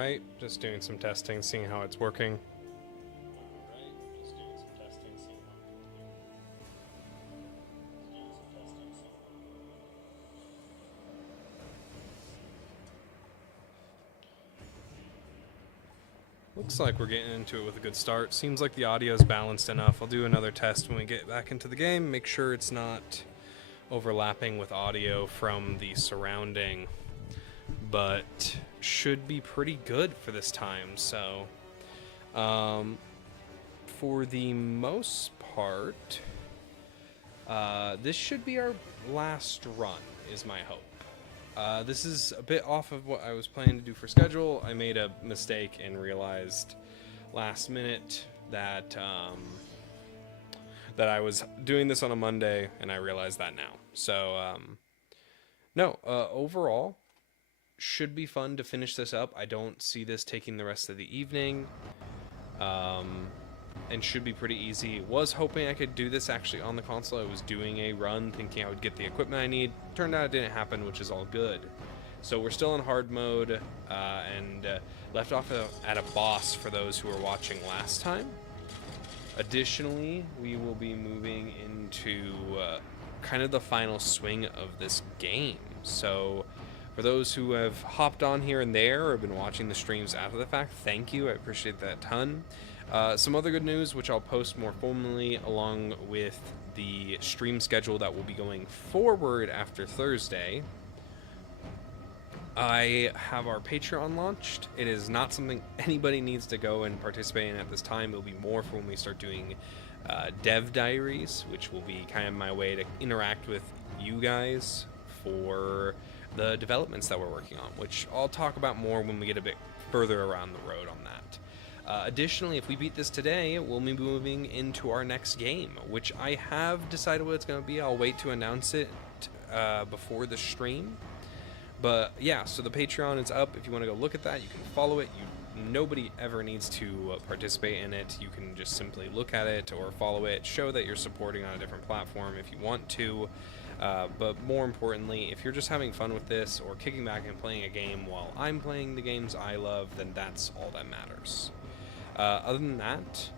Alright, just doing some testing, seeing how it's working. Looks like we're getting into it with a good start. Seems like the audio is balanced enough. I'll do another test when we get back into the game, make sure it's not overlapping with audio from the surrounding, but should be pretty good for this time. So for the most part, this should be our last run, is my hope. This is a bit off of what I was planning to do for schedule. I made a mistake and realized last minute that that I was doing this on a Monday, and I realized that now. So overall, should be fun to finish this up. I don't see this taking the rest of the evening, and should be pretty easy. Was hoping I could do this actually on the console. I was doing a run thinking I would get the equipment I need. Turned out it didn't happen, which is all good. So we're still in hard mode, and left off at a boss for those who were watching last time. Additionally, we will be moving into kind of the final swing of this game. So for those who have hopped on here and there or have been watching the streams after the fact, thank you. I appreciate that a ton. Some other good news, which I'll post more formally along with the stream schedule that will be going forward after Thursday. I have our Patreon launched. It is not something anybody needs to go and participate in at this time. It'll be more for when we start doing dev diaries, which will be kind of my way to interact with you guys for the developments that we're working on, which I'll talk about more when we get a bit further around the road on that. Additionally, if we beat this today, we'll be moving into our next game, which I have decided what it's going to be. I'll wait to announce it before the stream. But yeah, so the Patreon is up. If you want to go look at that, you can follow it. Nobody ever needs to participate in it. You can just simply look at it or follow it, show that you're supporting on a different platform if you want to. But more importantly, if you're just having fun with this or kicking back and playing a game while I'm playing the games I love, then that's all that matters. Other than that,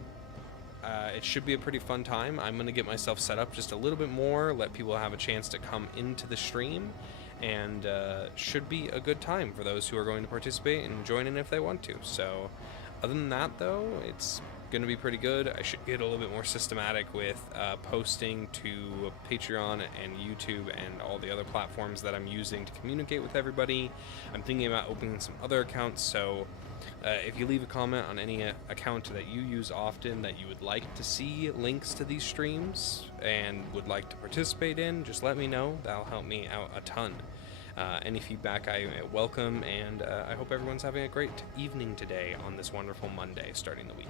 it should be a pretty fun time. I'm going to get myself set up just a little bit more, let people have a chance to come into the stream, and should be a good time for those who are going to participate and join in if they want to. So other than that, though, it's going to be pretty good. I should get a little bit more systematic with posting to Patreon and YouTube and all the other platforms that I'm using to communicate with everybody. I'm thinking about opening some other accounts, so if you leave a comment on any account that you use often that you would like to see links to these streams and would like to participate in, just let me know. That'll help me out a ton. Any feedback I welcome, and I hope everyone's having a great evening today on this wonderful Monday starting the week.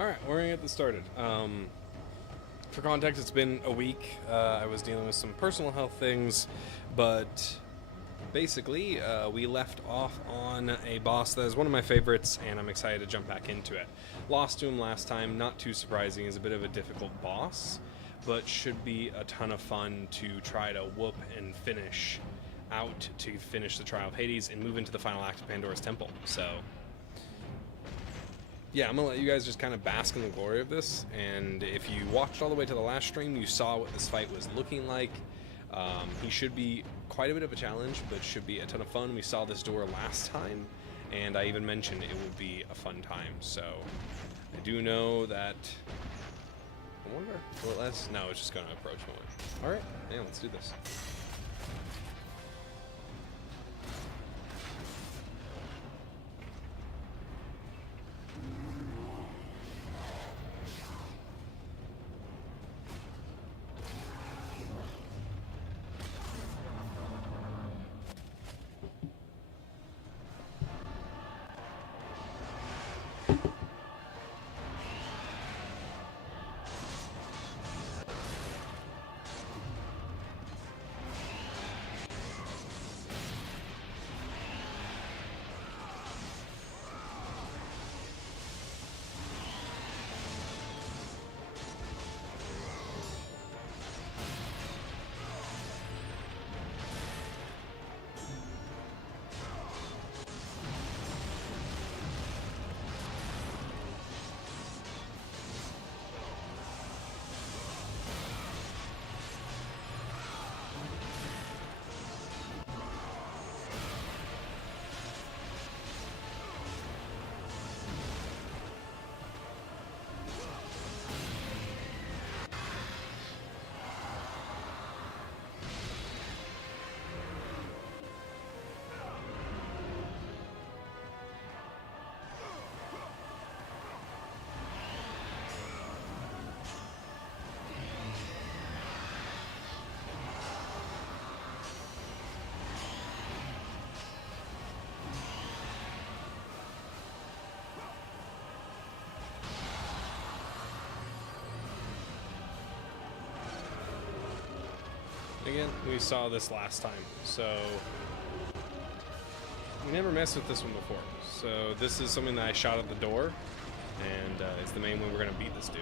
Alright, we're gonna get this started. For context, it's been a week. I was dealing with some personal health things, but basically, we left off on a boss that is one of my favorites, and I'm excited to jump back into it. Lost to him last time, not too surprising. He's a bit of a difficult boss, but should be a ton of fun to try to whoop and finish out to finish the Trial of Hades and move into the final act of Pandora's Temple. So yeah, I'm gonna let you guys just kind of bask in the glory of this, and if you watched all the way to the last stream, you saw what this fight was looking like. He should be quite a bit of a challenge, but should be a ton of fun. We saw this door last time, and I even mentioned it will be a fun time, so I do know that... I wonder... Well, no, it's just gonna approach mode. Alright, yeah, let's do this. Again, we saw this last time, so we never messed with this one before. So this is something that I shot at the door, and it's the main way we're going to beat this dude.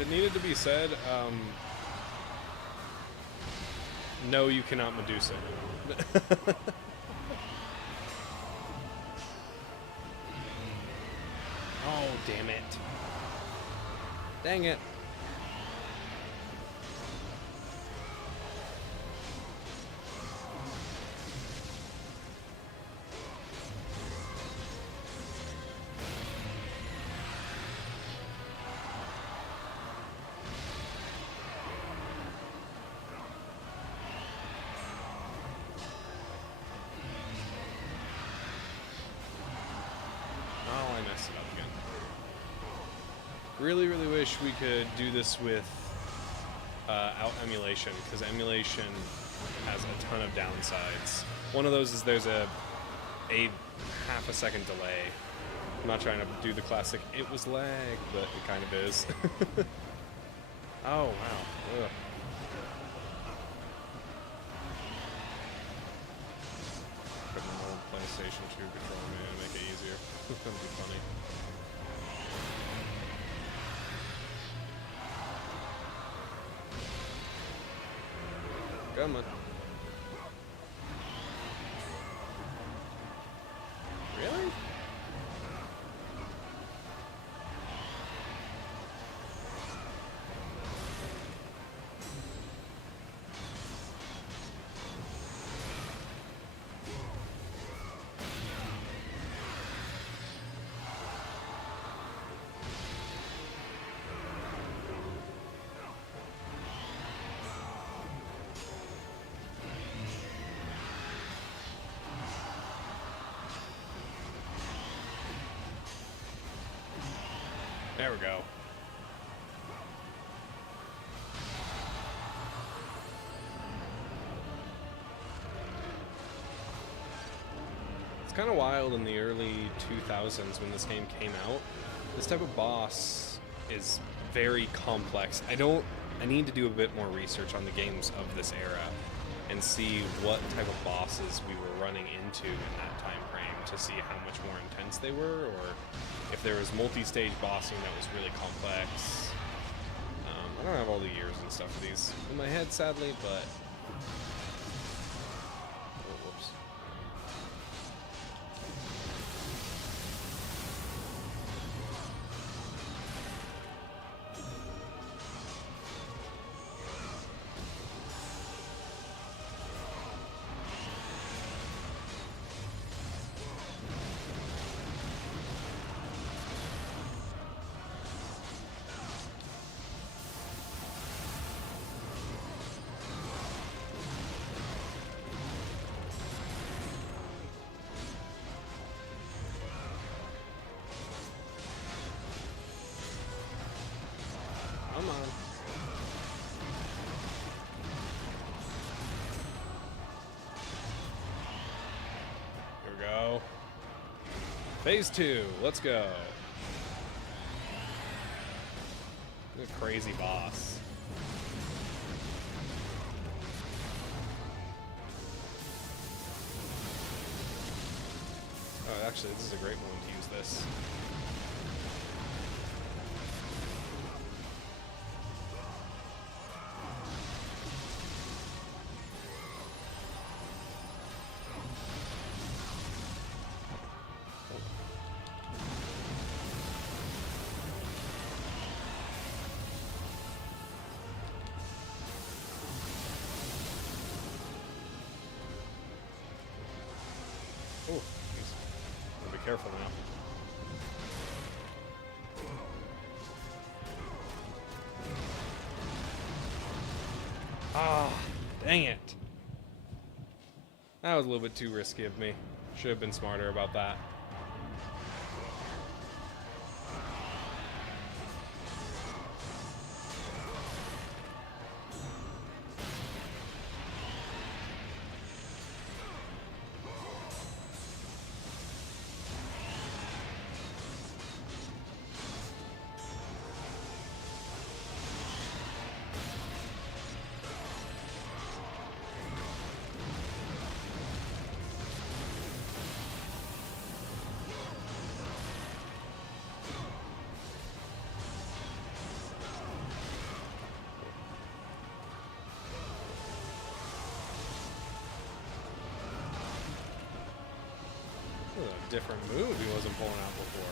It needed to be said, no, you cannot Medusa. Oh, damn it. Dang it. Really wish we could do this with out emulation, because emulation has a ton of downsides. One of those is there's a half a second delay. I'm not trying to do the classic "it was lag," but it kind of is. Oh wow. Ugh. Put an old PlayStation 2 controller maybe to make it easier. That'd be funny. Come on. There we go. It's kind of wild in the early 2000s when this game came out. This type of boss is very complex. I need to do a bit more research on the games of this era and see what type of bosses we were running into in that time frame to see how much more intense they were, or if there was multi-stage bossing that was really complex. I don't have all the years and stuff for these in my head, sadly, but... Oh, whoops. Come on. Here we go. Phase 2, let's go. This is a crazy boss. Oh, actually, this is a great moment to use this. Oh, jeez. Gotta be careful now. Ah, dang it. That was a little bit too risky of me. Should have been smarter about that. A different move he wasn't pulling out before.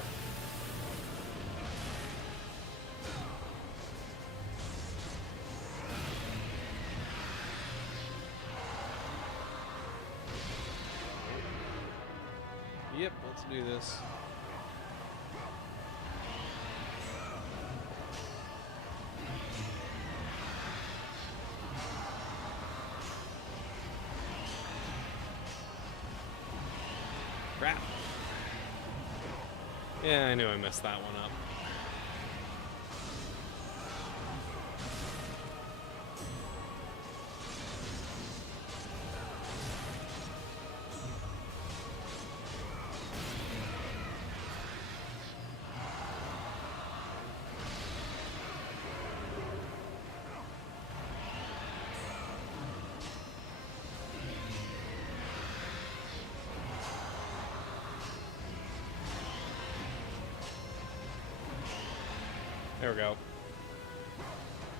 Yep, let's do this. Crap. Yeah, I knew I messed that one up. There we go.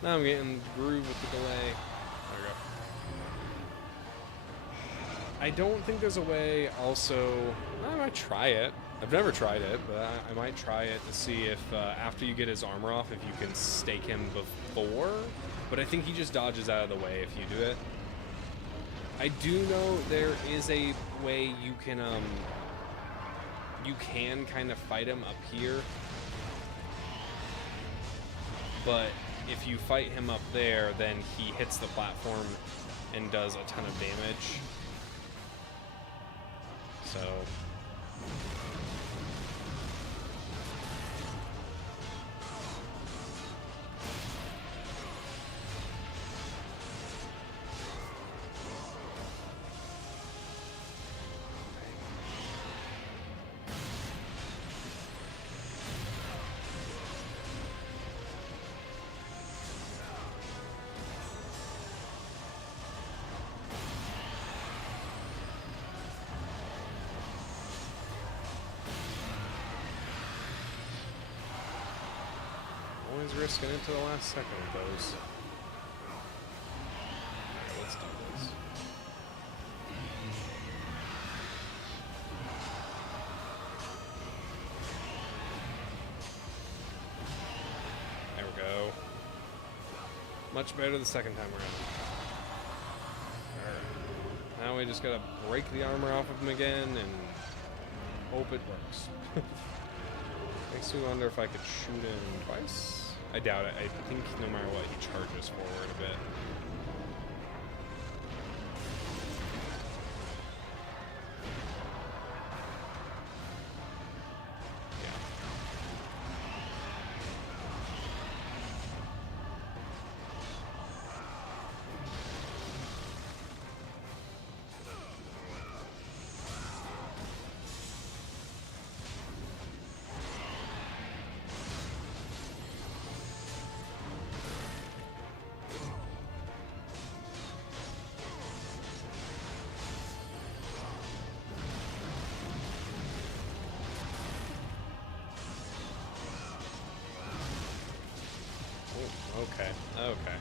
Now I'm getting the groove with the delay. There we go. I don't think there's a way also... I might try it. I've never tried it, but I might try it to see if after you get his armor off, if you can stake him before. But I think he just dodges out of the way if you do it. I do know there is a way you can kind of fight him up here. But if you fight him up there, then he hits the platform and does a ton of damage. So... Always risking it to the last second with those. Alright, let's do this. There we go. Much better the second time around. Alright. Now we just gotta break the armor off of him again and hope it works. Makes me wonder if I could shoot him twice. I doubt it. I think no matter what, he charges forward a bit. Okay, okay.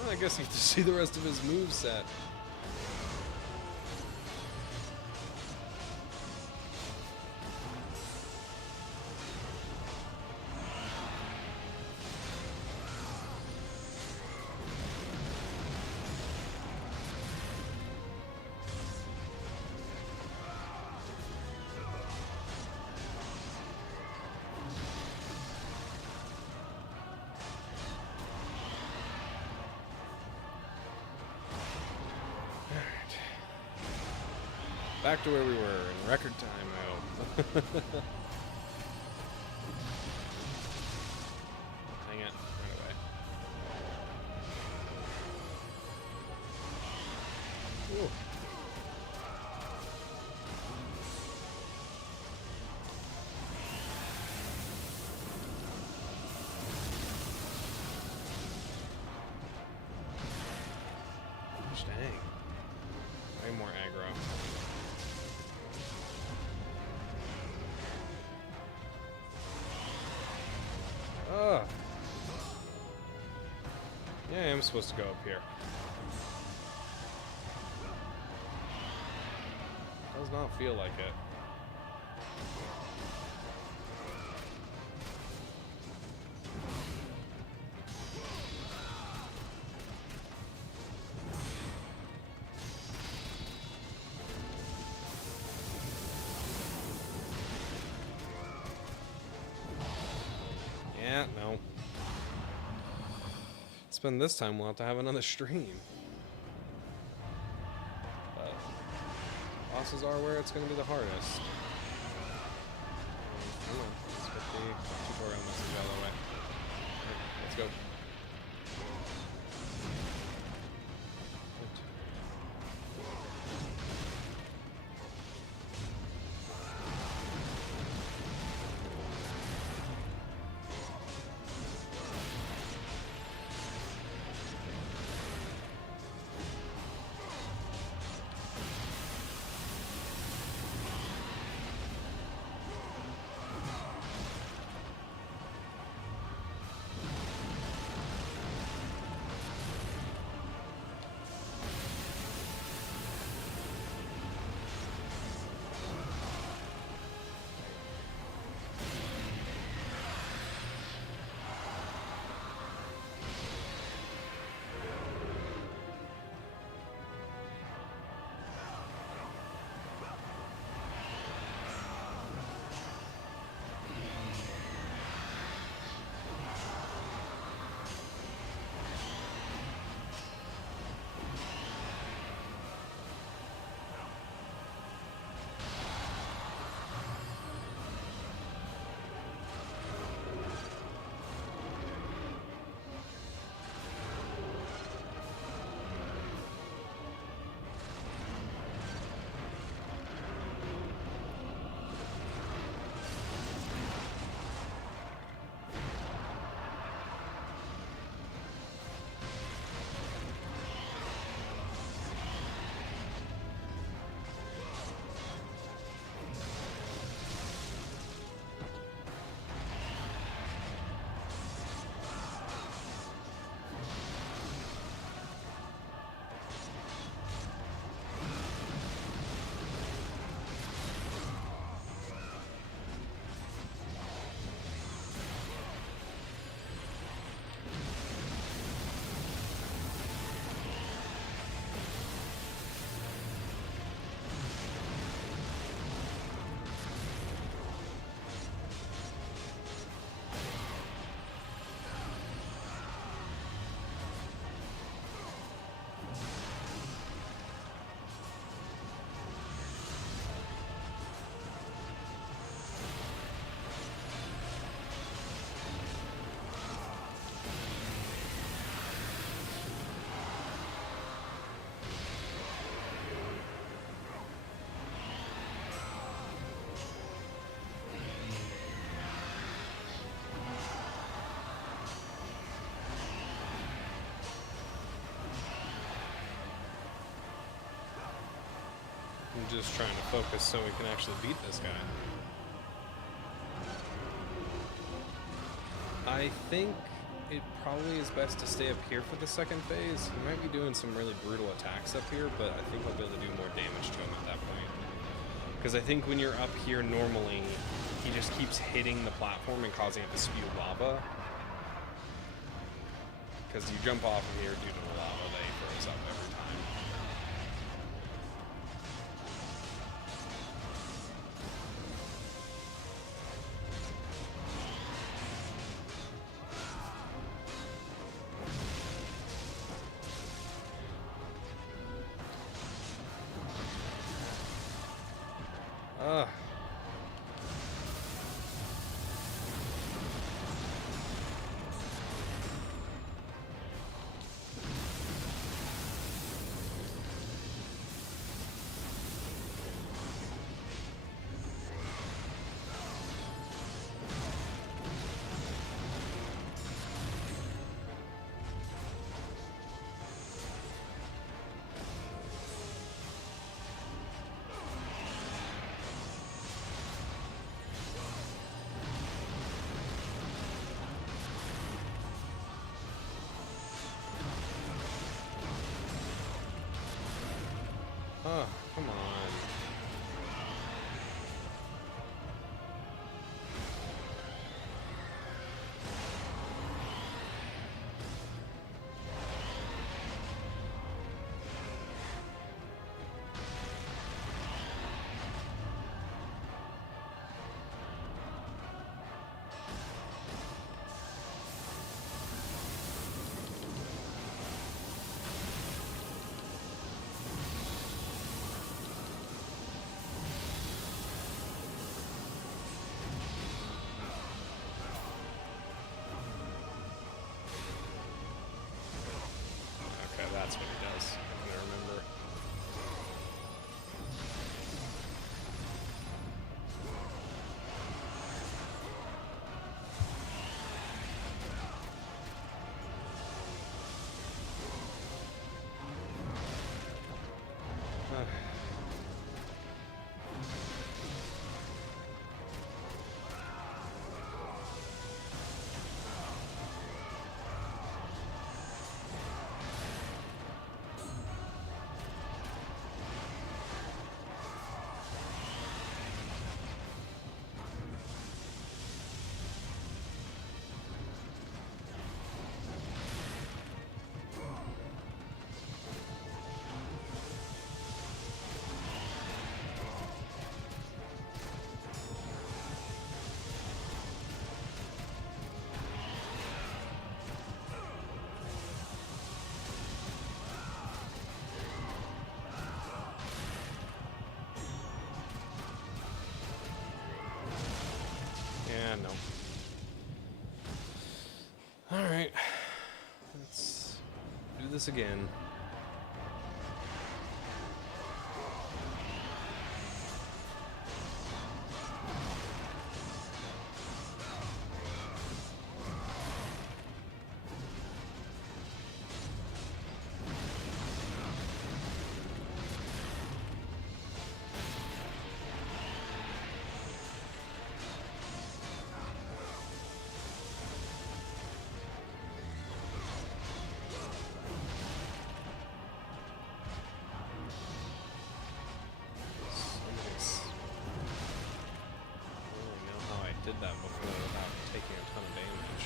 Well, I guess you have to see the rest of his moveset. Back to where we were in record time, I hope. Hang it, run away. Ooh. Dang. Way more aggro. Ugh. Yeah, I am supposed to go up here. Does not feel like it. Yeah, no. Spend this time, we'll have to have another stream. But bosses are where it's going to be the hardest. I don't know. Let's get the tutorial message out of the way. Alright, let's go. I'm just trying to focus so we can actually beat this guy. I think it probably is best to stay up here for the second phase. He might be doing some really brutal attacks up here, but I think I'll be able to do more damage to him at that point. Because I think when you're up here normally, he just keeps hitting the platform and causing it to spew lava. Because you jump off of here due to the lava that he throws up every time. Ugh. Oh, come on. Okay, that's what he does. I remember. Yeah, no. Alright. Let's do this again. Did that before without taking a ton of damage.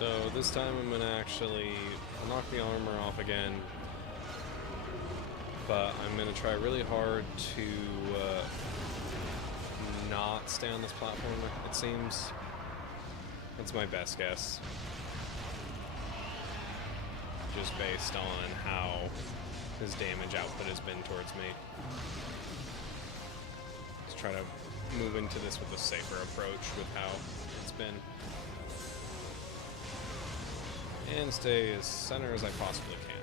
So this time I'm gonna actually knock the armor off again, but I'm gonna try really hard to not stay on this platform, it seems. That's my best guess. Just based on how his damage output has been towards me. Let's try to move into this with a safer approach with how it's been. And stay as center as I possibly can.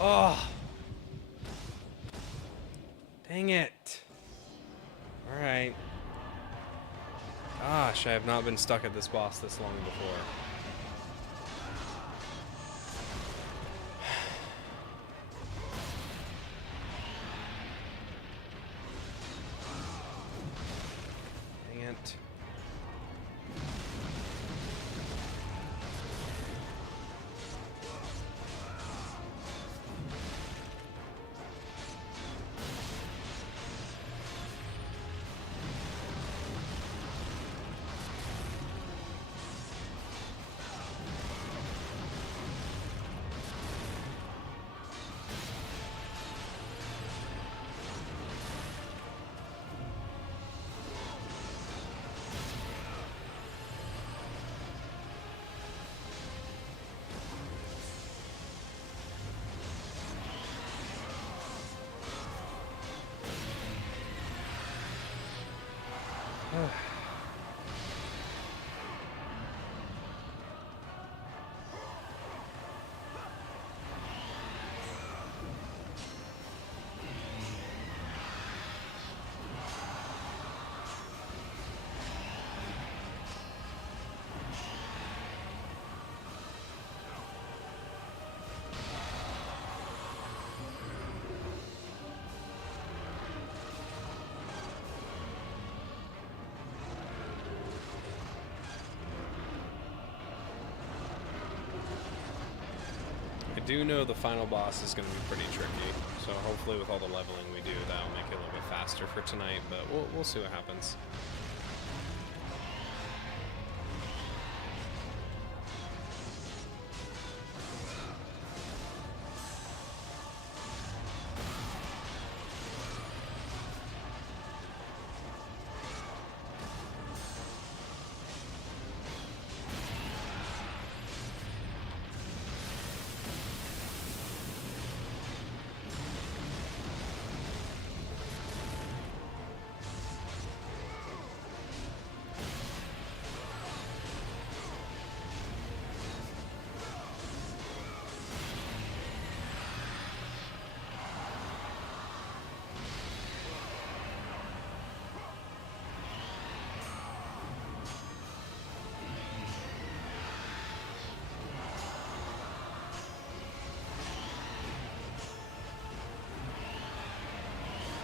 Oh! Dang it. Alright. Gosh, I have not been stuck at this boss this long before. Dang it. do know the final boss is going to be pretty tricky, so hopefully with all the leveling we do, that'll make it a little bit faster for tonight, but we'll see what happens.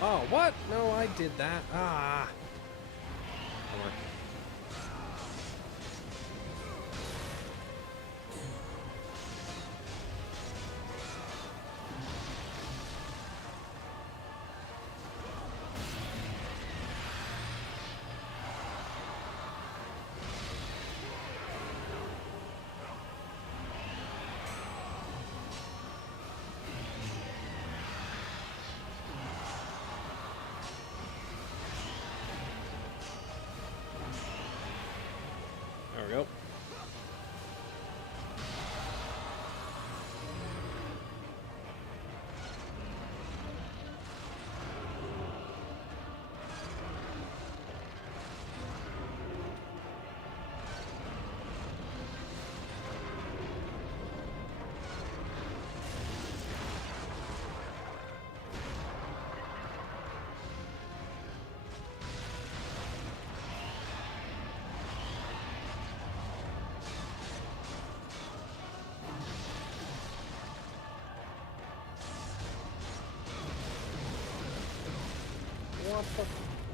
Oh, what? No, I did that. Ah. Don't worry. There we go.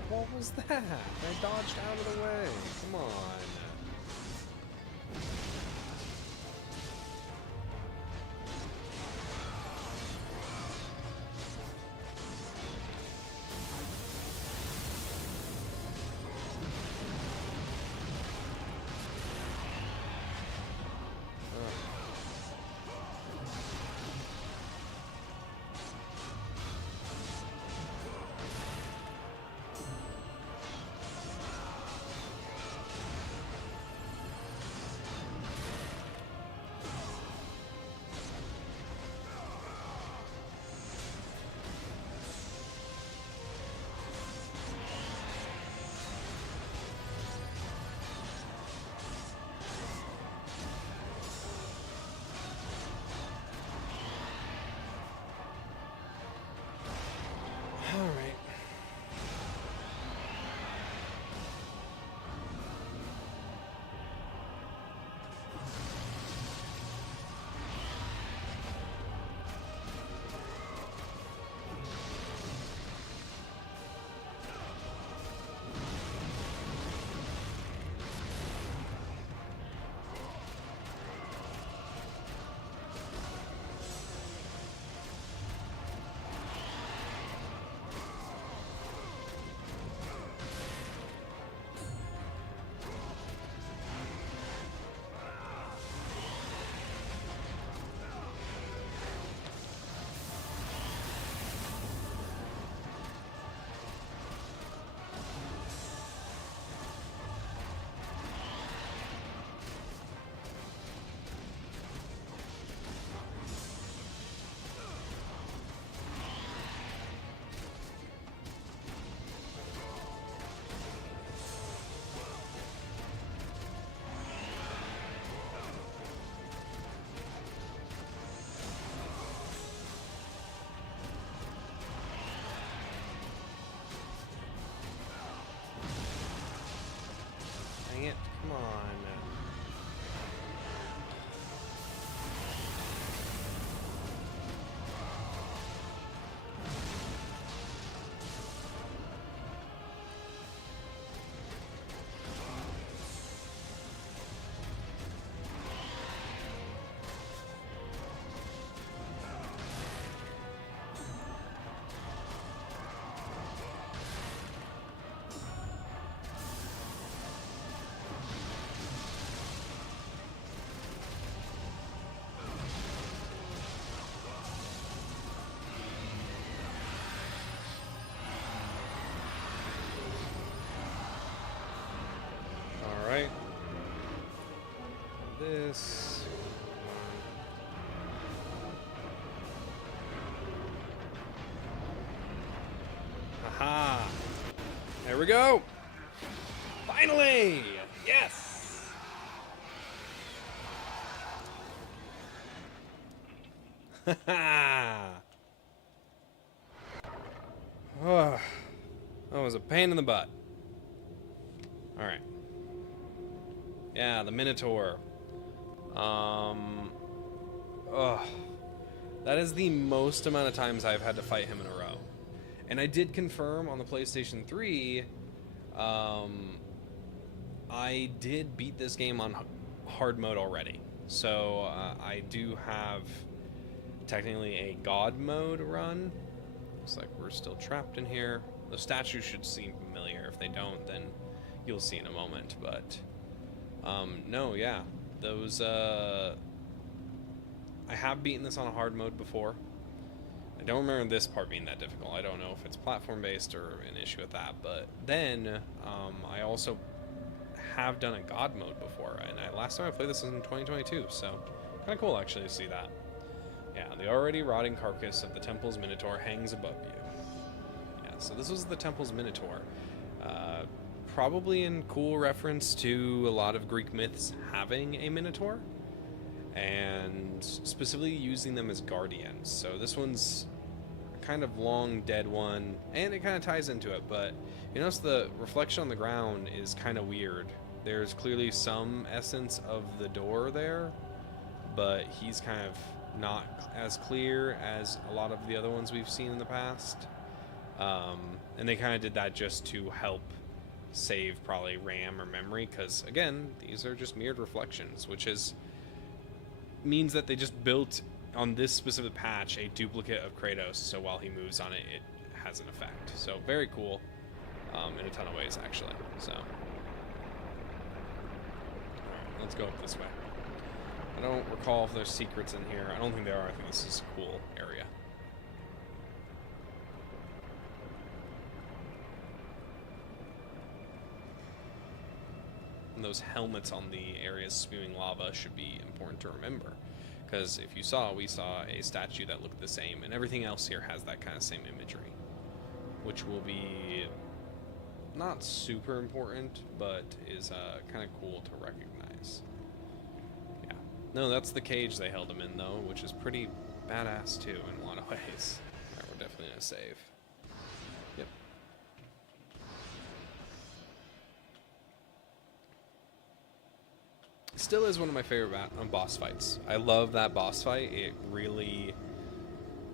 What was that? I dodged out of the way. Come on. this. Aha! There we go! Finally! Yes! Haha! Oh, that was a pain in the butt. Alright. Yeah, the Minotaur. That is the most amount of times I've had to fight him in a row. And I did confirm on the PlayStation 3, I did beat this game on hard mode already. So I do have technically a God mode run. Looks like we're still trapped in here. The statues should seem familiar. If they don't, then you'll see in a moment. But no, yeah, those I have beaten this on a hard mode before. I don't remember this part being that difficult. I don't know if it's platform based or an issue with that. But then I also have done a God mode before, and last time I played this was in 2022, so kind of cool actually to see that. Yeah, the already rotting carcass of the temple's Minotaur hangs above you. Yeah, so this was the temple's Minotaur. Probably in cool reference to a lot of Greek myths having a Minotaur, and specifically using them as guardians. So this one's kind of long dead one, and it kind of ties into it, but you notice the reflection on the ground is kind of weird. There's clearly some essence of the door there, but he's kind of not as clear as a lot of the other ones we've seen in the past. And they kind of did that just to help save probably RAM or memory, because again, these are just mirrored reflections, which means that they just built on this specific patch a duplicate of Kratos, so while he moves on it, it has an effect. So very cool in a ton of ways, actually. So let's go up this way. I don't recall if there's secrets in here. I don't think there are. I think this is a cool area. And those helmets on the areas spewing lava should be important to remember. Because if you saw, we saw a statue that looked the same, and everything else here has that kind of same imagery. Which will be not super important, but is kind of cool to recognize. Yeah. No, that's the cage they held him in, though, which is pretty badass, too, in a lot of ways. Alright, we're definitely going to save. Yep. Still is one of my favorite boss fights. I love that boss fight. It really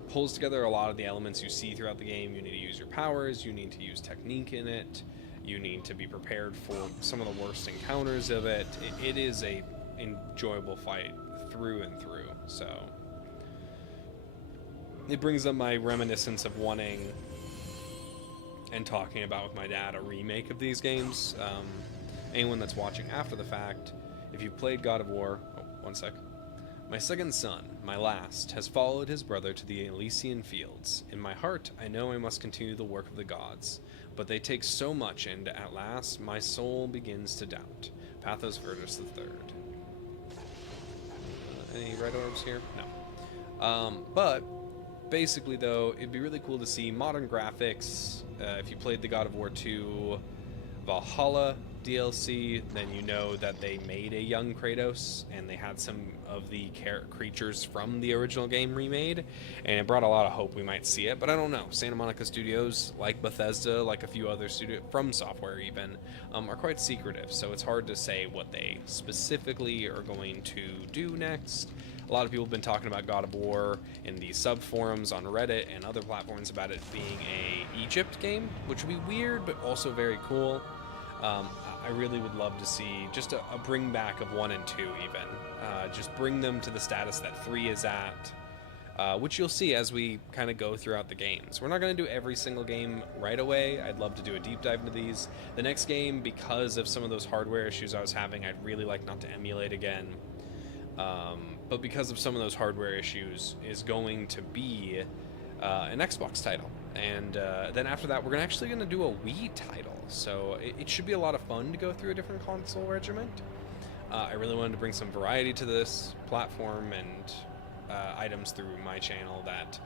pulls together a lot of the elements you see throughout the game. You need to use your powers, you need to use technique in it, you need to be prepared for some of the worst encounters of it. It is a enjoyable fight through and through. So it brings up my reminiscence of wanting and talking about with my dad a remake of these games. Anyone that's watching after the fact, if you've played God of War, one sec. My second son, my last, has followed his brother to the Elysian fields. In my heart, I know I must continue the work of the gods, but they take so much, and at last, my soul begins to doubt. Pathos Virtus III. Any red orbs here? No. But basically, though, it'd be really cool to see modern graphics. If you played the God of War 2 Valhalla DLC, then you know that they made a young Kratos, and they had some of the creatures from the original game remade, and it brought a lot of hope we might see it, but I don't know. Santa Monica Studios, like Bethesda, like a few other studios, From Software even, are quite secretive, so it's hard to say what they specifically are going to do next. A lot of people have been talking about God of War in the sub-forums on Reddit and other platforms about it being a Egypt game, which would be weird, but also very cool. I really would love to see just a bring back of 1 and 2 even. Just bring them to the status that 3 is at, which you'll see as we kind of go throughout the games. We're not going to do every single game right away. I'd love to do a deep dive into these. The next game, because of some of those hardware issues I was having, I'd really like not to emulate again. But because of some of those hardware issues, is going to be an Xbox title. And then after that, we're actually going to do a Wii title. So it should be a lot of fun to go through a different console regiment. I really wanted to bring some variety to this platform and items through my channel that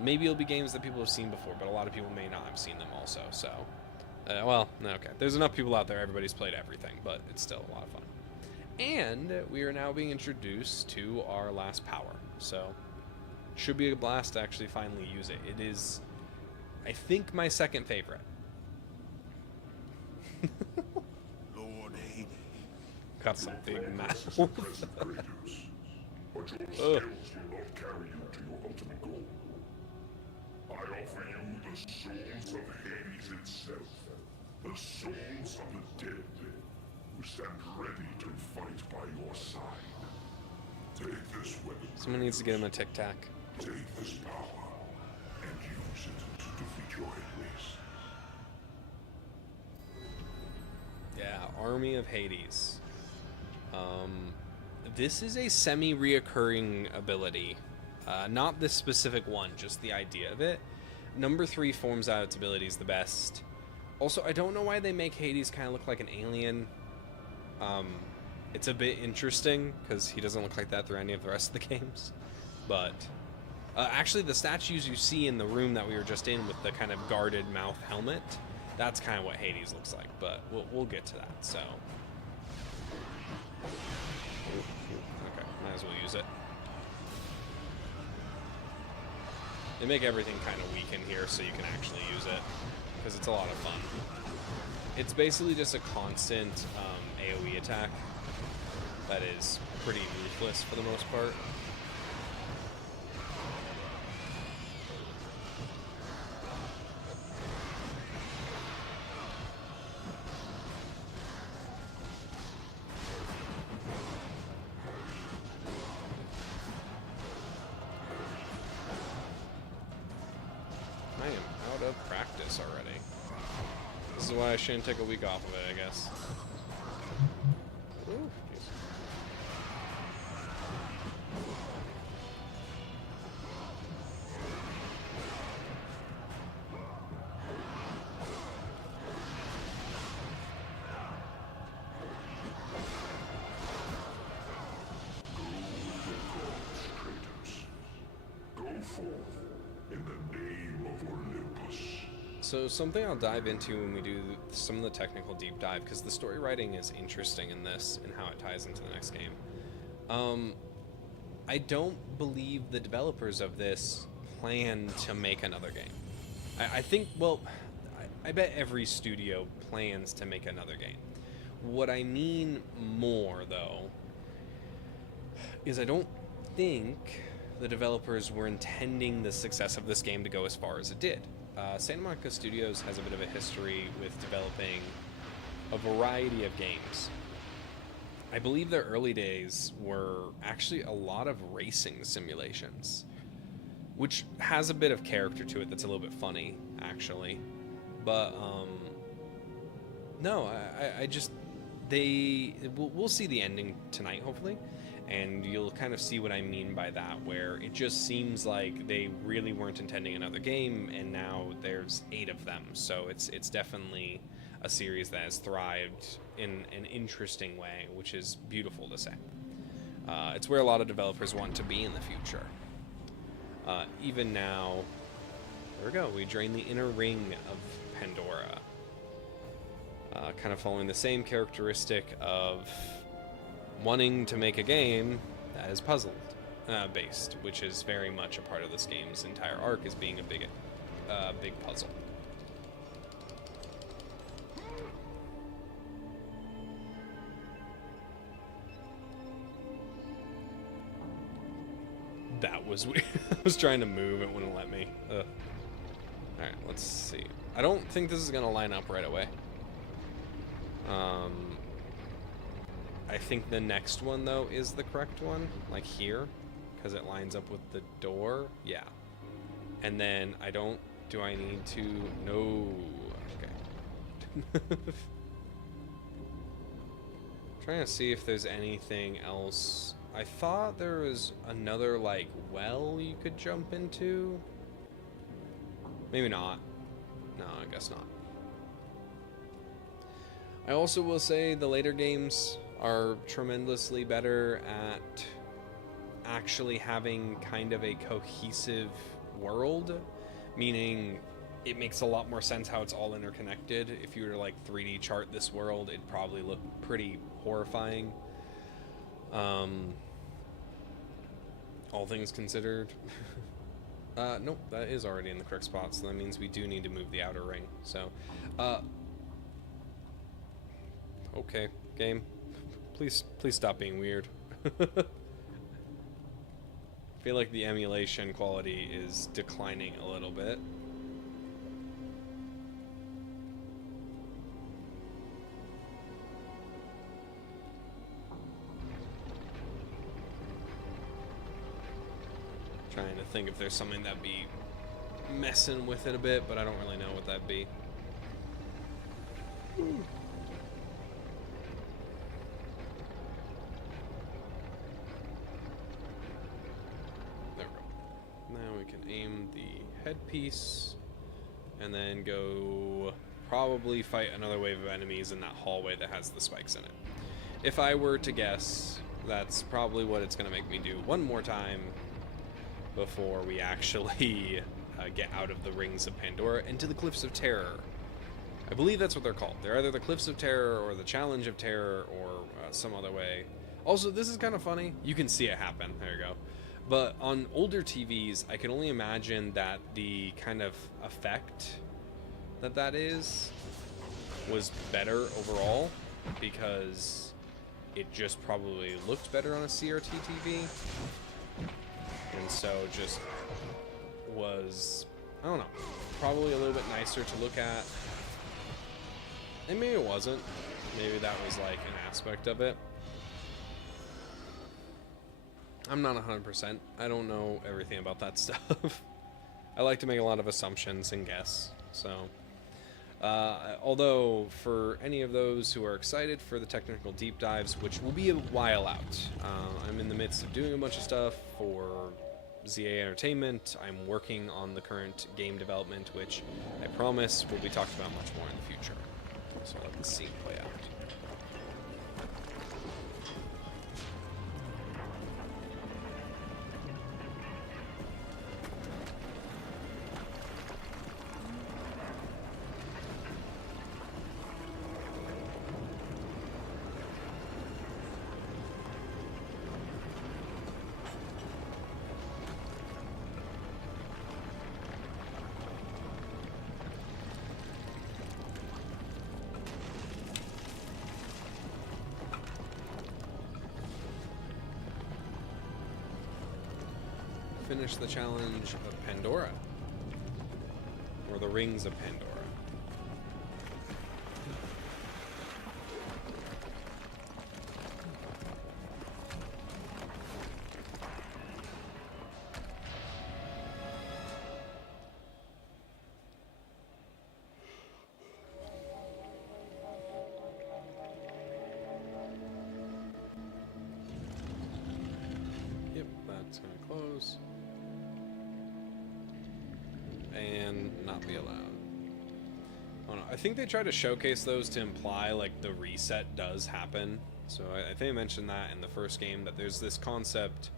maybe it'll be games that people have seen before, but a lot of people may not have seen them also. So, well, okay. There's enough people out there. Everybody's played everything, but it's still a lot of fun. And we are now being introduced to our last power. So, should be a blast to actually finally use it. It is, I think, my second favorite. Lord Hades. Got some big mouth. But your skills will not carry you to your ultimate goal. I offer you the souls of Hades itself, the souls of the dead, who stand ready to fight by your side. Take this weapon. Someone needs to get him a Tic Tac. Take this power and use it to defeat your enemies. Yeah, Army of Hades. This is a semi-reoccurring ability. Not this specific one, just the idea of it. Number 3 forms out its abilities the best. Also, I don't know why they make Hades kind of look like an alien. It's a bit interesting, because he doesn't look like that through any of the rest of the games. But, actually, the statues you see in the room that we were just in with the kind of guarded mouth helmet, that's kind of what Hades looks like, but we'll get to that, so... Okay, might as well use it. They make everything kind of weak in here so you can actually use it, because it's a lot of fun. It's basically just a constant AoE attack that is pretty ruthless for the most part. I am out of practice already. This is why I shouldn't take a week off of it, I guess. Ooh, jeez. Go forth in the name of Olympus. So something I'll dive into when we do some of the technical deep dive, because the story writing is interesting in this and how it ties into the next game. I don't believe the developers of this plan to make another game. I think, well, I bet every studio plans to make another game. What I mean more, though, is I don't think the developers were intending the success of this game to go as far as it did. Santa Monica Studios has a bit of a history with developing a variety of games. I believe their early days were actually a lot of racing simulations, which has a bit of character to it that's a little bit funny, actually. But, no, I just, we'll see the ending tonight, hopefully. And you'll kind of see what I mean by that, where it just seems like they really weren't intending another game, and now there's 8 of them. So it's definitely a series that has thrived in an interesting way, which is beautiful to say. It's where a lot of developers want to be in the future. Even now, there we go, we drain the inner ring of Pandora. Kind of following the same characteristic of wanting to make a game that is puzzle based, which is very much a part of this game's entire arc, is being a big puzzle. That was weird. I was trying to move, it wouldn't let me. Alright, let's see. I don't think this is gonna line up right away. I think the next one, though, is the correct one, like here, because it lines up with the door. Yeah. And then do I need to, no, okay. Trying to see if there's anything else. I thought there was another, like, well you could jump into. Maybe not. No, I guess not. I also will say the later games are tremendously better at actually having kind of a cohesive world, meaning it makes a lot more sense how it's all interconnected. If you were to like 3D chart this world, it'd probably look pretty horrifying. All things considered. Nope, that is already in the correct spot, so that means we do need to move the outer ring. So, okay, game, please stop being weird. I feel like the emulation quality is declining a little bit. Trying to think if there's something that'd be messing with it a bit, but I don't really know what that'd be. There we go. Now we can aim the headpiece and then go probably fight another wave of enemies in that hallway that has the spikes in it. If I were to guess, that's probably what it's going to make me do one more time before we actually get out of the Rings of Pandora into the Cliffs of Terror. I believe that's what they're called. They're either the Cliffs of Terror or the Challenge of Terror or some other way. Also, this is kind of funny. You can see it happen. There you go. But on older TVs, I can only imagine that the kind of effect that is was better overall because it just probably looked better on a CRT TV. And so just was, I don't know, probably a little bit nicer to look at. And maybe it wasn't. Maybe that was like an aspect of it. I'm not 100%. I don't know everything about that stuff. I like to make a lot of assumptions and guess. So, although for any of those who are excited for the technical deep dives, which will be a while out, I'm in the midst of doing a bunch of stuff for ZA Entertainment. I'm working on the current game development, which I promise will be talked about much more in the future. So let the scene play out. Finish the challenge of Pandora, or the Rings of Pandora. Yep, that's gonna close. And not be allowed. I don't know. I think they try to showcase those to imply like the reset does happen. So I think I mentioned that in the first game, that there's this concept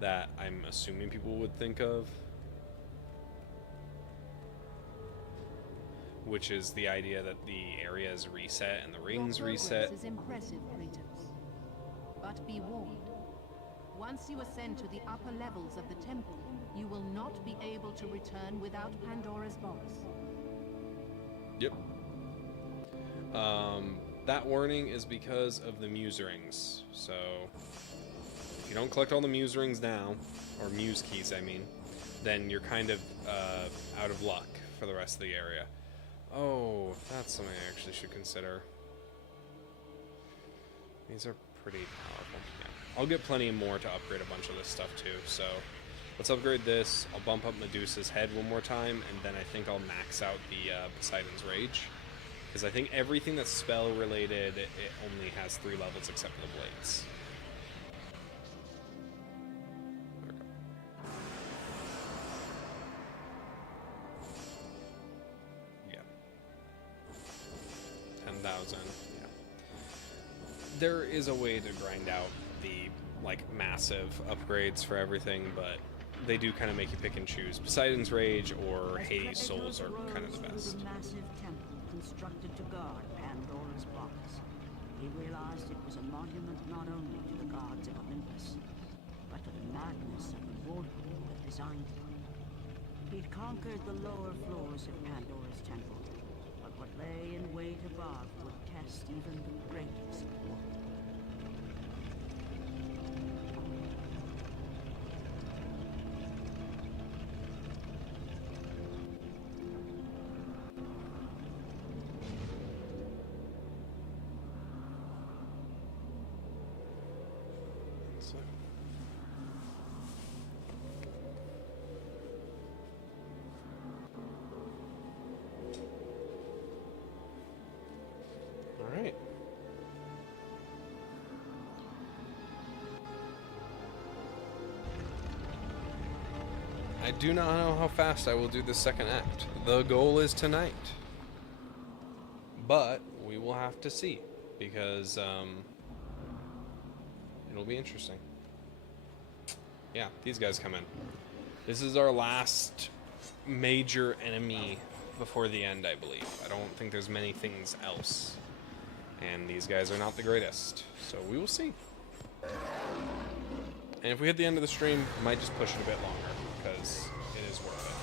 that I'm assuming people would think of, which is the idea that the areas reset and the rings reset. This is impressive, Kratos. But be warned. Once you ascend to the upper levels of the temple, you will not be able to return without Pandora's box. Yep. That warning is because of the Muse Rings. So, if you don't collect all the Muse Rings now, or Muse Keys, I mean, then you're kind of out of luck for the rest of the area. Oh, that's something I actually should consider. These are pretty powerful. Yeah. I'll get plenty more to upgrade a bunch of this stuff too, so let's upgrade this. I'll bump up Medusa's head one more time, and then I think I'll max out the Poseidon's Rage. Because I think everything that's spell related, it only has 3 levels except for the blades. Okay. Yeah. 10,000. Yeah. there is a way to grind out the like massive upgrades for everything, but they do kind of make you pick and choose. Poseidon's Rage or Hades' Souls are kind of the best. A massive temple constructed to guard Pandora's box. He realized it was a monument not only to the gods of Olympus, but to the madness of the mortal who had designed it. He'd conquered the lower floors of Pandora's temple, but what lay in wait above would test even the greatest warrior. All right. I do not know how fast I will do the second act. The goal is tonight. But we will have to see, because it'll be interesting. Yeah, these guys come in. This is our last major enemy before the end, I believe. I don't think there's many things else. And these guys are not the greatest. So we will see. And if we hit the end of the stream, we might just push it a bit longer, because it is worth it.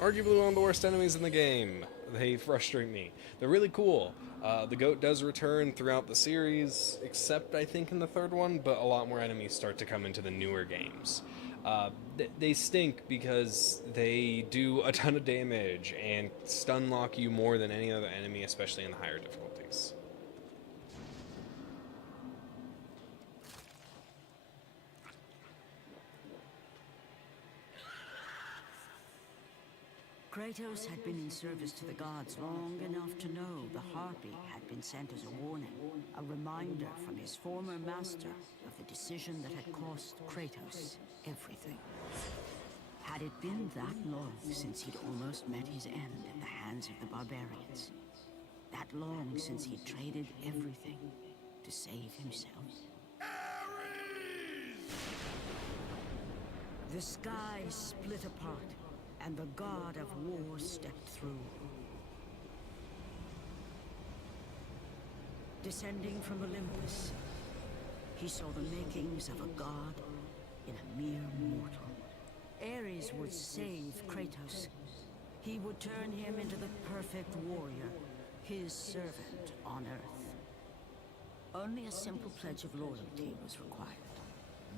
Arguably one of the worst enemies in the game. They frustrate me. They're really cool. The goat does return throughout the series, except I think in the third one, but a lot more enemies start to come into the newer games. They stink because they do a ton of damage and stun lock you more than any other enemy, especially in the higher difficulties. Kratos had been in service to the gods long enough to know the Harpy had been sent as a warning, a reminder from his former master of the decision that had cost Kratos everything. Had it been that long since he'd almost met his end at the hands of the barbarians? That long since he'd traded everything to save himself? The sky split apart, and the god of war stepped through. Descending from Olympus, he saw the makings of a god in a mere mortal. Ares would save Kratos. He would turn him into the perfect warrior, his servant on Earth. Only a simple pledge of loyalty was required.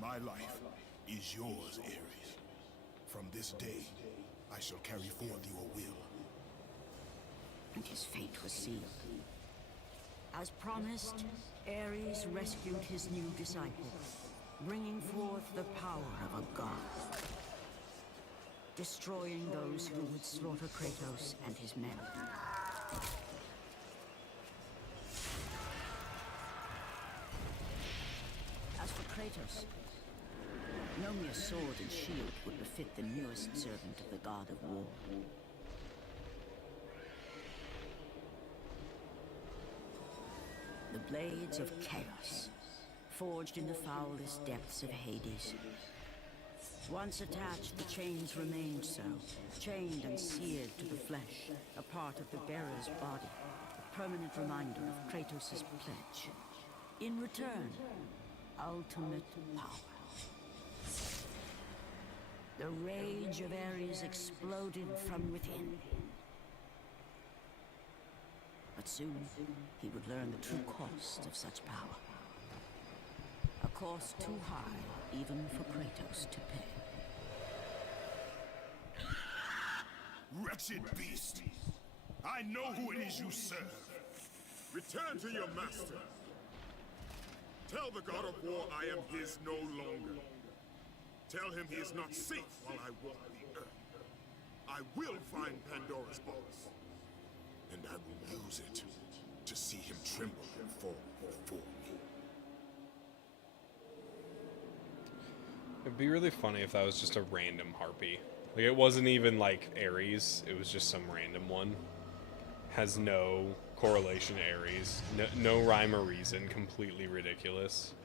My life is yours, Ares. From this day, I shall carry forth your will. and his fate was sealed. As promised, Ares rescued his new disciple, bringing forth the power of a god, destroying those who would slaughter Kratos and his men. As for Kratos, no mere sword and shield would befit the newest servant of the god of war. The blades of chaos, forged in the foulest depths of Hades. Once attached, the chains remained so, chained and seared to the flesh, a part of the bearer's body, a permanent reminder of Kratos' pledge. In return, ultimate power. The rage of Ares exploded from within. But soon, he would learn the true cost of such power. A cost too high, even for Kratos to pay. Wretched beast! I know who it is you serve! Return to your master. Tell the god of war I am his no longer. Tell him he is not safe while I walk the earth. I will find Pandora's box. And I will use it to see him tremble and fall before me. It'd be really funny if that was just a random harpy. Like, it wasn't even like Ares, it was just some random one. Has no correlation to Ares, no rhyme or reason, completely ridiculous.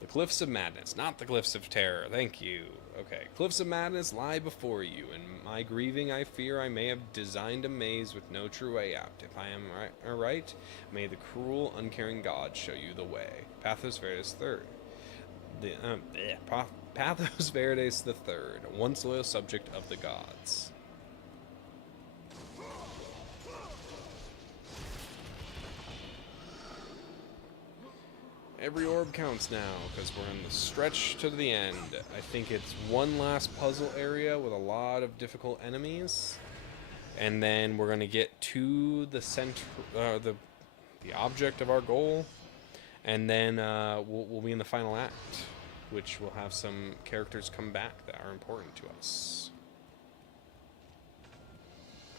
The Cliffs of Madness, not the Cliffs of Terror, thank you. Okay, Cliffs of Madness lie before you. In my grieving, I fear I may have designed a maze with no true way out. If I am right, may the cruel, uncaring gods show you the way. Pathos Verdes III. Pathos Verdes III, once loyal subject of the gods. Every orb counts now, because we're in the stretch to the end. I think it's one last puzzle area with a lot of difficult enemies. And then we're going to get to the center, the object of our goal. And then we'll be in the final act, which will have some characters come back that are important to us.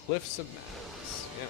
Cliffs of Madness, yeah.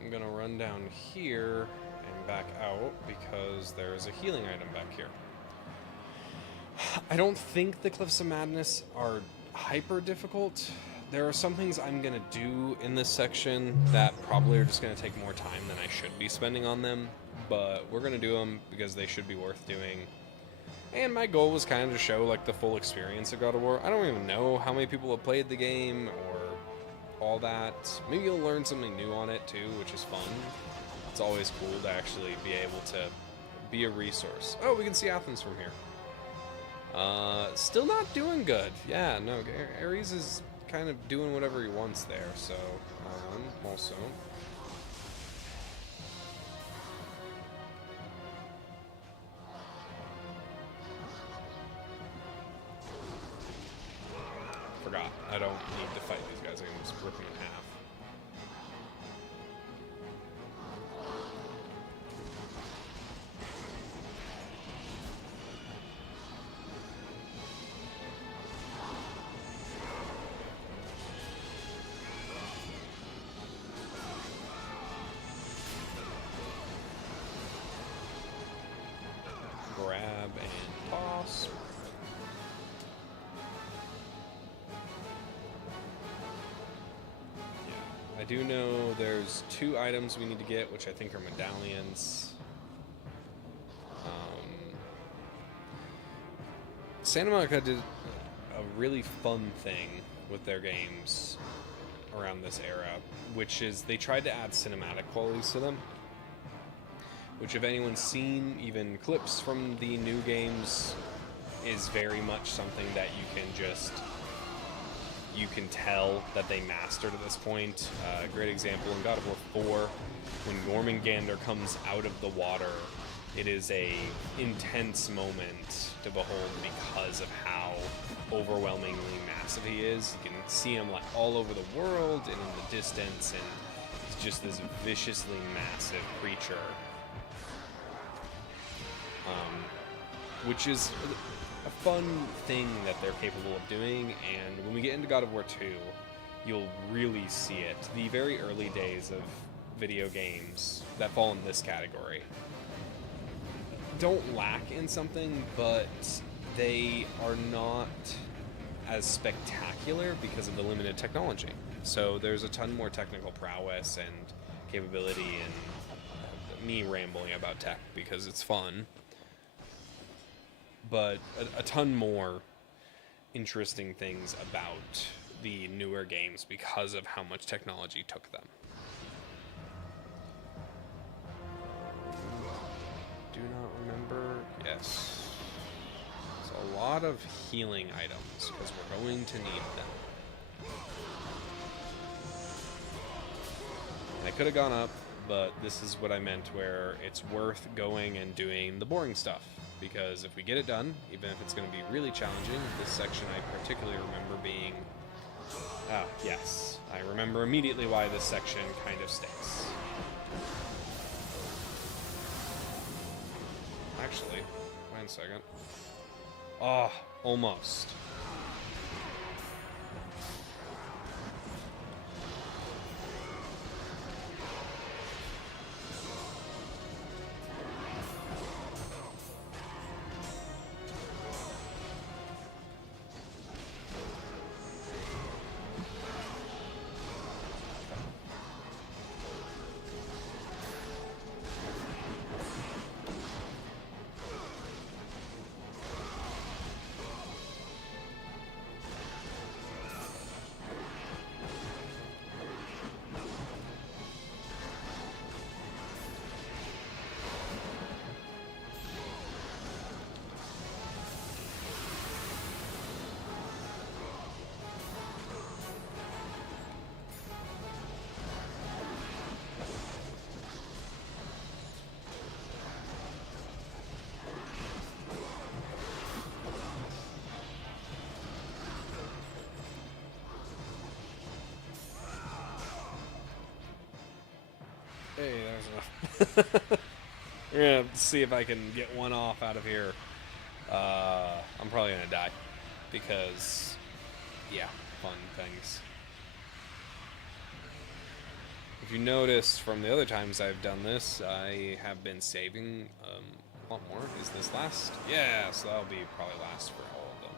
I'm gonna run down here and back out because there's a healing item back here. I don't think the Cliffs of Madness are hyper difficult. There are some things I'm gonna do in this section that probably are just gonna take more time than I should be spending on them, but we're gonna do them because they should be worth doing. And my goal was kind of to show like the full experience of God of War. I don't even know how many people have played the game or all that. Maybe you'll learn something new on it too, which is fun. It's always cool to actually be able to be a resource. Oh, we can see Athens from here. Still not doing good. Yeah, no, Ares is kind of doing whatever he wants there, so also. Forgot. I don't need to fight these guys. I can just rip them in half. grab and toss. Yeah, I do know there's 2 items we need to get, which I think are medallions. Santa Monica did a really fun thing with their games around this era, which is they tried to add cinematic qualities to them, which if anyone's seen even clips from the new games is very much something that you can tell that they mastered at this point. A great example in God of War 4, when Jormungandr comes out of the water, it is a intense moment to behold because of how overwhelmingly massive he is. You can see him like all over the world and in the distance, and he's just this viciously massive creature. Which is a fun thing that they're capable of doing, and when we get into God of War 2, you'll really see it. The very early days of video games that fall in this category don't lack in something, but they are not as spectacular because of the limited technology. So there's a ton more technical prowess and capability, and me rambling about tech because it's fun, but a ton more interesting things about the newer games because of how much technology took them. Do not remember. Yes. There's a lot of healing items because we're going to need them. I could have gone up, but this is what I meant, where it's worth going and doing the boring stuff. Because if we get it done, even if it's going to be really challenging, this section I particularly remember being... Ah, yes. I remember immediately why this section kind of stinks. Actually, wait a second. Oh, almost. Hey, there's enough. We're gonna see if I can get one off out of here. I'm probably gonna die because, yeah, fun things. If you notice from the other times I've done this, I have been saving a lot more. Is this last? Yeah, so that'll be probably last for all of them.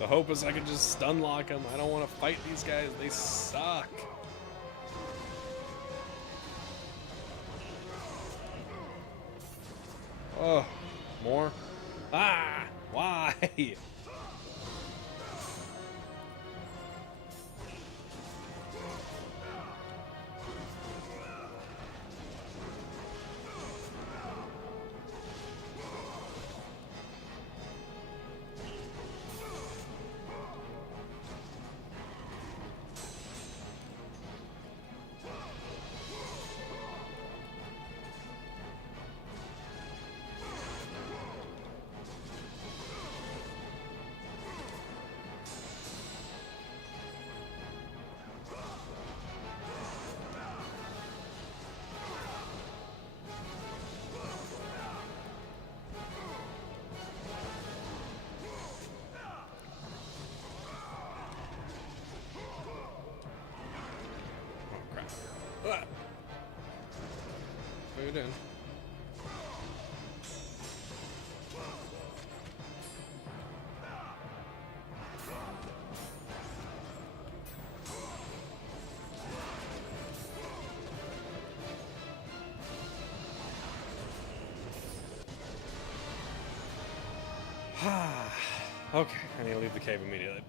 The hope is I can just stun lock them. I don't want to fight these guys. They suck. Oh, more? Ah, why? What are you doing? Okay, I need to leave the cave immediately.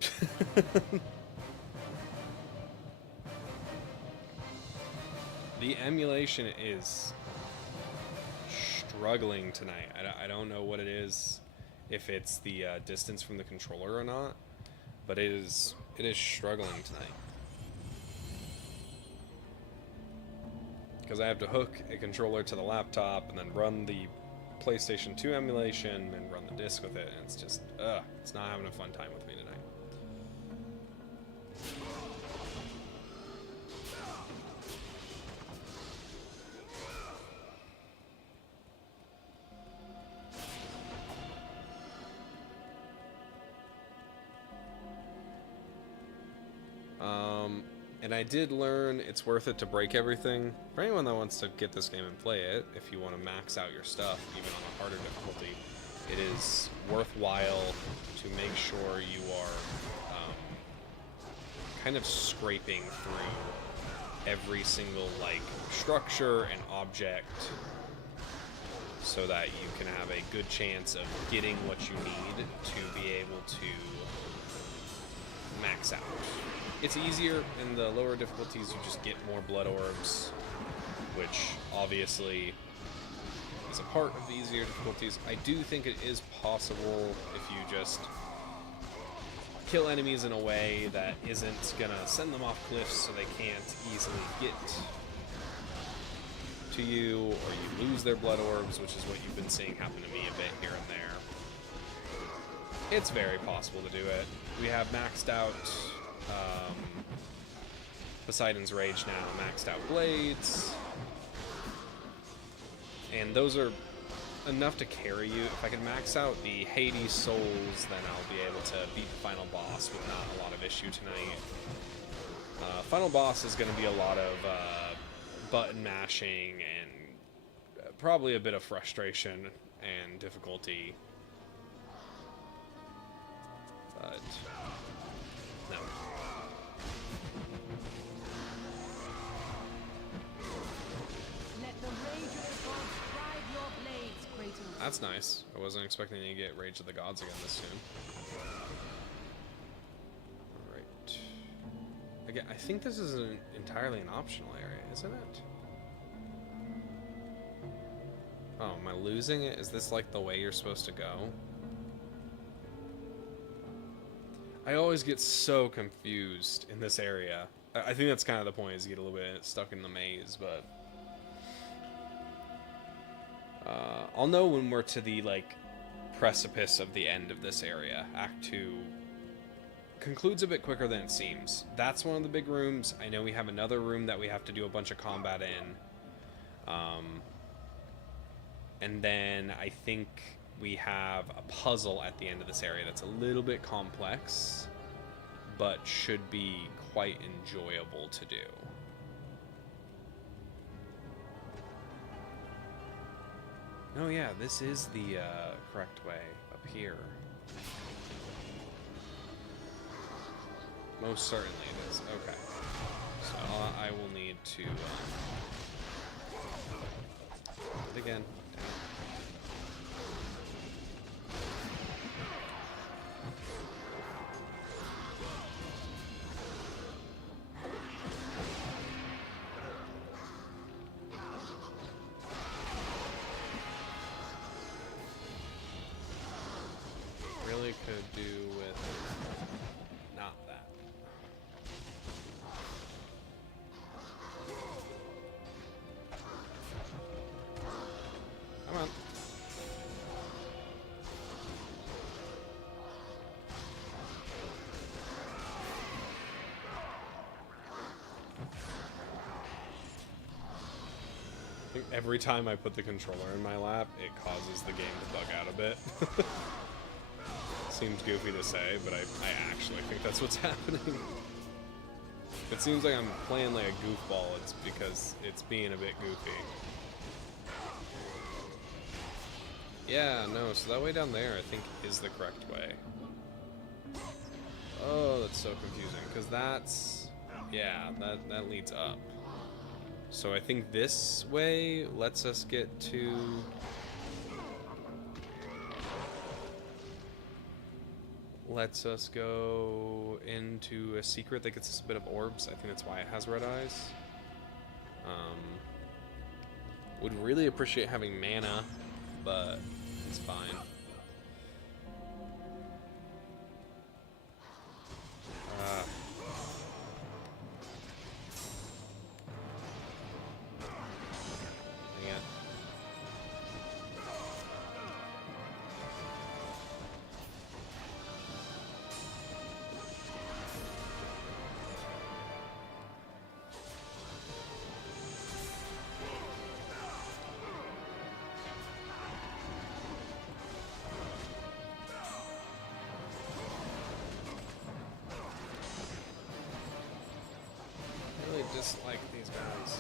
The emulation is struggling tonight. I don't know what it is, if it's the distance from the controller or not, but it is struggling tonight. Because I have to hook a controller to the laptop and then run the PlayStation 2 emulation and run the disc with it, and it's just, it's not having a fun time with me tonight. And I did learn it's worth it to break everything. For anyone that wants to get this game and play it, if you want to max out your stuff, even on a harder difficulty, it is worthwhile to make sure you are kind of scraping through every single structure and object so that you can have a good chance of getting what you need to be able to max out. It's easier in the lower difficulties, you just get more blood orbs, which obviously is a part of the easier difficulties. I do think it is possible if you just kill enemies in a way that isn't gonna send them off cliffs so they can't easily get to you, or you lose their blood orbs, which is what you've been seeing happen to me a bit here and there. It's very possible to do it. We have maxed out Poseidon's Rage now, maxed out blades, and those are enough to carry you. If I can max out the Hades souls, then I'll be able to beat the final boss with not a lot of issue tonight. Final boss is going to be a lot of button mashing and probably a bit of frustration and difficulty. But no. Let the rage of the gods drive your blades, Kratos. That's nice. I wasn't expecting to get Rage of the Gods again this soon. Alright. Again, I think this is entirely an optional area, isn't it? Oh, am I losing it? Is this like the way you're supposed to go? I always get so confused in this area. I think that's kind of the point, is you get a little bit stuck in the maze, but I'll know when we're to the precipice of the end of this area. Act 2 concludes a bit quicker than it seems. That's one of the big rooms. I know we have another room that we have to do a bunch of combat in. And then I think we have a puzzle at the end of this area that's a little bit complex, but should be quite enjoyable to do. Oh yeah, this is the correct way up here. Most certainly it is. Okay. So I will need to... again. Really could do with not that. Come on. I think every time I put the controller in my lap, it causes the game to bug out a bit. Seems goofy to say, but I actually think that's what's happening. It seems like I'm playing like a goofball, it's because it's being a bit goofy. Yeah, no, so that way down there I think is the correct way. Oh, that's so confusing, because that's... yeah, that leads up. So I think this way lets us get to... lets us go into a secret that gets us a bit of orbs. I think that's why it has red eyes. Would really appreciate having mana, but it's fine. Dang it. I really dislike these guys.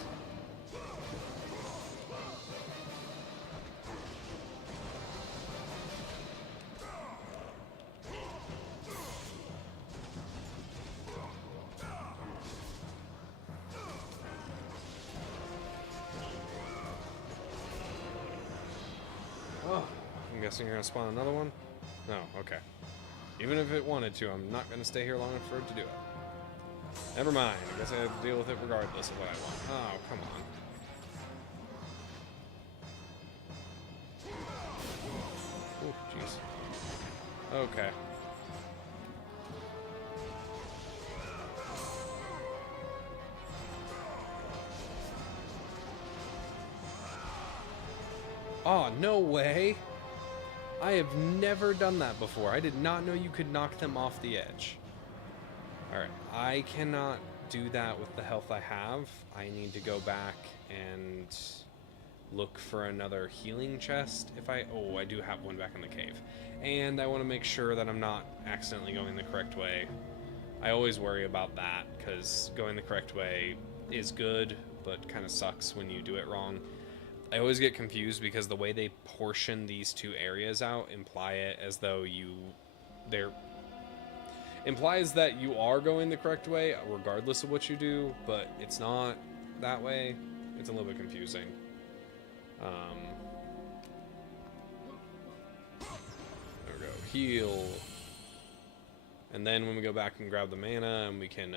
Oh, I'm guessing you're gonna spawn another one? No, okay. Even if it wanted to, I'm not gonna stay here long enough for it to do it. Never mind, I guess I have to deal with it regardless of what I want. Oh, come on. Oh, jeez. Okay. Oh, no way! I have never done that before. I did not know you could knock them off the edge. Alright, I cannot do that with the health I have. I need to go back and look for another healing chest. If I... oh, I do have one back in the cave. And I want to make sure that I'm not accidentally going the correct way. I always worry about that, because going the correct way is good, but kind of sucks when you do it wrong. I always get confused because the way they portion these two areas out imply it as though implies that you are going the correct way regardless of what you do, but it's not that way. It's a little bit confusing. There we go. Heal. And then when we go back and grab the mana, and we can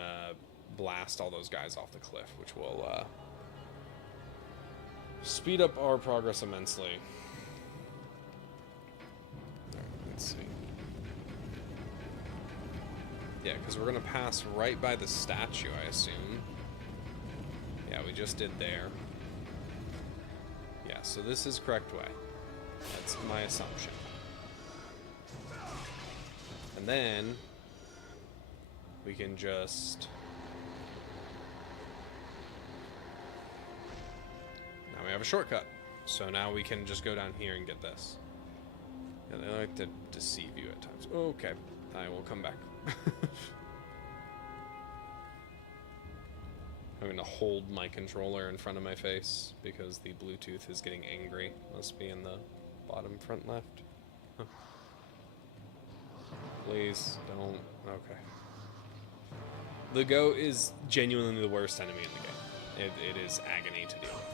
blast all those guys off the cliff, which will speed up our progress immensely. Alright, let's see. Yeah, because we're going to pass right by the statue, I assume. Yeah, we just did there. Yeah, so this is correct way. That's my assumption. And then we can just... now we have a shortcut. So now we can just go down here and get this. Yeah, they like to deceive you at times. Okay, I will come back. I'm going to hold my controller in front of my face because the Bluetooth is getting angry. Must be in the bottom front left. Huh. Please don't. Okay. The goat is genuinely the worst enemy in the game. It is agony to deal with.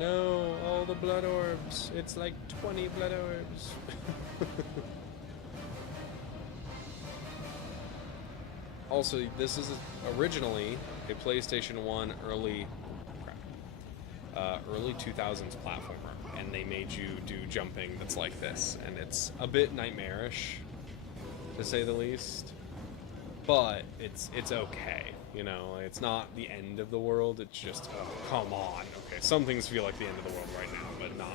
No, all the blood orbs. It's like 20 blood orbs. Also, this is originally a PlayStation 1 early 2000s platformer, and they made you do jumping that's like this, and it's a bit nightmarish, to say the least. But it's okay, you know. It's not the end of the world. It's just, oh, come on. Okay, some things feel like the end of the world right now, but not.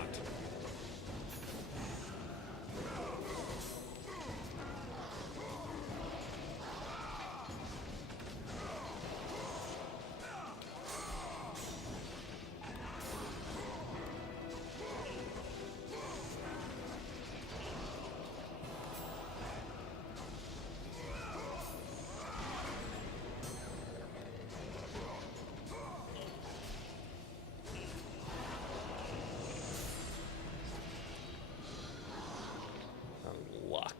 Luck.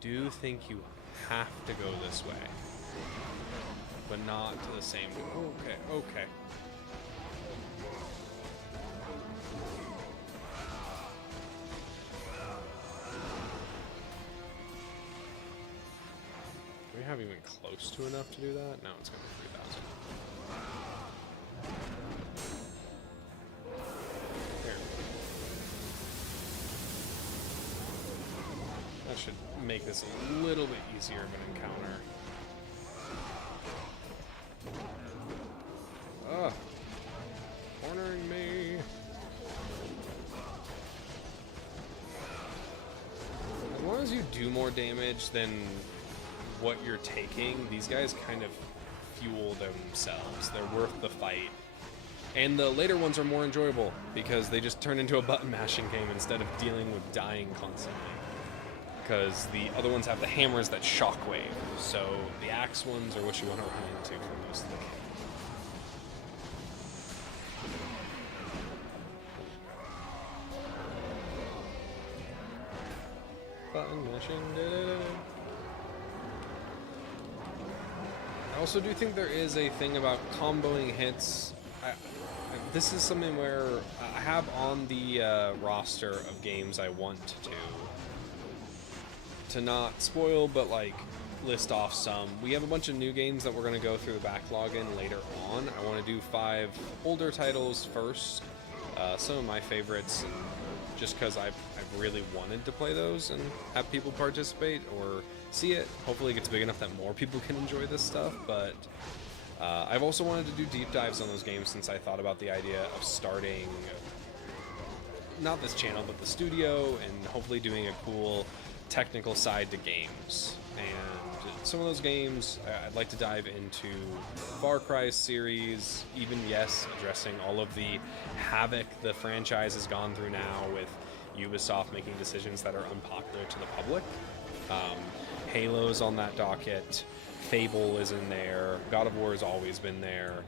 Do think you have to go this way, but not to the same. Okay. Do we have even close to enough to do that? No, it's gonna be 3,000. There. That should make this a little bit easier of an encounter. Ugh. Cornering me. As long as you do more damage than what you're taking, these guys kind of fuel themselves. They're worth the fight. And the later ones are more enjoyable because they just turn into a button mashing game instead of dealing with dying constantly. Because the other ones have the hammers that shockwave, so the axe ones are what you want to run into for most of the game. Button mashing. I also do think there is a thing about comboing hits. This is something where I have on the roster of games I want to not spoil, but like list off some. We have a bunch of new games that we're going to go through the backlog in later on. I want to do 5 older titles first, some of my favorites, just because I've really wanted to play those and have people participate or see it. Hopefully it gets big enough that more people can enjoy this stuff, but I've also wanted to do deep dives on those games since I thought about the idea of starting not this channel but the studio and hopefully doing a cool technical side to games. And some of those games I'd like to dive into Far Cry series, even addressing all of the havoc the franchise has gone through now with Ubisoft making decisions that are unpopular to the public. Halo's on that docket, Fable is in there, God of War has always been there.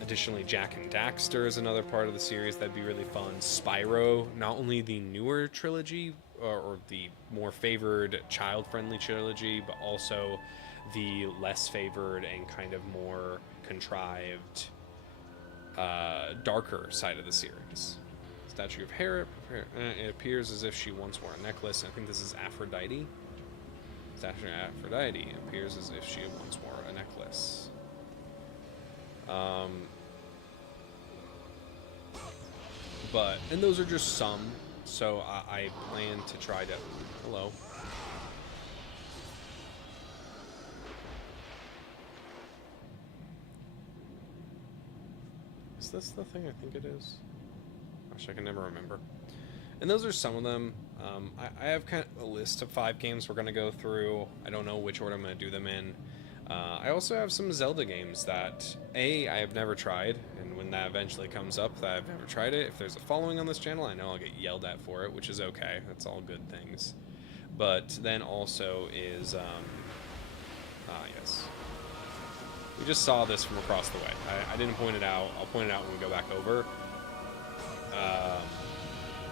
Additionally, Jak and Daxter is another part of the series that'd be really fun. Spyro, not only the newer trilogy, or the more favored child-friendly trilogy, but also the less favored and kind of more contrived, darker side of the series. Statue of Hera, it appears as if she once wore a necklace. I think this is Aphrodite. Statue of Aphrodite appears as if she once wore a necklace. And those are just some, so I plan to try to, hello, this the thing I think it is? Gosh, I can never remember. And those are some of them. I have kind of a list of 5 games we're going to go through. I don't know which order I'm going to do them in. I also have some Zelda games that, I have never tried, and when that eventually comes up that I've never tried it, if there's a following on this channel, I know I'll get yelled at for it, which is okay. That's all good things. But then also is, yes. We just saw this from across the way. I didn't point it out. I'll point it out when we go back over.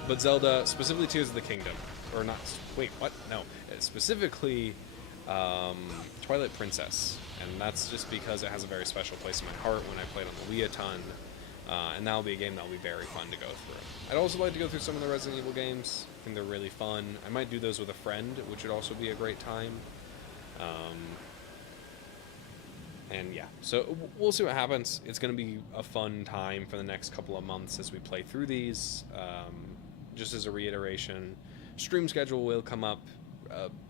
But Zelda, specifically Tears of the Kingdom, or not, wait, what? No, specifically Twilight Princess, and that's just because it has a very special place in my heart when I played on the Wii a ton, and that'll be a game that'll be very fun to go through. I'd also like to go through some of the Resident Evil games. I think they're really fun. I might do those with a friend, which would also be a great time. And yeah, so we'll see what happens. It's going to be a fun time for the next couple of months as we play through these. Just as a reiteration, stream schedule will come up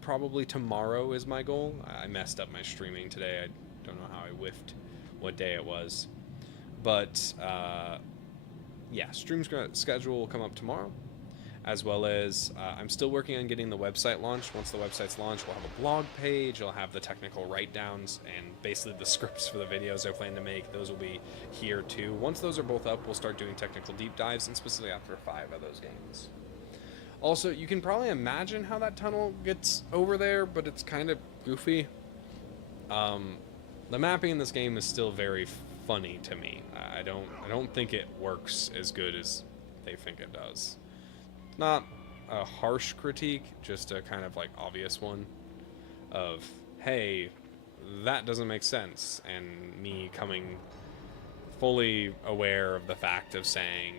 probably tomorrow is my goal. I messed up my streaming today. I don't know how I whiffed what day it was. But yeah, stream schedule will come up tomorrow. As well as I'm still working on getting the website launched. Once the website's launched, we'll have a blog page, I'll have the technical write-downs, and basically the scripts for the videos I plan to make. Those will be here too. Once those are both up, we'll start doing technical deep dives, and specifically after 5 of those games. Also, you can probably imagine how that tunnel gets over there, but it's kind of goofy. The mapping in this game is still very funny to me. I don't think it works as good as they think it does. Not a harsh critique, just a kind of like obvious one of, hey, that doesn't make sense, and me coming fully aware of the fact of saying,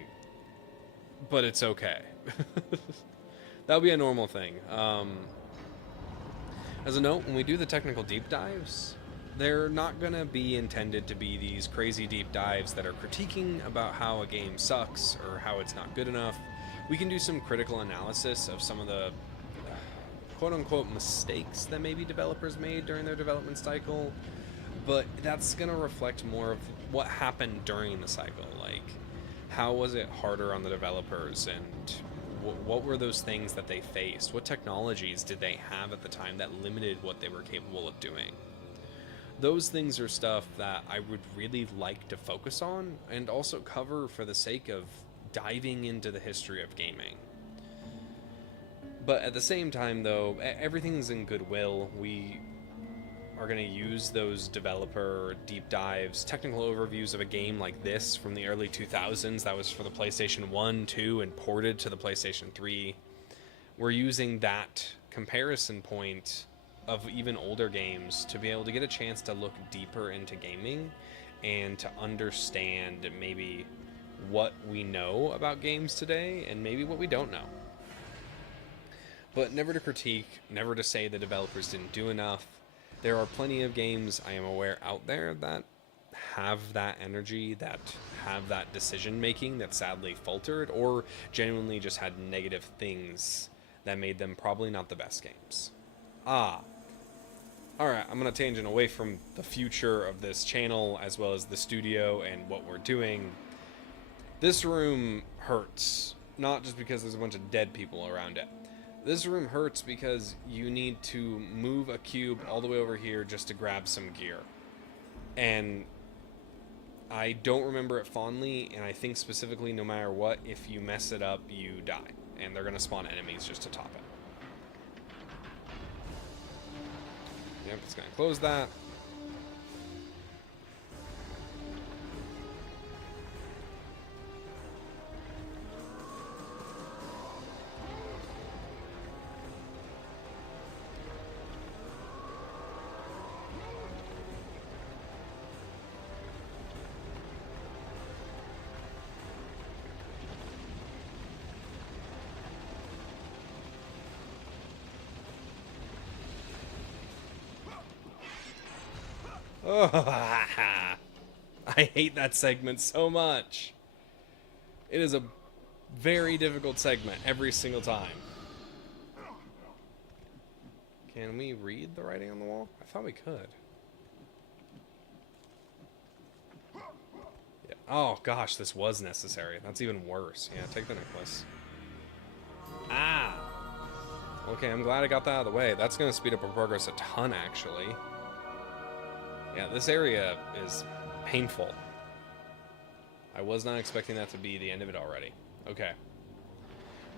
but it's okay. That would be a normal thing. As a note, when we do the technical deep dives, they're not going to be intended to be these crazy deep dives that are critiquing about how a game sucks or how it's not good enough. We can do some critical analysis of some of the quote-unquote mistakes that maybe developers made during their development cycle, but that's going to reflect more of what happened during the cycle. Like, how was it harder on the developers, and what were those things that they faced? What technologies did they have at the time that limited what they were capable of doing? Those things are stuff that I would really like to focus on and also cover for the sake of diving into the history of gaming. But at the same time, though, everything's in goodwill. We are going to use those developer deep dives, technical overviews of a game like this from the early 2000s that was for the PlayStation 1, 2, and ported to the PlayStation 3. We're using that comparison point of even older games to be able to get a chance to look deeper into gaming and to understand maybe what we know about games today and maybe what we don't know. But never to critique, never to say the developers didn't do enough. There are plenty of games I am aware out there that have that energy, that have that decision making that sadly faltered or genuinely just had negative things that made them probably not the best games. Alright, I'm going to tangent away from the future of this channel as well as the studio and what we're doing. This room hurts, not just because there's a bunch of dead people around it. This room hurts because you need to move a cube all the way over here just to grab some gear. And I don't remember it fondly, and I think specifically no matter what, if you mess it up, you die. And they're going to spawn enemies just to top it. Yep, it's going to close that. Oh, I hate that segment so much. It is a very difficult segment every single time. Can we read the writing on the wall? I thought we could. Yeah. Oh gosh, this was necessary. That's even worse. Yeah, take the necklace. Ah! Okay, I'm glad I got that out of the way. That's going to speed up our progress a ton, actually. Yeah, this area is painful. I was not expecting that to be the end of it already. Okay.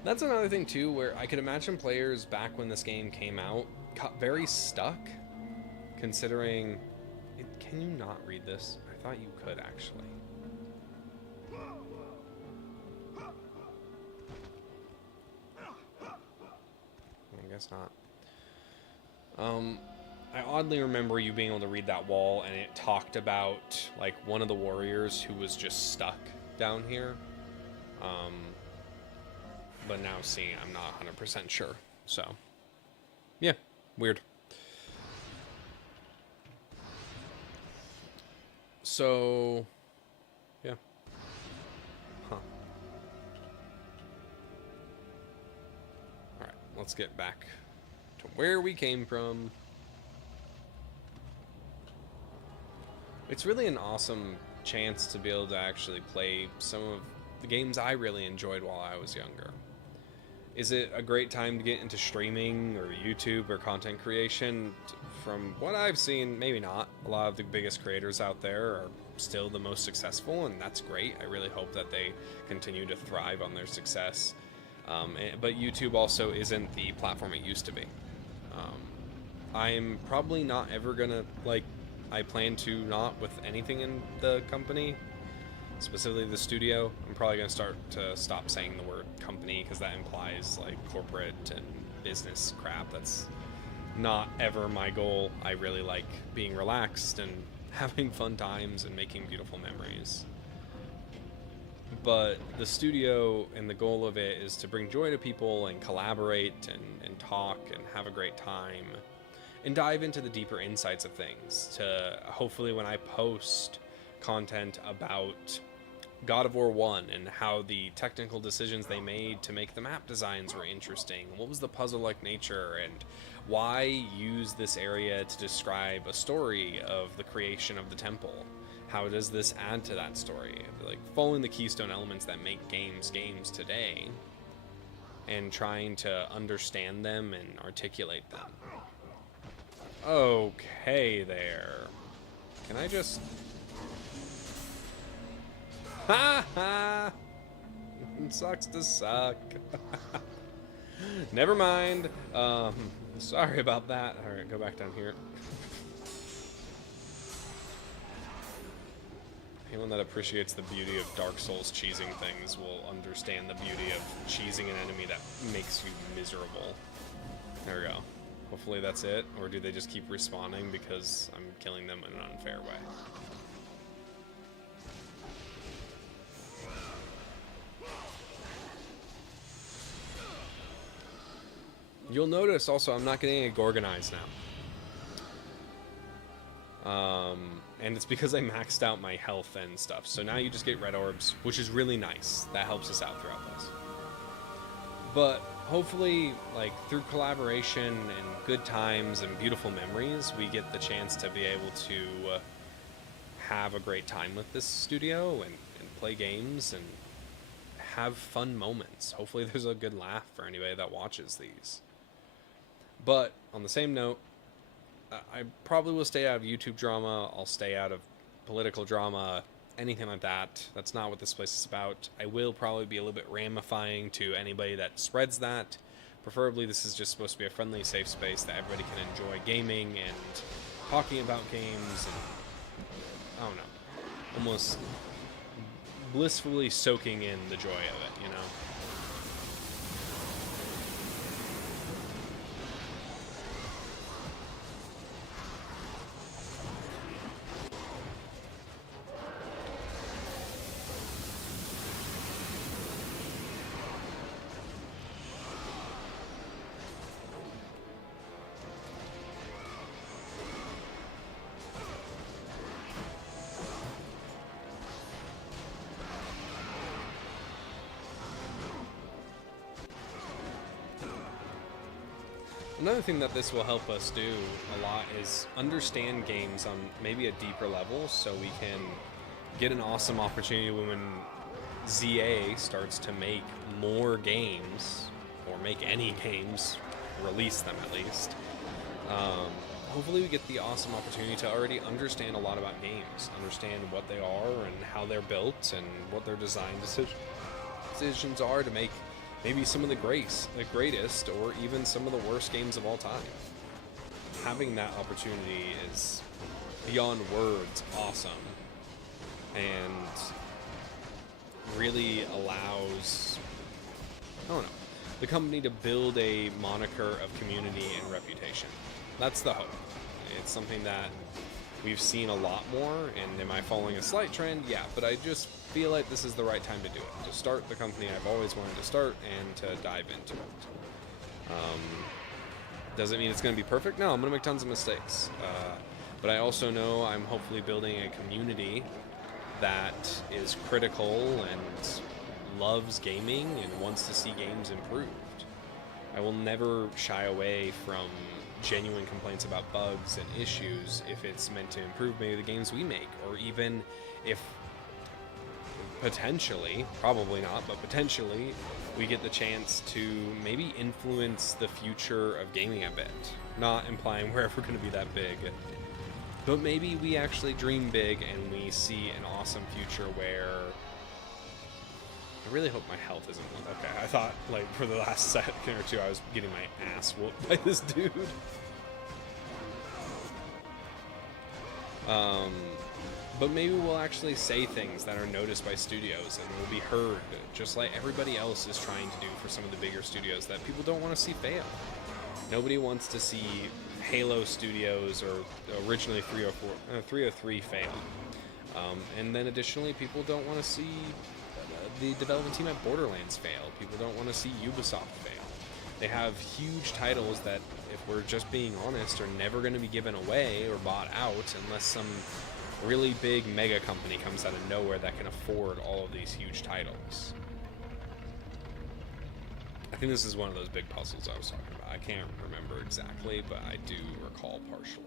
That's another thing, too, where I could imagine players back when this game came out got very stuck, considering... Can you not read this? I thought you could, actually. I guess not. I oddly remember you being able to read that wall, and it talked about, like, one of the warriors who was just stuck down here. But now seeing, I'm not 100% sure. So, yeah, weird. So, yeah. Huh. Alright, let's get back to where we came from. It's really an awesome chance to be able to actually play some of the games I really enjoyed while I was younger. Is it a great time to get into streaming or YouTube or content creation? From what I've seen, maybe not. A lot of the biggest creators out there are still the most successful, and that's great. I really hope that they continue to thrive on their success. But YouTube also isn't the platform it used to be. I'm probably not ever gonna, like, I plan to not with anything in the company, specifically the studio. I'm probably going to stop saying the word company, because that implies, like, corporate and business crap. That's not ever my goal. I really like being relaxed and having fun times and making beautiful memories. But the studio and the goal of it is to bring joy to people and collaborate and talk and have a great time and dive into the deeper insights of things, to hopefully when I post content about God of War 1 and how the technical decisions they made to make the map designs were interesting, what was the puzzle-like nature, and why use this area to describe a story of the creation of the temple. How does this add to that story? Like, following the keystone elements that make games today and trying to understand them and articulate them. Okay there. Can I just... Ha ha! It sucks to suck. Never mind. Sorry about that. Alright, go back down here. Anyone that appreciates the beauty of Dark Souls cheesing things will understand the beauty of cheesing an enemy that makes you miserable. There we go. Hopefully that's it, or do they just keep respawning because I'm killing them in an unfair way? You'll notice also I'm not getting a Gorgonized now. And it's because I maxed out my health and stuff. So now you just get red orbs, which is really nice. That helps us out throughout this. But hopefully, like, through collaboration and good times and beautiful memories, we get the chance to be able to have a great time with this studio and play games and have fun moments. Hopefully there's a good laugh for anybody that watches these. But on the same note, I probably will stay out of YouTube drama. I'll stay out of political drama, anything like that. That's not what this place is about. I will probably be a little bit ramifying to anybody that spreads that. Preferably, this is just supposed to be a friendly, safe space that everybody can enjoy gaming and talking about games and, I don't know, almost blissfully soaking in the joy of it, you know? Another thing that this will help us do a lot is understand games on maybe a deeper level, so we can get an awesome opportunity when ZA starts to make more games, or make any games, release them at least. Hopefully we get the awesome opportunity to already understand a lot about games, understand what they are and how they're built and what their design decisions are to make maybe some of the greatest, or even some of the worst games of all time. Having that opportunity is beyond words awesome, and really allows, I don't know, the company to build a moniker of community and reputation. That's the hope. It's something that we've seen a lot more, and am I following a slight trend? Yeah, but I just feel like this is the right time to do it, to start the company I've always wanted to start and to dive into it. Doesn't mean it's going to be perfect. No, I'm going to make tons of mistakes. But I also know I'm hopefully building a community that is critical and loves gaming and wants to see games improved. I will never shy away from genuine complaints about bugs and issues if it's meant to improve maybe the games we make, or even if potentially, probably not, but potentially we get the chance to maybe influence the future of gaming a bit. Not implying we're ever going to be that big, but maybe we actually dream big and we see an awesome future where... I really hope my health isn't... Okay, I thought, like, for the last second or two I was getting my ass whooped by this dude. But maybe we'll actually say things that are noticed by studios and will be heard, just like everybody else is trying to do for some of the bigger studios that people don't want to see fail. Nobody wants to see Halo Studios or originally 303 fail. And then additionally, people don't want to see the development team at Borderlands fail. People don't want to see Ubisoft fail. They have huge titles that, if we're just being honest, are never going to be given away or bought out unless some really big mega company comes out of nowhere that can afford all of these huge titles. I think this is one of those big puzzles I was talking about. I can't remember exactly, but I do recall partially.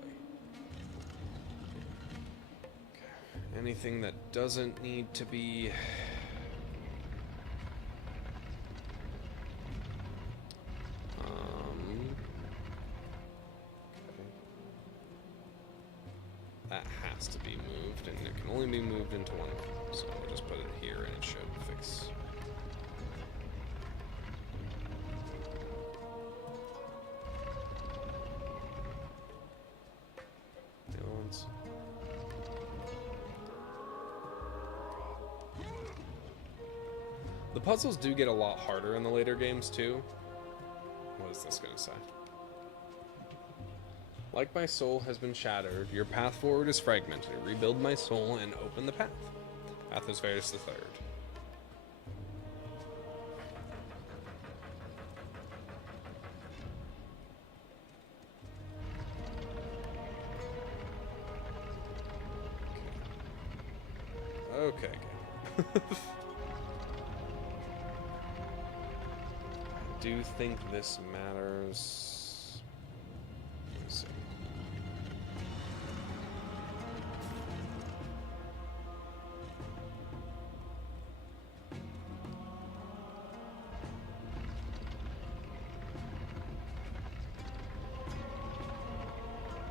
Okay. Anything that doesn't need to be... That has to be moved, and it can only be moved into one room. So we'll just put it here, and it should fix. The other ones. The puzzles do get a lot harder in the later games too. What is this gonna say? Like my soul has been shattered, your path forward is fragmented. Rebuild my soul and open the path. Athos Varus III. Okay. I do think this matters. Let me see.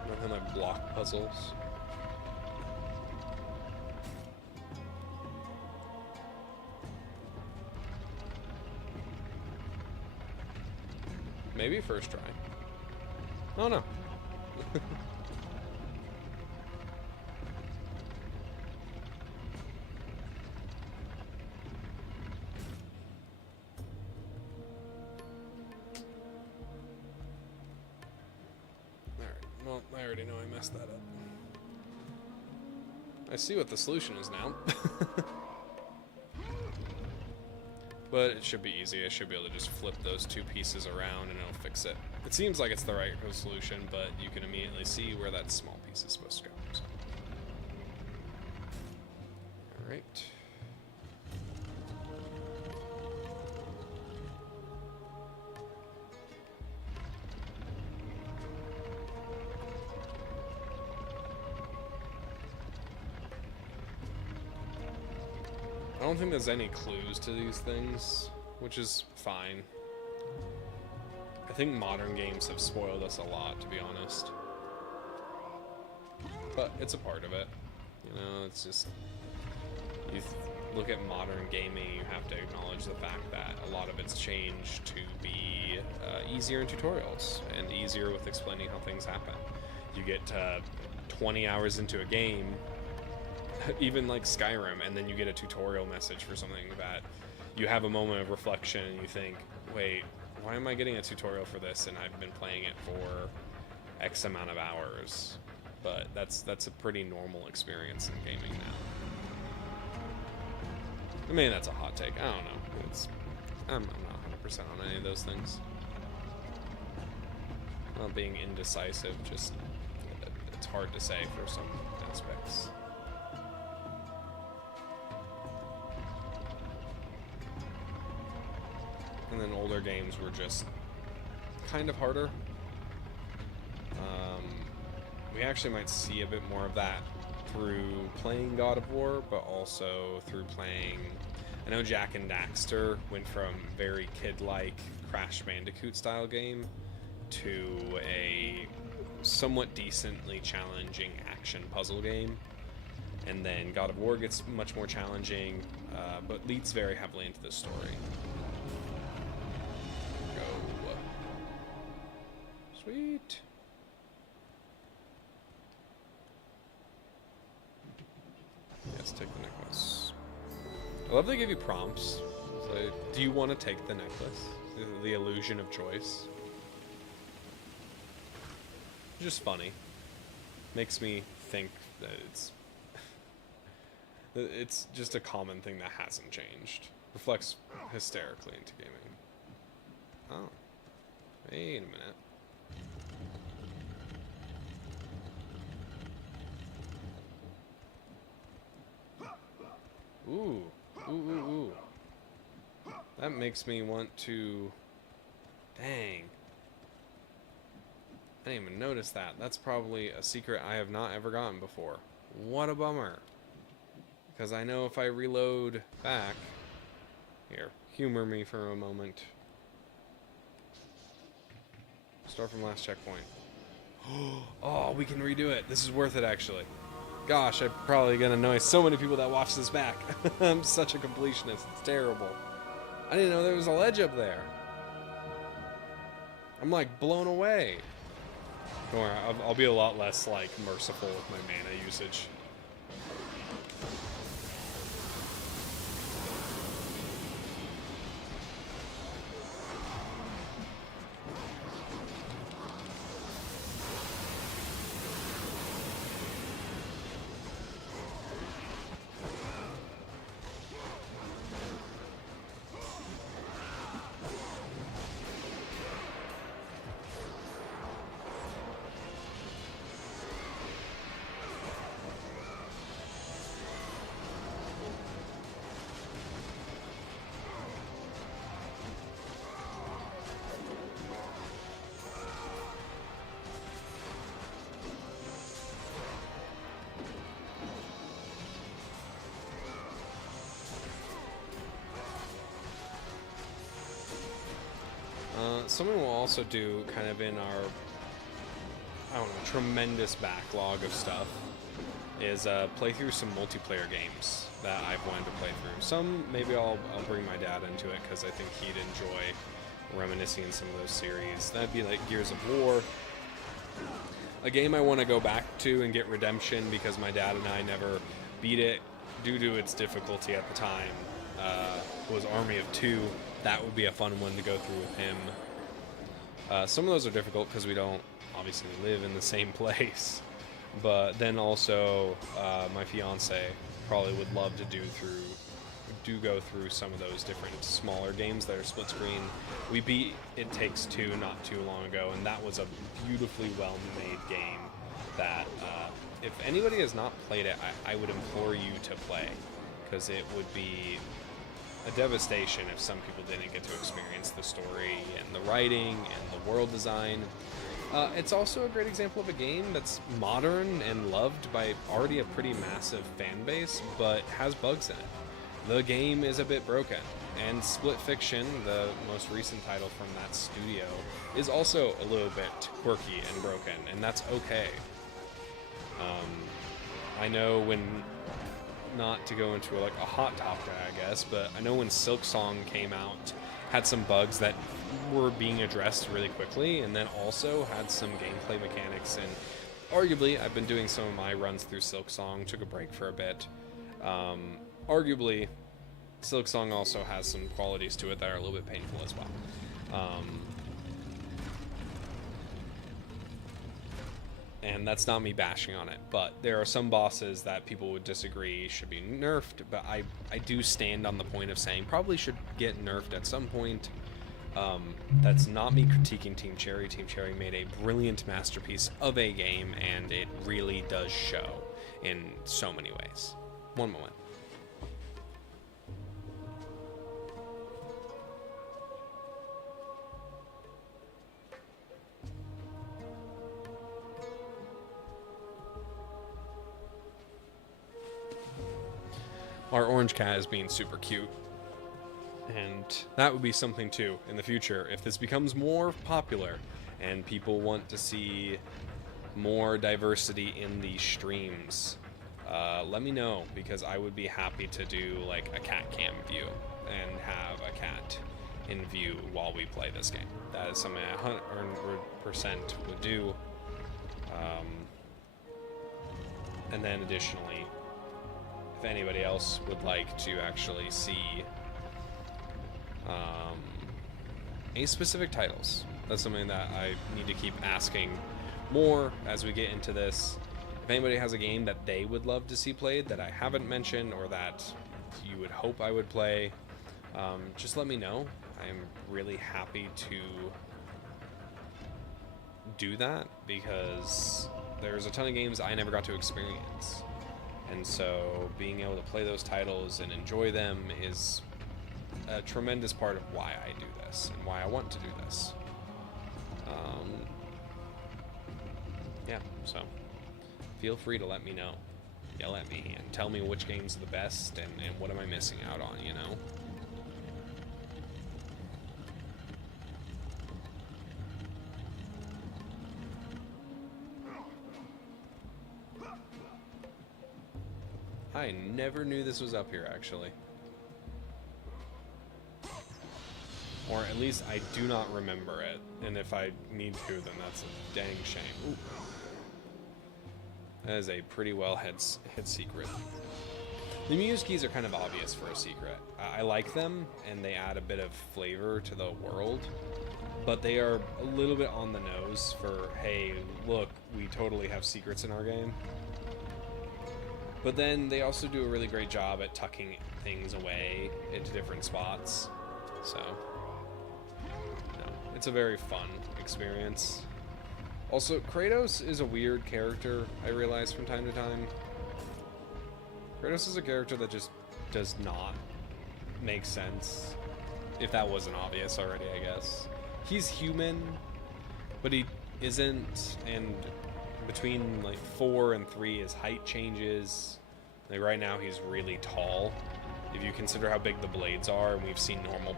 Nothing like block puzzles. Maybe first try. Oh no. Alright, well, I already know I messed that up. I see what the solution is now. But it should be easy. I should be able to just flip those two pieces around and it'll fix it. It seems like it's the right solution, but you can immediately see where that small piece is supposed to go. So. Alright. don't think there's any clues to these things, which is fine. I think modern games have spoiled us a lot, to be honest. But it's a part of it. You know, it's just... You look at modern gaming, you have to acknowledge the fact that a lot of it's changed to be easier in tutorials and easier with explaining how things happen. You get 20 hours into a game, even like Skyrim, and then you get a tutorial message for something that you have a moment of reflection and you think, wait, why am I getting a tutorial for this and I've been playing it for X amount of hours? But that's a pretty normal experience in gaming now. I mean, that's a hot take. I don't know. I'm not 100% on any of those things. Not being indecisive, just it's hard to say for some aspects. And then older games were just kind of harder. We actually might see a bit more of that through playing God of War, but also through playing... I know Jak and Daxter went from very kid-like Crash Bandicoot-style game to a somewhat decently challenging action puzzle game. And then God of War gets much more challenging, but leads very heavily into the story. Go. Sweet. Yes, take the necklace. I love they give you prompts. So, do you want to take the necklace? The illusion of choice. Just funny. Makes me think that it's just a common thing that hasn't changed. Reflects hysterically into gaming. Oh. Wait a minute. Ooh. Ooh. That makes me want to... Dang. I didn't even notice that. That's probably a secret I have not ever gotten before. What a bummer. Because I know if I reload back... Here, humor me for a moment. Start from last checkpoint. Oh, we can redo it. This is worth it, actually. Gosh, I'm probably gonna annoy so many people that watch this back. I'm such a completionist. It's terrible. I didn't know there was a ledge up there. I'm like blown away. Don't worry, I'll be a lot less like merciful with my mana usage. Something we'll also do kind of in our, I don't know, tremendous backlog of stuff is play through some multiplayer games that I've wanted to play through. Some, maybe I'll bring my dad into it because I think he'd enjoy reminiscing in some of those series. That'd be like Gears of War. A game I want to go back to and get redemption because my dad and I never beat it due to its difficulty at the time was Army of Two. That would be a fun one to go through with him. Some of those are difficult because we don't obviously live in the same place. But then also, my fiance probably would love to go through some of those different smaller games that are split screen. We beat It Takes Two not too long ago, and that was a beautifully well-made game that, if anybody has not played it, I would implore you to play, because it would be a devastation if some people didn't get to experience the story and the writing and the world design. It's also a great example of a game that's modern and loved by already a pretty massive fan base, but has bugs in it. the game is a bit broken. And Split Fiction, the most recent title from that studio, is also a little bit quirky and broken, and that's okay. I know when, not to go into like a hot topic, I guess, but I know when Silksong came out, had some bugs that were being addressed really quickly, and then also had some gameplay mechanics. And arguably, I've been doing some of my runs through Silksong, took a break for a bit. Arguably, Silksong also has some qualities to it that are a little bit painful as well. And that's not me bashing on it, but there are some bosses that people would disagree should be nerfed, but I do stand on the point of saying probably should get nerfed at some point. That's not me critiquing Team Cherry. Team Cherry made a brilliant masterpiece of a game, and it really does show in so many ways. One moment. Our orange cat is being super cute, and that would be something too in the future if this becomes more popular and people want to see more diversity in these streams. Let me know, because I would be happy to do like a cat cam view and have a cat in view while we play this game. That is something I 100% would do. And then additionally, if anybody else would like to actually see any specific titles, that's something that I need to keep asking more as we get into this. If anybody has a game that they would love to see played that I haven't mentioned, or that you would hope I would play, just let me know. I'm really happy to do that, because there's a ton of games I never got to experience. And so being able to play those titles and enjoy them is a tremendous part of why I do this and why I want to do this. Yeah, so feel free to let me know. Yell at me and tell me which game's the best and what am I missing out on, you know? I never knew this was up here, actually. Or at least I do not remember it. And if I need to, then that's a dang shame. Ooh. That is a pretty well hid secret. The Muse keys are kind of obvious for a secret. I like them, and they add a bit of flavor to the world. But they are a little bit on the nose for, hey, look, we totally have secrets in our game. But then they also do a really great job at tucking things away into different spots. So, no, it's a very fun experience. Also, Kratos is a weird character, I realize from time to time. Kratos is a character that just does not make sense. If that wasn't obvious already, I guess. He's human, but he isn't, and between like 4 and 3 his height changes. Like right now he's really tall if you consider how big the blades are, and we've seen normal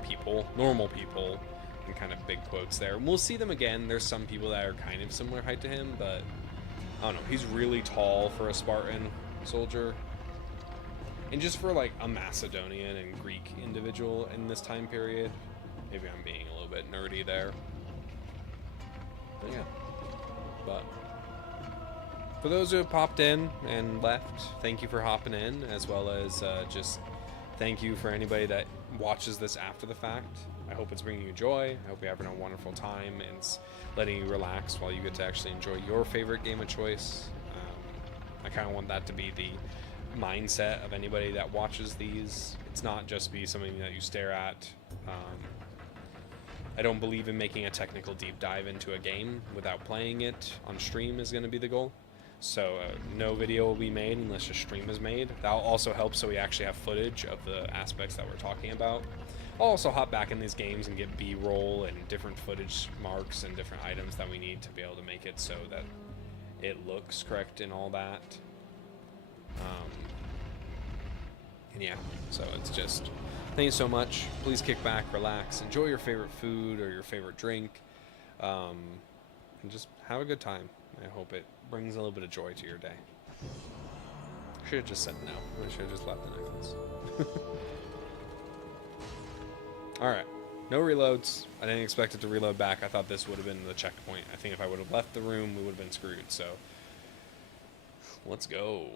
people in kind of big quotes there, and we'll see them again. There's some people that are kind of similar height to him, but I don't know, he's really tall for a Spartan soldier, and just for like a Macedonian and Greek individual in this time period. Maybe I'm being a little bit nerdy there, but yeah. But for those who have popped in and left, thank you for hopping in, as well as just thank you for anybody that watches this after the fact. I hope it's bringing you joy. I hope you're having a wonderful time and it's letting you relax while you get to actually enjoy your favorite game of choice. I kind of want that to be the mindset of anybody that watches these. It's not just be something that you stare at. I don't believe in making a technical deep dive into a game without playing it on stream is going to be the goal. So no video will be made unless a stream is made. That'll also help so we actually have footage of the aspects that we're talking about. I'll also hop back in these games and get B-roll and different footage marks and different items that we need to be able to make it so that it looks correct and all that. And yeah, so it's just, thank you so much. Please kick back, relax, enjoy your favorite food or your favorite drink, and just have a good time. I hope it brings a little bit of joy to your day. Should have just said no. I should have just left the necklace. Alright. No reloads. I didn't expect it to reload back. I thought this would have been the checkpoint. I think if I would have left the room, we would have been screwed. So, let's go.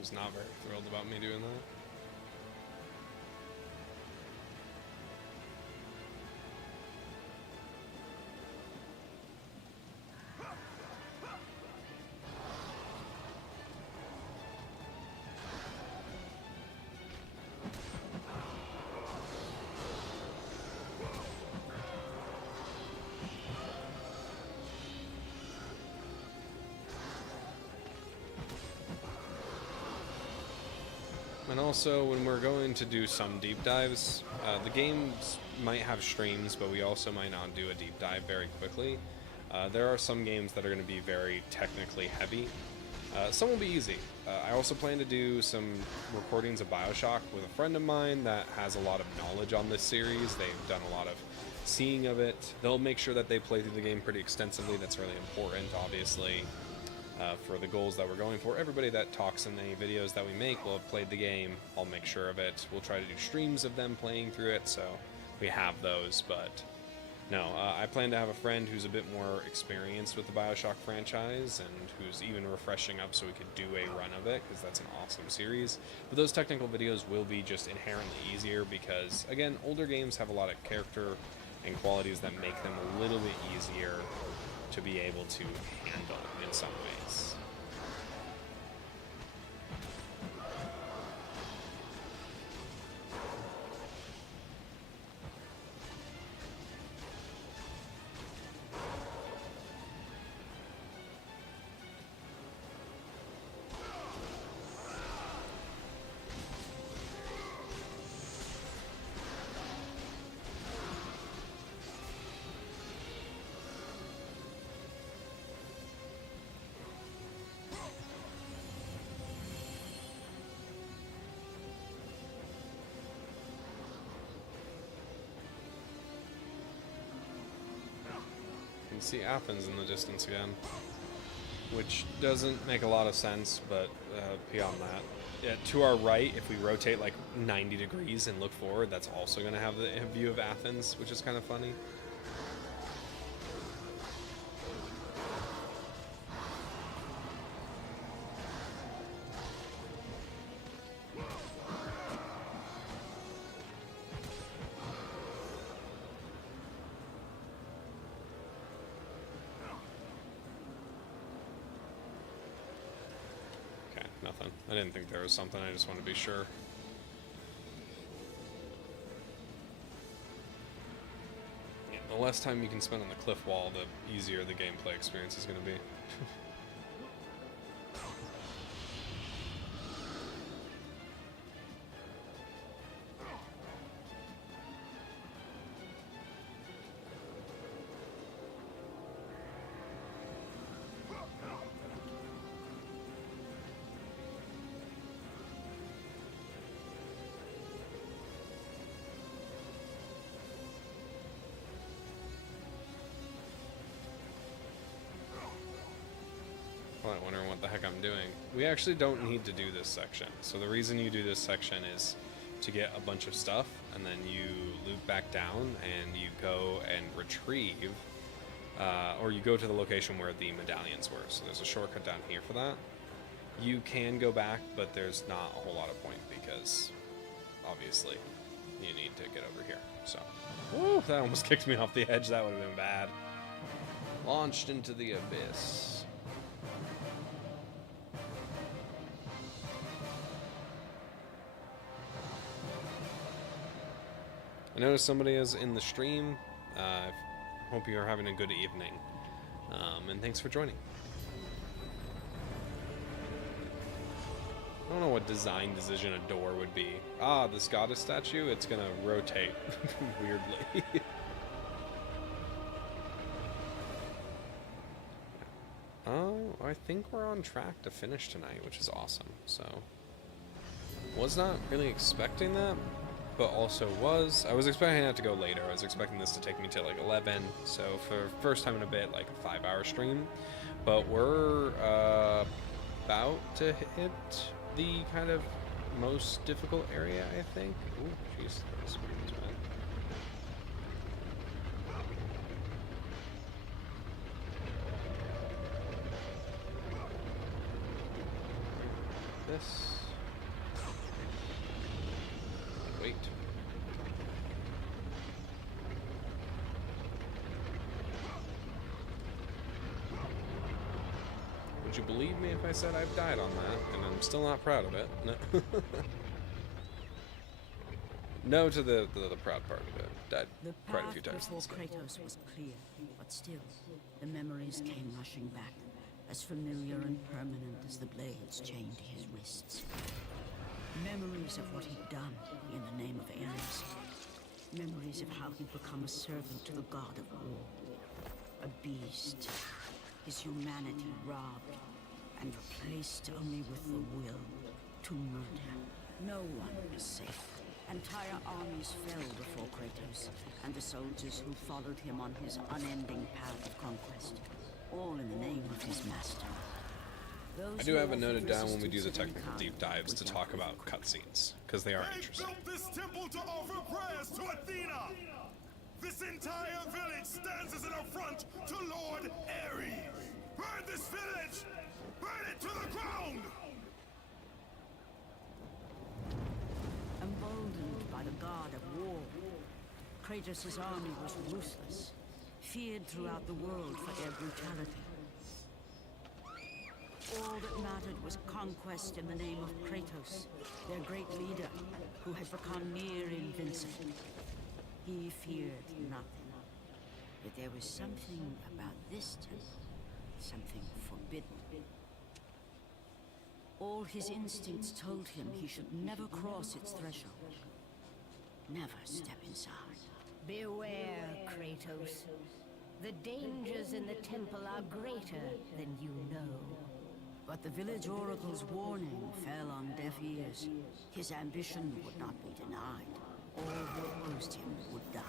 Was not very thrilled about me doing that. And also, when we're going to do some deep dives, the games might have streams, but we also might not do a deep dive very quickly. There are some games that are going to be very technically heavy. Some will be easy. I also plan to do some recordings of BioShock with a friend of mine that has a lot of knowledge on this series. They've done a lot of seeing of it. They'll make sure that they play through the game pretty extensively. That's really important, obviously. For the goals that we're going for. Everybody that talks in any videos that we make will have played the game. I'll make sure of it. We'll try to do streams of them playing through it, so we have those, but no, I plan to have a friend who's a bit more experienced with the BioShock franchise and who's even refreshing up so we could do a run of it, because that's an awesome series. But those technical videos will be just inherently easier because, again, older games have a lot of character and qualities that make them a little bit easier to be able to handle in some ways. You can see Athens in the distance again, which doesn't make a lot of sense, but beyond that. Yeah, to our right, if we rotate like 90 degrees and look forward, that's also going to have the view of Athens, which is kind of funny. I didn't think there was something, I just want to be sure. Yeah, the less time you can spend on the cliff wall, the easier the gameplay experience is going to be. Probably wondering what the heck I'm doing. We actually don't need to do this section. So the reason you do this section is to get a bunch of stuff, and then you loop back down and you go and retrieve, or you go to the location where the medallions were. So there's a shortcut down here for that. You can go back, but there's not a whole lot of point because obviously you need to get over here. So, woo, that almost kicked me off the edge. That would have been bad. Launched into the abyss. I noticed somebody is in the stream. Hope you are having a good evening. And thanks for joining. I don't know what design decision a door would be. Ah, this goddess statue, it's gonna rotate weirdly. Oh, I think we're on track to finish tonight, which is awesome. So, was not really expecting that, but also was. I was expecting that to go later. I was expecting this to take me to like 11, so for first time in a bit, like a 5-hour stream. But we're about to hit the kind of most difficult area, I think. Ooh, jeez, that was bad. This. Wait. Would you believe me if I said I've died on that, and I'm still not proud of it? No, no to the proud part of it. Died quite a few times. The path before Kratos was clear, but still, the memories came rushing back, as familiar and permanent as the blades chained to his wrists. Memories of what he'd done in the name of Ares. Memories of how he'd become a servant to the god of war. A beast. His humanity robbed and replaced only with the will to murder. No one was safe. Entire armies fell before Kratos and the soldiers who followed him on his unending path of conquest. All in the name of his master. I do have it noted down when we do the technical deep dives to talk about cutscenes, because they are interesting. They built this temple to offer prayers to Athena! This entire village stands as an affront to Lord Ares! Burn this village! Burn it to the ground! Emboldened by the god of war, Kratos' army was ruthless, feared throughout the world for their brutality. All that mattered was conquest in the name of Kratos, their great leader, who had become near invincible. He feared nothing. But there was something about this temple, something forbidden. All his instincts told him he should never cross its threshold. Never step inside. Beware, Kratos. The dangers in the temple are greater than you know. But the village oracle's warning fell on deaf ears. His ambition would not be denied. All who opposed him would die.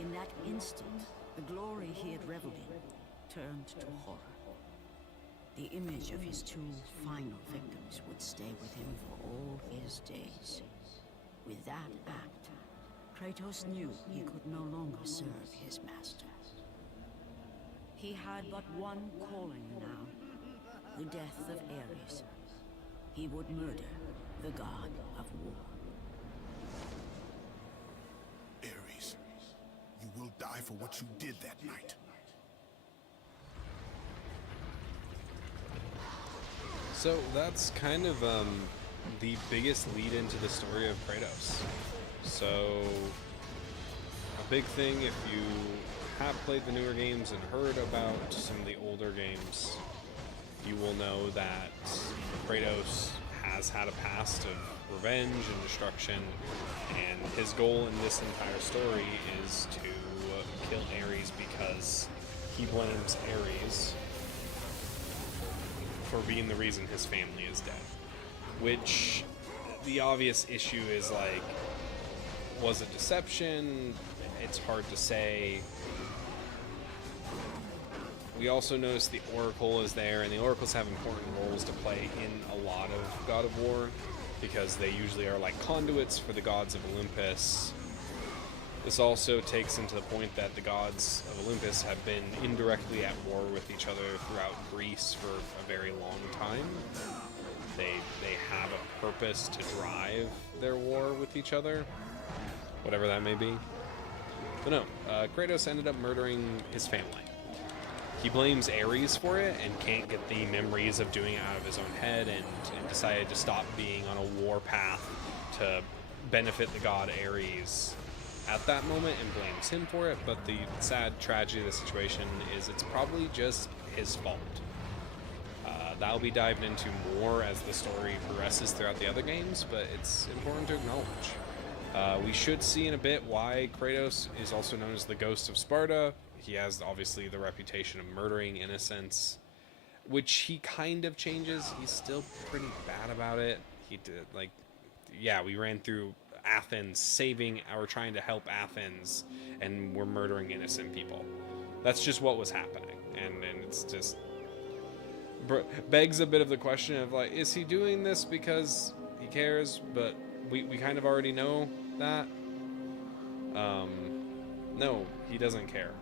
In that instant, the glory he had reveled in turned to horror. The image of his two final victims would stay with him for all his days. With that act, Kratos knew he could no longer serve his master. He had but one calling now, the death of Ares. He would murder the god of war. Ares, you will die for what you did that night. So that's kind of the biggest lead into the story of Kratos. So a big thing, if you have played the newer games and heard about some of the older games, you will know that Kratos has had a past of revenge and destruction, and his goal in this entire story is to kill Ares because he blames Ares for being the reason his family is dead. Which, the obvious issue is, like, was it deception? It's hard to say. We also notice the Oracle is there, and the Oracles have important roles to play in a lot of God of War, because they usually are like conduits for the gods of Olympus. This also takes into the point that the gods of Olympus have been indirectly at war with each other throughout Greece for a very long time. They have a purpose to drive their war with each other, whatever that may be. But no, Kratos ended up murdering his family. He blames Ares for it and can't get the memories of doing it out of his own head, and decided to stop being on a war path to benefit the god Ares at that moment, and blames him for it. But the sad tragedy of the situation is it's probably just his fault. That'll be dived into more as the story progresses throughout the other games, but it's important to acknowledge. We should see in a bit why Kratos is also known as the Ghost of Sparta. He has obviously the reputation of murdering innocents, which he kind of changes. He's still pretty bad about it. He did, like, yeah, we ran through Athens, trying to help Athens, and we're murdering innocent people. That's just what was happening, and it's just begs a bit of the question of, like, is he doing this because he cares? But we kind of already know that. No, he doesn't care,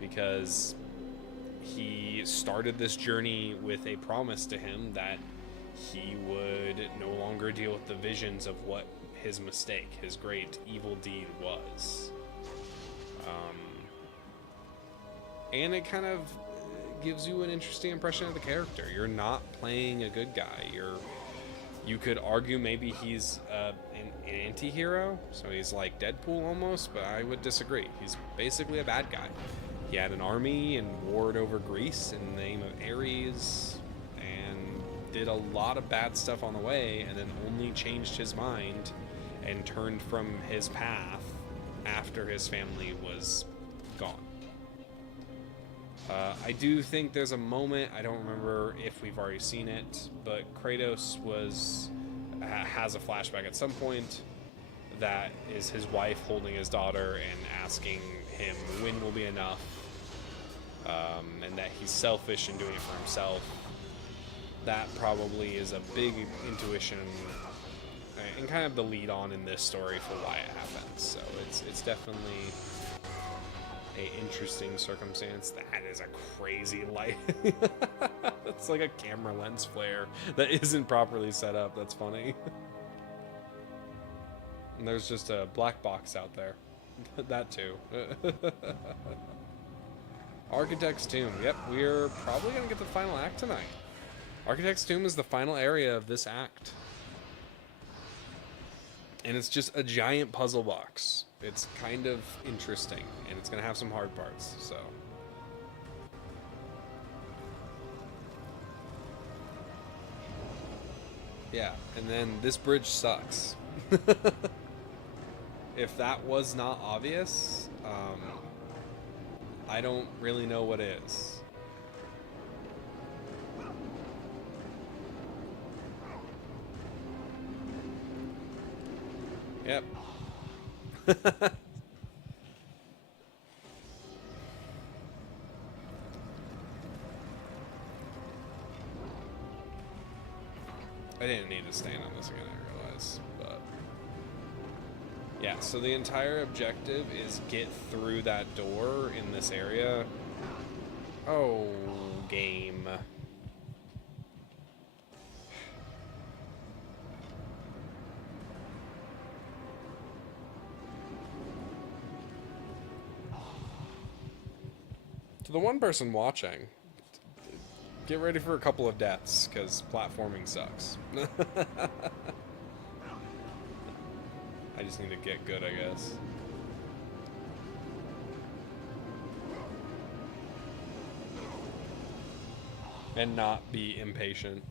because he started this journey with a promise to him that he would no longer deal with the visions of what his mistake, his great evil deed was. And it kind of gives you an interesting impression of the character. You're not playing a good guy. You could argue maybe he's an anti-hero, so he's like Deadpool almost, but I would disagree. He's basically a bad guy. He had an army and warred over Greece in the name of Ares, and did a lot of bad stuff on the way, and then only changed his mind and turned from his path after his family was gone. I do think there's a moment, I don't remember if we've already seen it, but Kratos has a flashback at some point that is his wife holding his daughter and asking him when will be enough, and that he's selfish and doing it for himself. That probably is a big intuition and kind of the lead on in this story for why it happens. So it's definitely a interesting circumstance. That is a crazy light. It's like a camera lens flare that isn't properly set up. That's funny. And there's just a black box out there. That too. Architect's Tomb. Yep, we're probably gonna get the final act tonight. Architect's Tomb is the final area of this act. And it's just a giant puzzle box. It's kind of interesting, and it's going to have some hard parts, so. Yeah, and then this bridge sucks. If that was not obvious, I don't really know what is. Yep. I didn't need to stand on this again, I realize, but Yeah, so the entire objective is get through that door in this area. Oh, game. To the one person watching, get ready for a couple of deaths, because platforming sucks. I just need to get good, I guess. And not be impatient.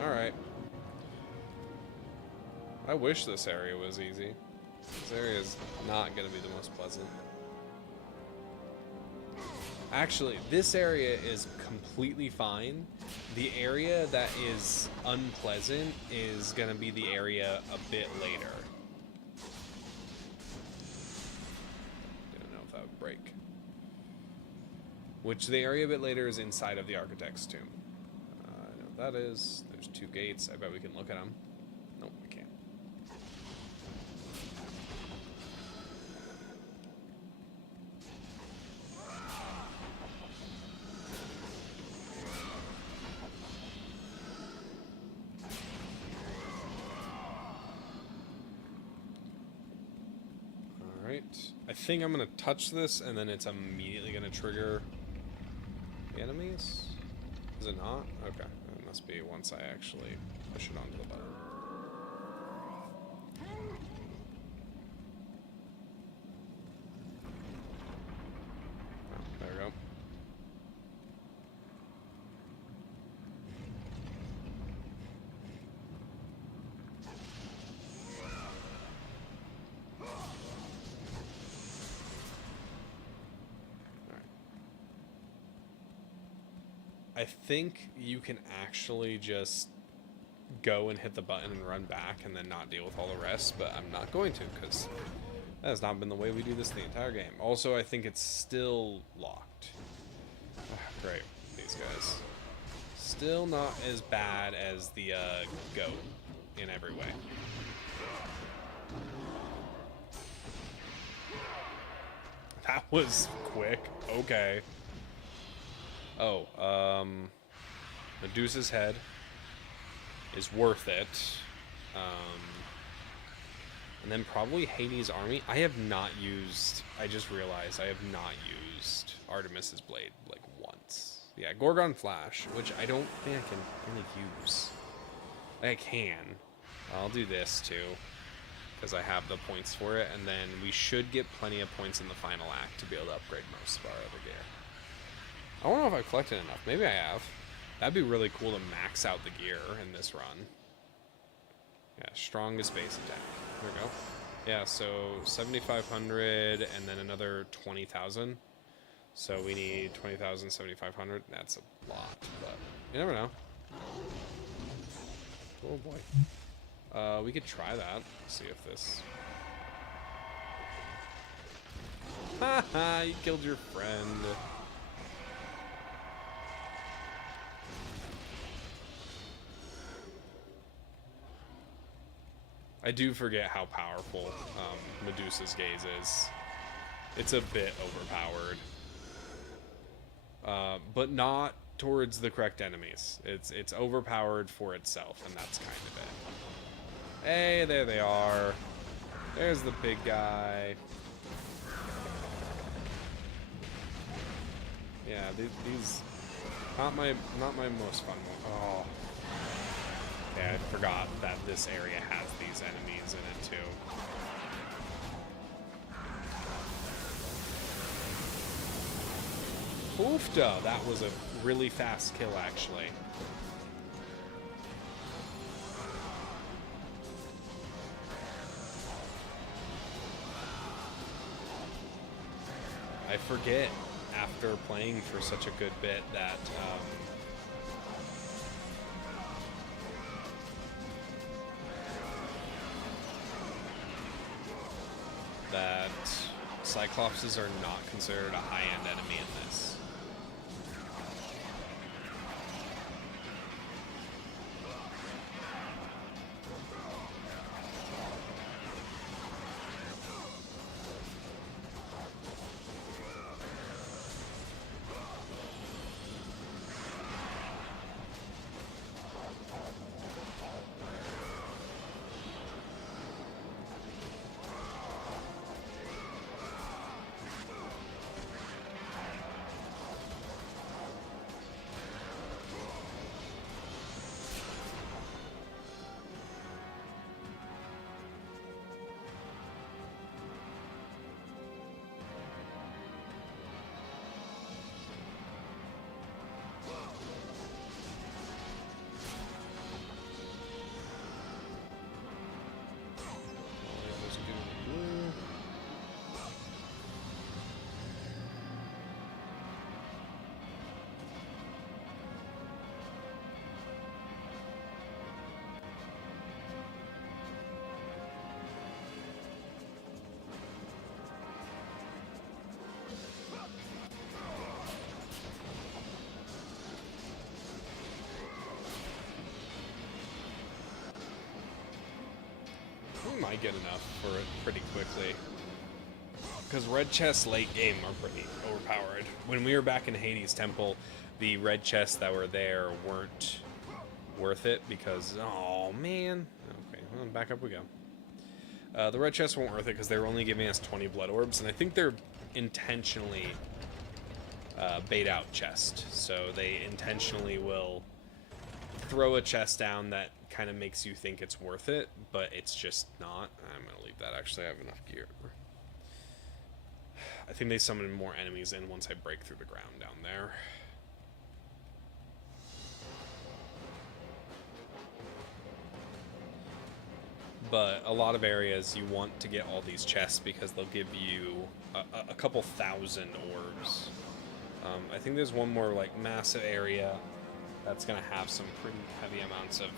Alright. I wish this area was easy. This area is not going to be the most pleasant. Actually, this area is completely fine. The area that is unpleasant is going to be the area a bit later. Don't know if that would break. Which the area a bit later is inside of the Architect's Tomb. I know what that is. There's 2 gates. I bet we can look at them. Nope, we can't. Alright. I think I'm going to touch this, and then it's immediately going to trigger the enemies? Is it not? Okay. It must be once I actually push it onto the button. Oh, there we go. I think you can actually just go and hit the button and run back and then not deal with all the rest, but I'm not going to, because that has not been the way we do this the entire game. Also, I think it's still locked. Great, these guys. Still not as bad as the goat in every way. That was quick. Okay. Oh, Medusa's head is worth it. And then probably Hades' army. I have not used, I just realized I have not used Artemis's blade, like, once. Yeah, Gorgon Flash, which I don't think I can really use. I can. I'll do this, too, because I have the points for it, and then we should get plenty of points in the final act to be able to upgrade most of our other gear. I don't know if I've collected enough. Maybe I have. That'd be really cool to max out the gear in this run. Yeah, strongest base attack. There we go. Yeah, so 7,500 and then another 20,000. So we need 20,000, 7,500. That's a lot, but you never know. Oh boy. We could try that. See if this... Haha, you killed your friend. I do forget how powerful Medusa's gaze is. It's a bit overpowered. But not towards the correct enemies. It's overpowered for itself, and that's kind of it. Hey, there they are. There's the big guy. Yeah, these not my most fun one. Oh. Yeah, I forgot that this area has these enemies in it too. Oofda! That was a really fast kill, actually. I forget, after playing for such a good bit, that that Cyclopses are not considered a high-end enemy in this. We might get enough for it pretty quickly. Because red chests late game are pretty overpowered. When we were back in Hades Temple, the red chests that were there weren't worth it because, oh man. Okay, well, back up we go. The red chests weren't worth it because they were only giving us 20 blood orbs, and I think they're intentionally bait out chest. So they intentionally will throw a chest down that kind of makes you think it's worth it, but it's just not. I'm gonna leave that. Actually, I have enough gear. I think they summon more enemies in once I break through the ground down there. But a lot of areas you want to get all these chests because they'll give you a couple thousand orbs. I think there's one more like massive area that's gonna have some pretty heavy amounts of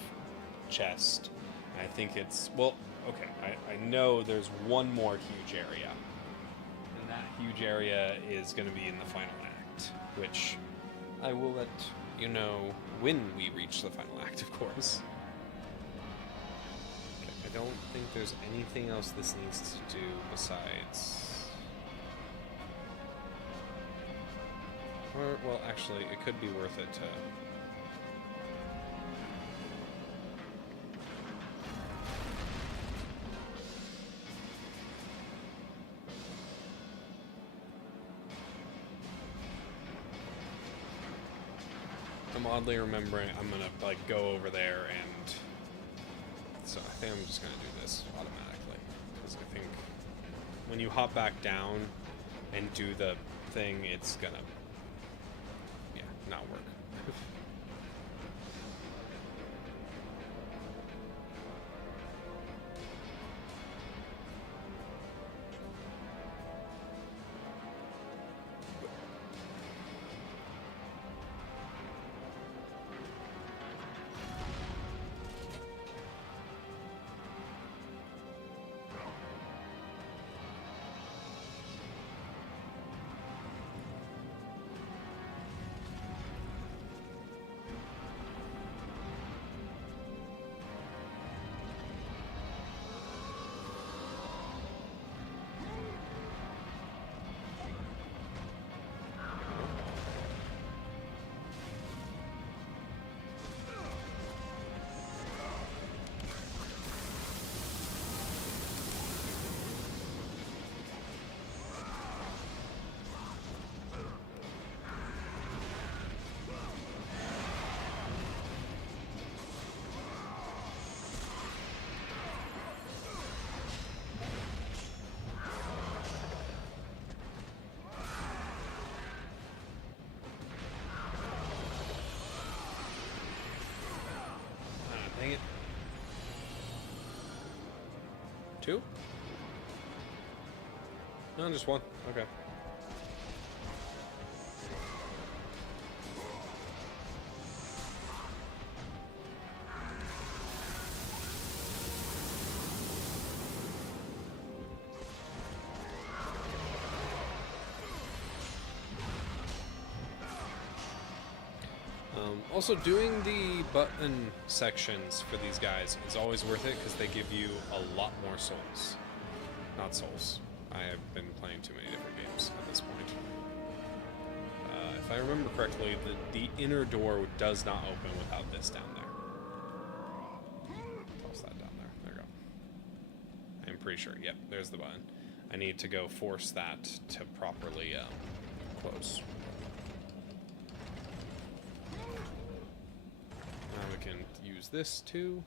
chest. I think it's, well, okay, I know there's one more huge area. And that huge area is going to be in the final act, which I will let you know when we reach the final act, of course. Okay, I don't think there's anything else this needs to do besides... Or, well, actually, it could be worth it to... I'm oddly remembering I'm gonna like go over there, and so I think I'm just gonna do this automatically because I think when you hop back down and do the thing, it's gonna not work. Dang it. 2? No, just 1. Okay. Also, doing the button sections for these guys is always worth it because they give you a lot more souls. Not souls. I have been playing too many different games at this point. If I remember correctly, the inner door does not open without this down there. Toss that down there. There we go. I'm pretty sure. Yep, there's the button. I need to go force that to properly close. Now we can use this too.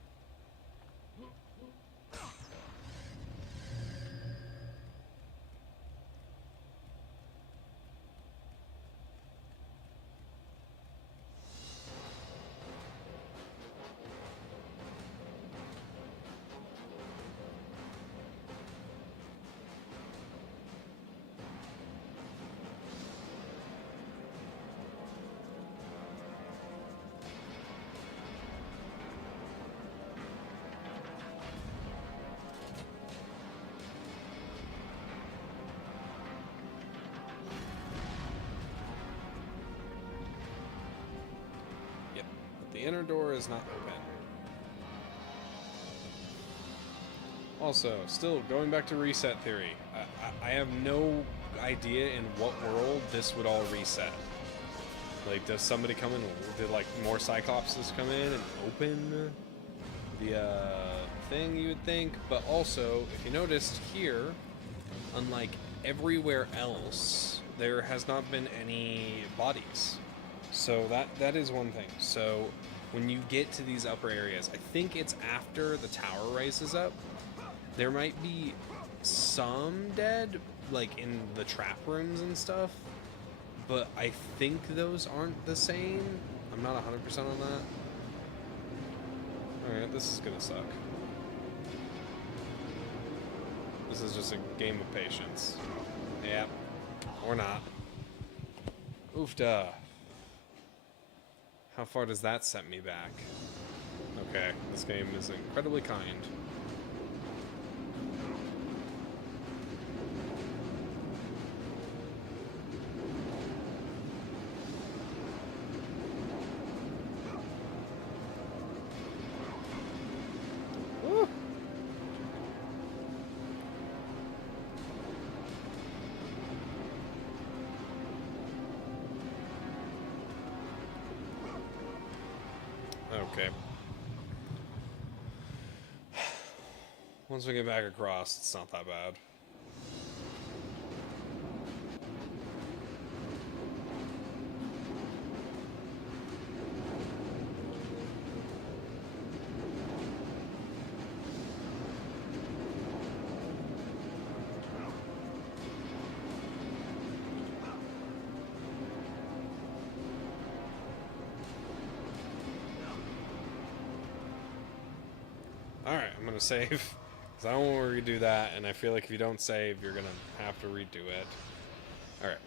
The inner door is not open. Also, still going back to reset theory, I have no idea in what world this would all reset. Like, does somebody come in? Did like more Cyclopses come in and open the thing? You would think, but also, if you noticed here, unlike everywhere else, there has not been any bodies. So that is one thing. So when you get to these upper areas, I think it's after the tower rises up, there might be some dead, like in the trap rooms and stuff, but I think those aren't the same. I'm not 100% on that. Alright, this is gonna suck. This is just a game of patience. Yeah. Or not. Oofda. How far does that set me back? Okay, this game is incredibly kind. Woo! Okay. Once we get back across, it's not that bad. Alright, I'm gonna save, because I don't want to redo that, and I feel like if you don't save, you're gonna have to redo it. Alright.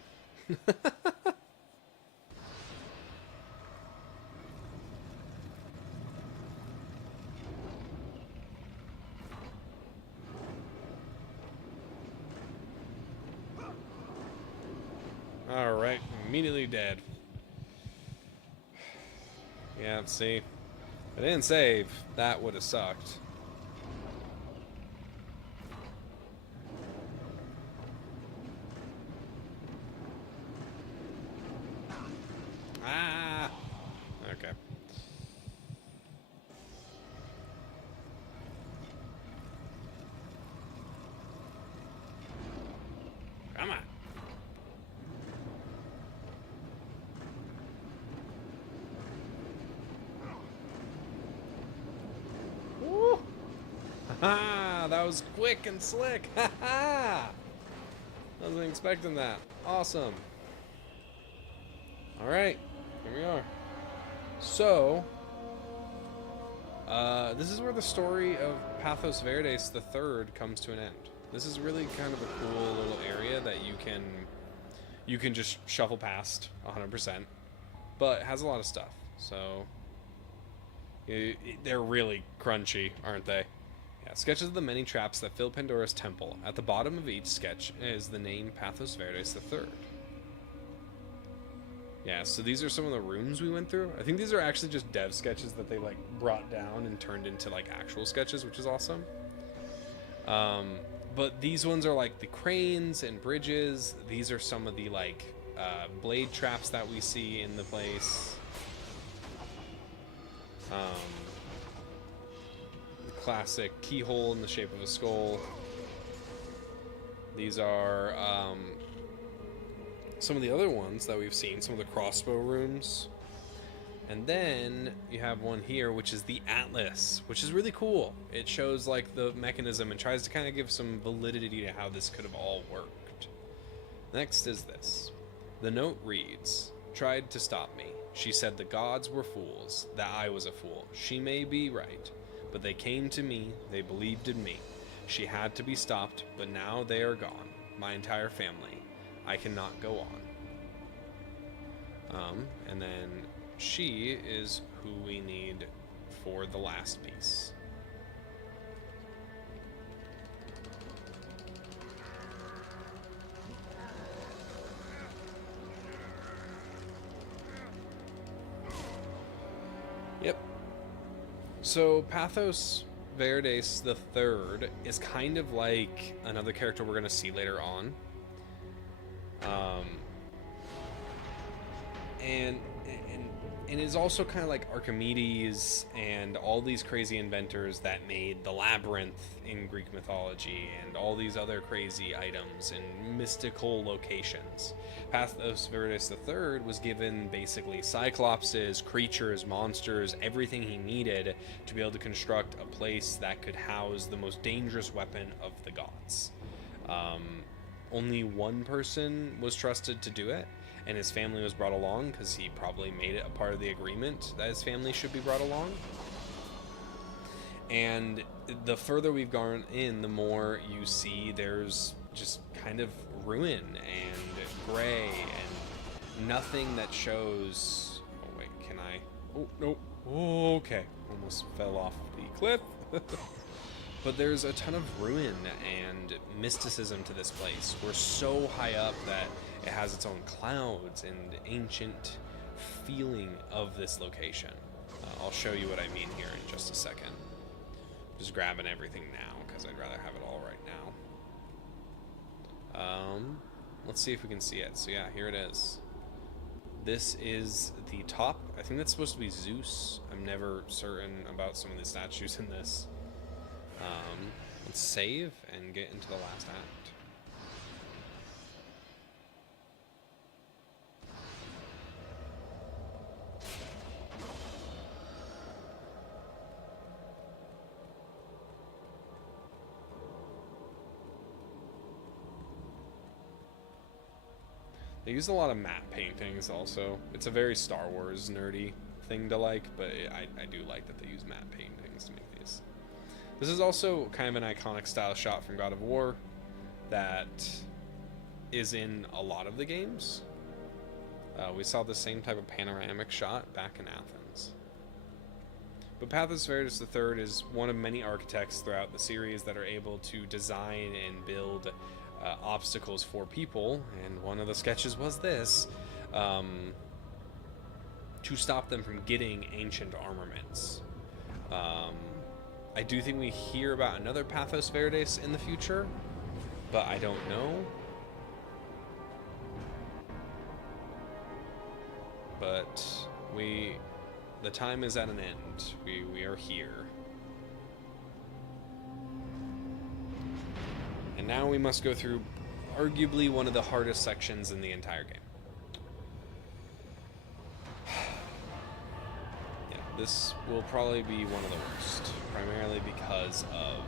Alright, immediately dead. Yeah, see? If I didn't save, that would have sucked. Ah! Okay. Come on. Woo! Ha! That was quick and slick. Ha ha! Wasn't expecting that. Awesome. All right, here we are. So, this is where the story of Pathos Verdes III comes to an end. This is really kind of a cool little area that you can just shuffle past 100%, but it has a lot of stuff. So, they're really crunchy, aren't they? Yeah, sketches of the many traps that fill Pandora's temple. At the bottom of each sketch is the name Pathos Verdes III. Yeah, so these are some of the rooms we went through. I think these are actually just dev sketches that they like brought down and turned into like actual sketches, which is awesome. But these ones are like the cranes and bridges. These are some of the like blade traps that we see in the place. The classic keyhole in the shape of a skull. These are some of the other ones that we've seen, some of the crossbow rooms. And then you have one here, which is the Atlas, which is really cool. It shows like the mechanism and tries to kind of give some validity to how this could have all worked. Next is this. The note reads, "Tried to stop me. She said the gods were fools, that I was a fool. She may be right, but they came to me, they believed in me. She had to be stopped, but now they are gone. My entire family. I cannot go on." And then she is who we need for the last piece. Yep. So Pathos Verdes the Third is kind of like another character we're going to see later on. And is also kind of like Archimedes and all these crazy inventors that made the labyrinth in Greek mythology and all these other crazy items in mystical locations. Pathos Verdes III was given basically cyclopses, creatures, monsters, everything he needed to be able to construct a place that could house the most dangerous weapon of the gods. Only one person was trusted to do it, and his family was brought along because he probably made it a part of the agreement that his family should be brought along. And the further we've gone in, the more you see there's just kind of ruin and gray and nothing that shows... Oh wait, can I... Oh, nope. Oh, okay. Almost fell off the cliff. But there's a ton of ruin and mysticism to this place. We're so high up that it has its own clouds and ancient feeling of this location. I'll show you what I mean here in just a second. Just grabbing everything now because I'd rather have it all right now. Let's see if we can see it. So yeah, here it is. This is the top. I think that's supposed to be Zeus. I'm never certain about some of the statues in this. Let's save and get into the last act. They use a lot of map paintings also. It's a very Star Wars nerdy thing to like, but I do like that they use map paintings to make these. This is also kind of an iconic style shot from God of War that is in a lot of the games. We saw the same type of panoramic shot back in Athens. But Pathos Verdes III is one of many architects throughout the series that are able to design and build obstacles for people, and one of the sketches was this, to stop them from getting ancient armaments. I do think we hear about another Pathos Verdes in the future, but I don't know. But the time is at an end. We are here. And now we must go through arguably one of the hardest sections in the entire game. Yeah, this will probably be one of the worst, primarily because of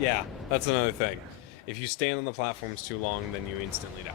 yeah, That's another thing. If you stand on the platforms too long, then you instantly die.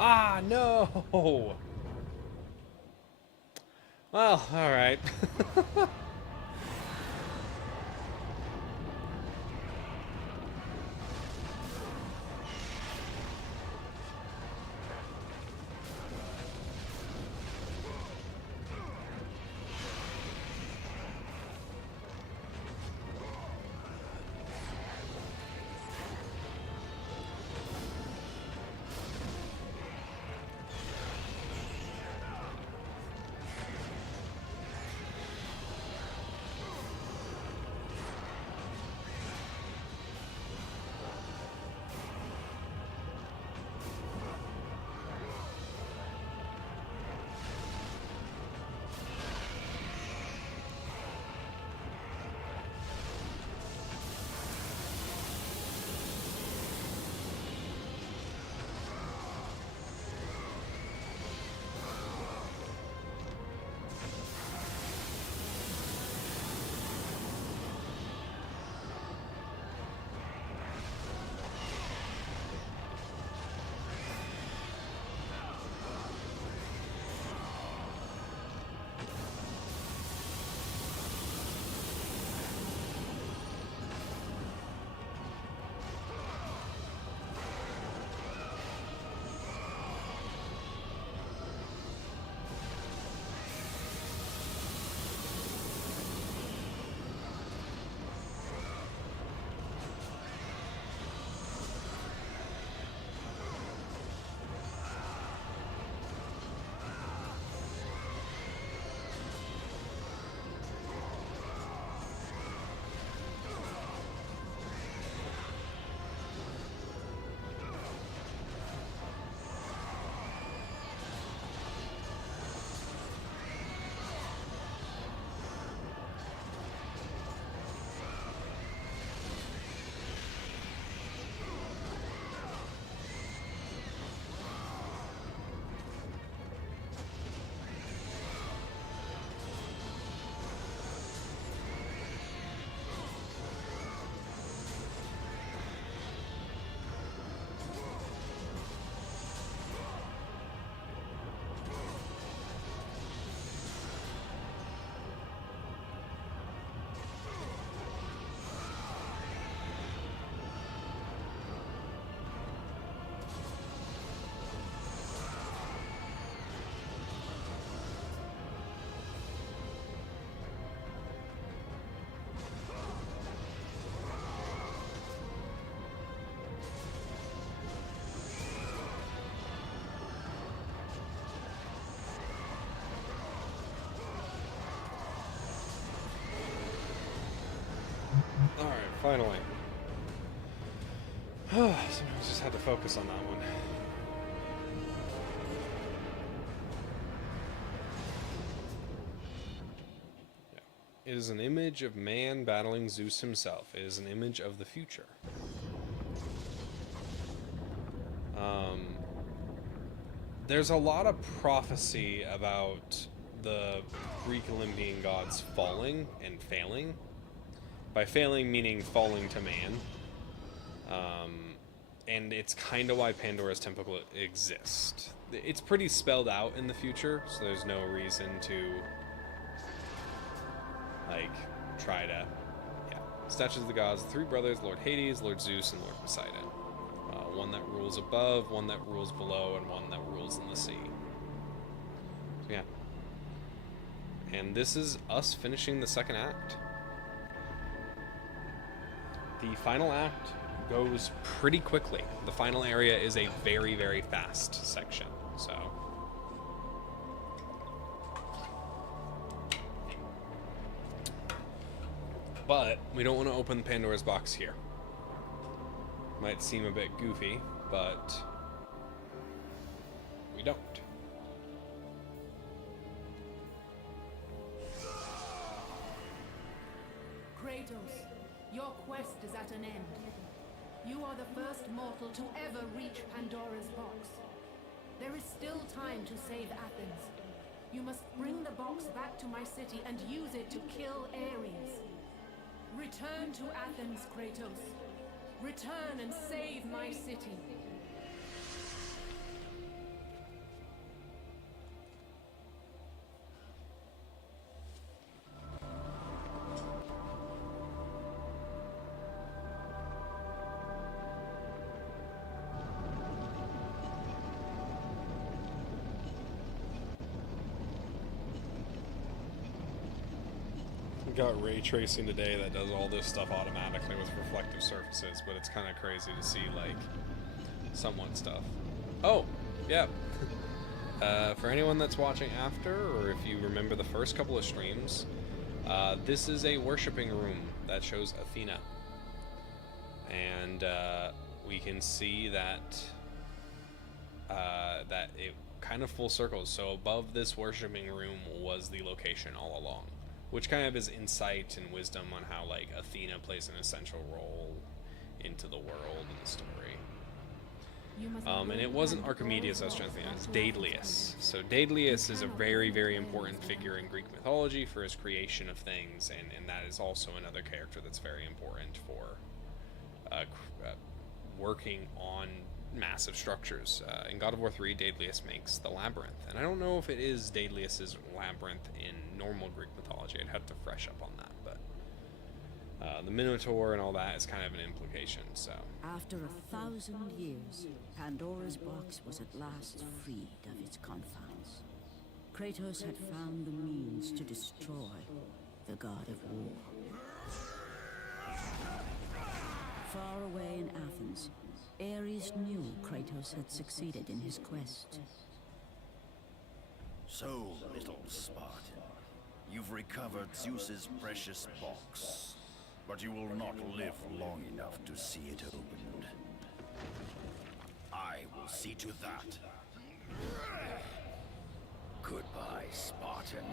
Ah, no! Well, alright. Alright, finally. Sometimes just had to focus on that one. Yeah. It is an image of man battling Zeus himself. It is an image of the future. There's a lot of prophecy about the Greek Olympian gods falling and failing. By failing, meaning falling to man. And it's kind of why Pandora's Temple exists. It's pretty spelled out in the future, so there's no reason to, like, try to... Yeah. Statues of the gods, three brothers, Lord Hades, Lord Zeus, and Lord Poseidon. One that rules above, one that rules below, and one that rules in the sea. So, yeah. And this is us finishing the second act. The final act goes pretty quickly. The final area is a very, very fast section, so... But we don't want to open Pandora's box here. Might seem a bit goofy, but we don't. Kratos, your quest is at an end. You are the first mortal to ever reach Pandora's box. There is still time to save Athens. You must bring the box back to my city and use it to kill Ares. Return to Athens, Kratos. Return and save my city. Got ray tracing today that does all this stuff automatically with reflective surfaces, but it's kind of crazy to see, like, somewhat stuff. Oh, yeah. For anyone that's watching after, or if you remember the first couple of streams, this is a worshipping room that shows Athena. And we can see that that it kind of full circles. So above this worshipping room was the location all along. Which kind of is insight and wisdom on how, like, Athena plays an essential role into the world and the story. And it wasn't Archimedes I was trying to think of, it's Daedalus. So Daedalus is a very, very important figure in Greek mythology for his creation of things, and that is also another character that's very important for working on massive structures. In God of War 3, Daedalus makes the labyrinth, and I don't know if it is Daedalus' labyrinth in normal Greek mythology. I'd have to fresh up on that, but the Minotaur and all that is kind of an implication. So After 1,000 years, Pandora's box was at last freed of its confines. Kratos had found the means to destroy the god of war. Far away in Athens, Ares knew Kratos had succeeded in his quest. So, little Spartan, you've recovered Zeus's precious box, but you will not live long enough to see it opened. I will see to that. Goodbye, Spartan.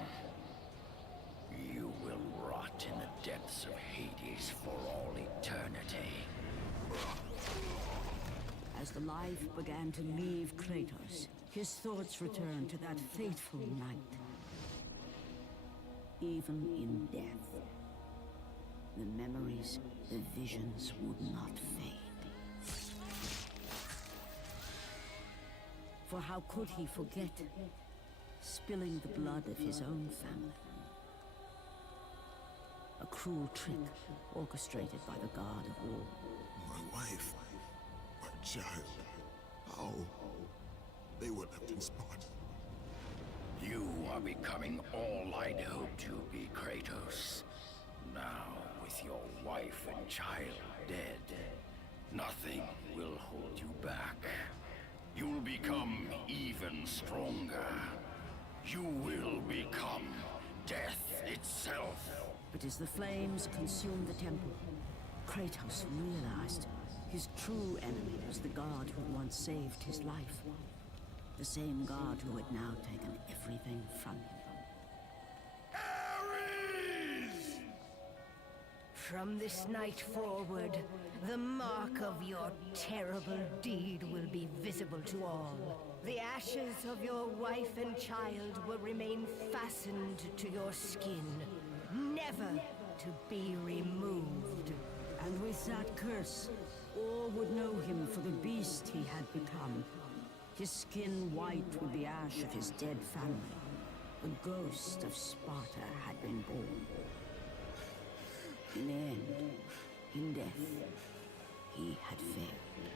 You will rot in the depths of Hades for all eternity. As the life began to leave Kratos, his thoughts returned to that fateful night. Even in death, the memories, the visions would not fade. For how could he forget spilling the blood of his own family? A cruel trick orchestrated by the god of war. My wife, my child, how? They were left in Sparta. You are becoming all I'd hoped to be, Kratos. Now, with your wife and child dead, nothing will hold you back. You'll become even stronger. You will become death itself. But as the flames consumed the temple, Kratos realized his true enemy was the god who once saved his life. The same god who had now taken everything from him. From this night forward, the mark of your terrible deed will be visible to all. The ashes of your wife and child will remain fastened to your skin, never to be removed. And with that curse, all would know him for the beast he had become. His skin white with the ash of his dead family. The ghost of Sparta had been born. In the end, in death, he had failed.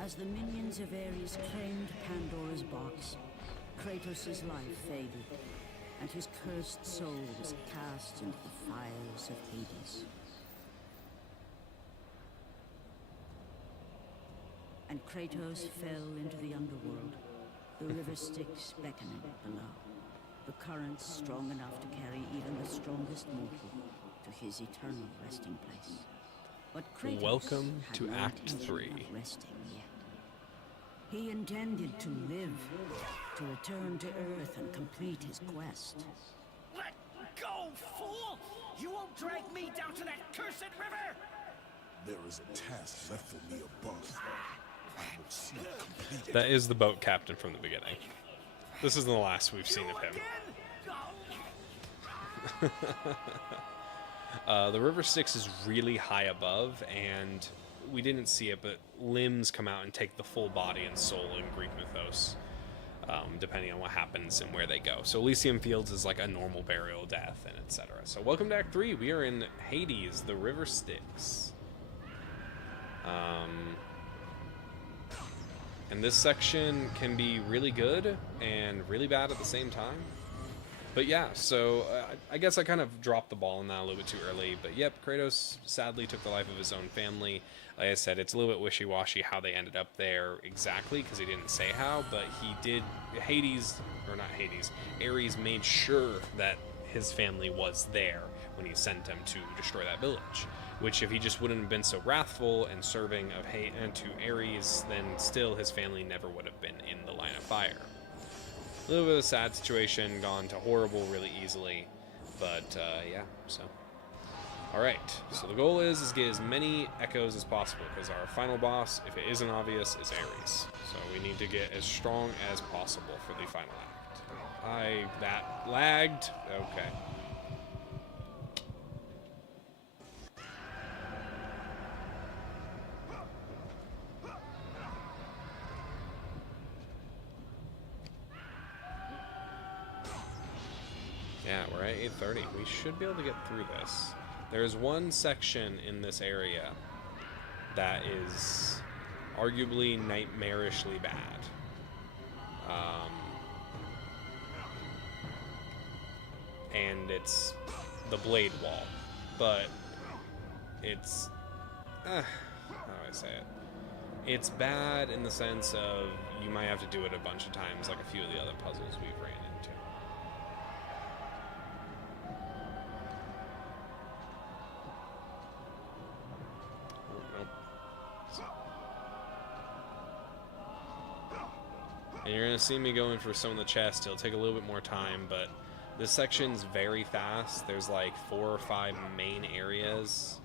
As the minions of Ares claimed Pandora's box, Kratos' life faded, and his cursed soul was cast into the fires of Hades. And Kratos fell into the underworld, the river Styx beckoning below, the currents strong enough to carry even the strongest mortal to his eternal resting place. But Kratos Welcome had to no Act intention 3. of resting yet. He intended to live, to return to Earth and complete his quest. Let go, fool! You won't drag me down to that cursed river! There is a task left for me above. I will see it completed. That is the boat captain from the beginning. This isn't the last we've seen of him. The river Styx is really high above, and we didn't see it, but limbs come out and take the full body and soul in Greek mythos, depending on what happens and where they go. So Elysium Fields is like a normal burial death, and etc. So welcome to Act 3. We are in Hades, the river Styx. And this section can be really good and really bad at the same time. But yeah, so I guess I kind of dropped the ball on that a little bit too early. But yep, Kratos sadly took the life of his own family. Like I said, it's a little bit wishy-washy how they ended up there exactly, because he didn't say how, but he did. Ares made sure that his family was there when he sent him to destroy that village. Which, if he just wouldn't have been so wrathful and serving of hate and to Ares, then still his family never would have been in the line of fire. A little bit of a sad situation, gone to horrible really easily, but yeah, so. Alright, so the goal is get as many echoes as possible, because our final boss, if it isn't obvious, is Ares. So we need to get as strong as possible for the final act. That lagged, okay. Yeah, we're at 8:30. We should be able to get through this. There's one section in this area that is arguably nightmarishly bad. And it's the blade wall. But it's... how do I say it? It's bad in the sense of you might have to do it a bunch of times, like a few of the other puzzles we've ran into. And you're going to see me going for some of the chests. It'll take a little bit more time, but this section's very fast. There's like 4 or 5 main areas.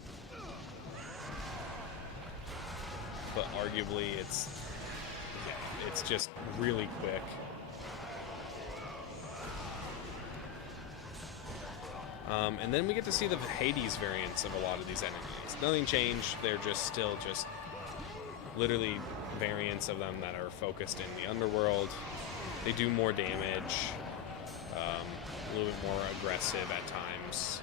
But arguably it's just really quick. And then we get to see the Hades variants of a lot of these enemies. Nothing changed. They're just literally variants of them that are focused in the underworld. They do more damage, a little bit more aggressive at times.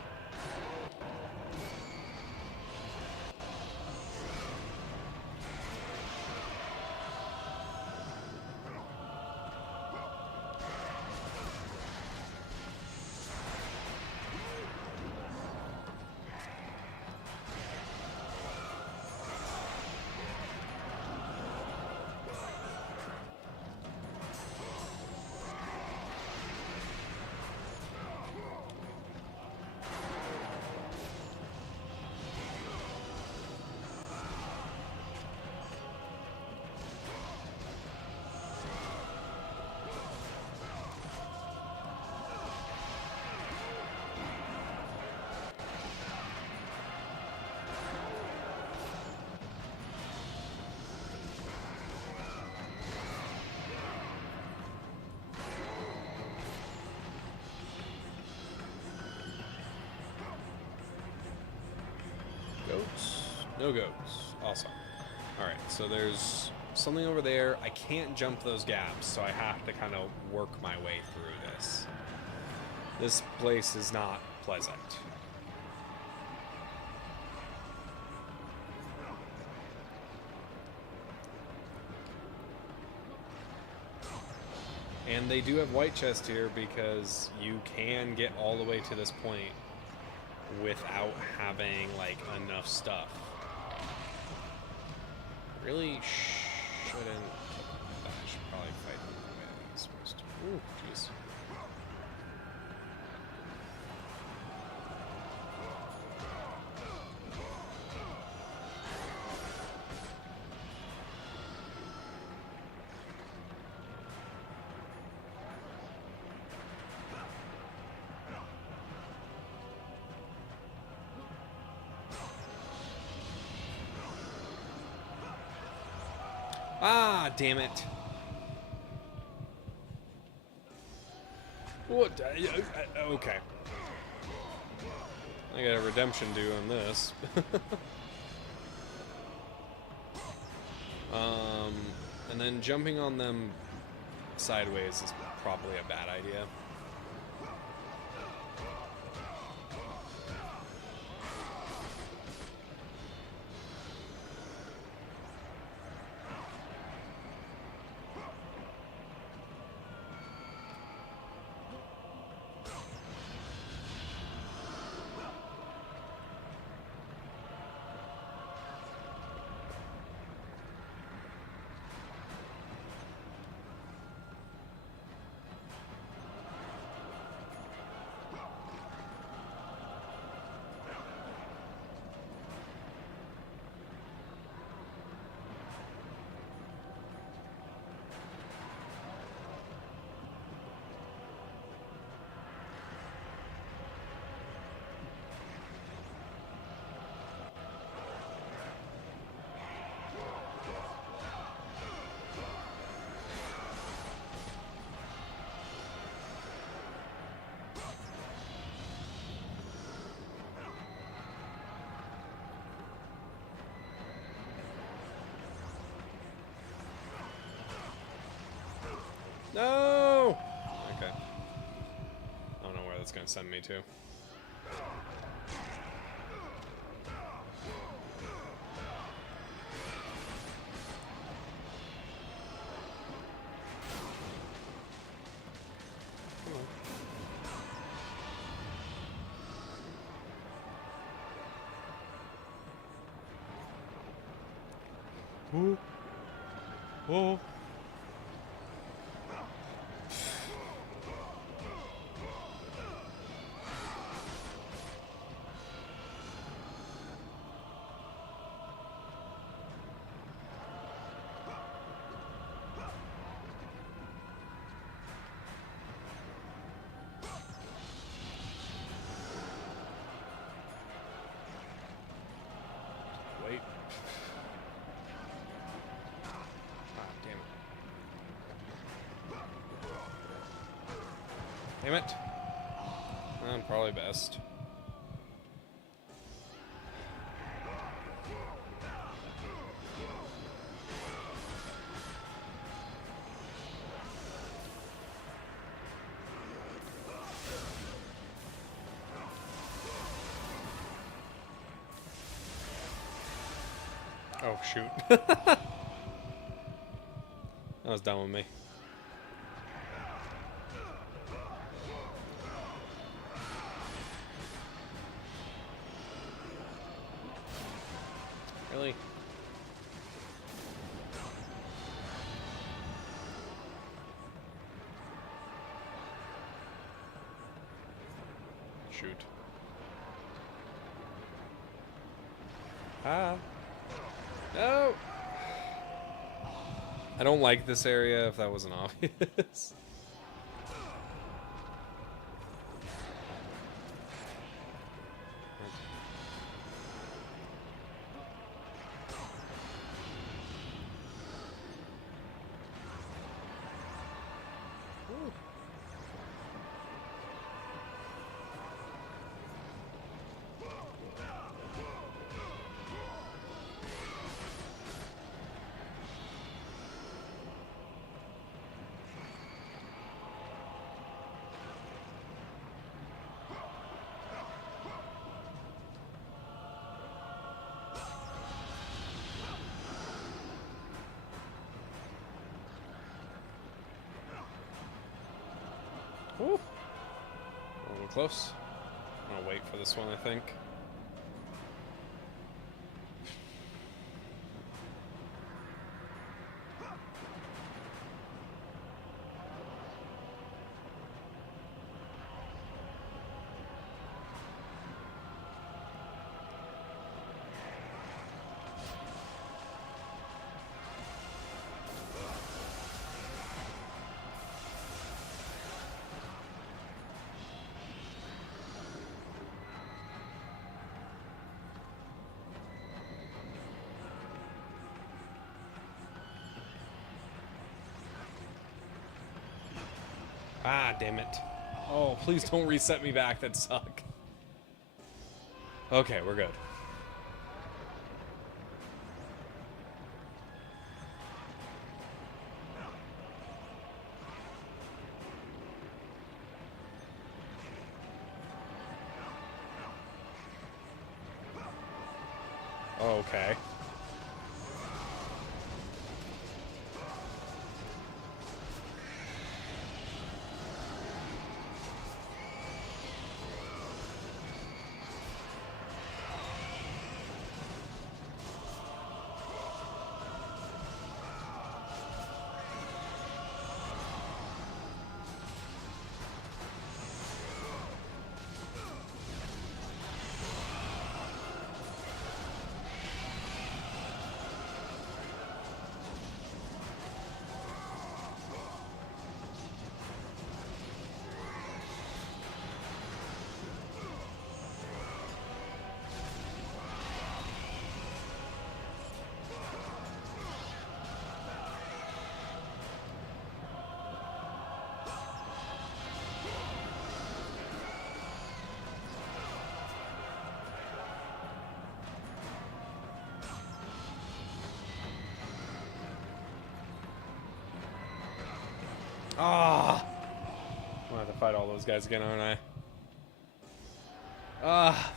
No goats. Awesome. Alright, so there's something over there. I can't jump those gaps, so I have to kind of work my way through this. This place is not pleasant. And they do have white chest here because you can get all the way to this point without having like enough stuff. Really shouldn't. I should probably fight them the way I'm supposed to. Ooh, jeez. Ah, damn it. What? Okay. I got a redemption due on this. And then jumping on them sideways is probably a bad idea. No! Okay. I don't know where that's gonna send me to. Come on. Oh. Wait. Ah, damn it. Probably best. Oh, shoot. That was done with me. Really? Shoot. Ah. No! I don't like this area, if that wasn't obvious. little close. I'm gonna wait for this one, I think. Ah, damn it. Oh, please don't reset me back. That'd suck. Okay, we're good. Okay. Ah! I'm gonna have to fight all those guys again, aren't I? Ah!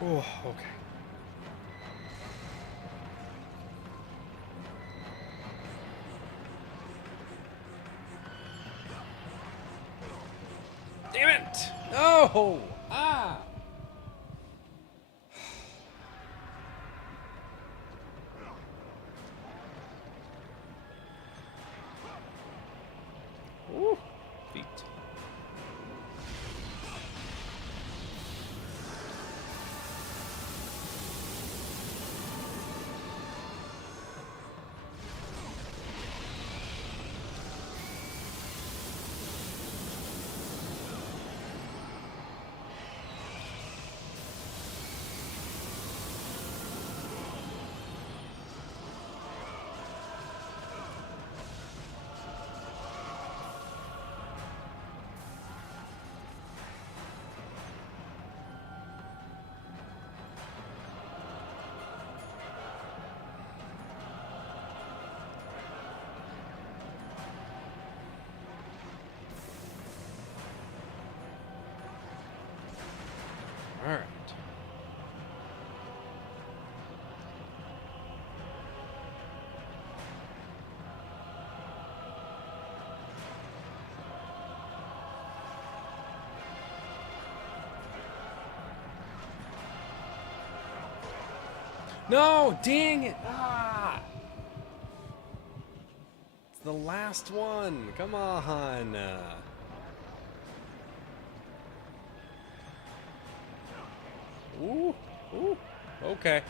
Oh, okay. Damn it! No! Ah! Ooh, feet. All right. No! Dang it! Ah! It's the last one. Come on. Ooh. Ooh. Okay.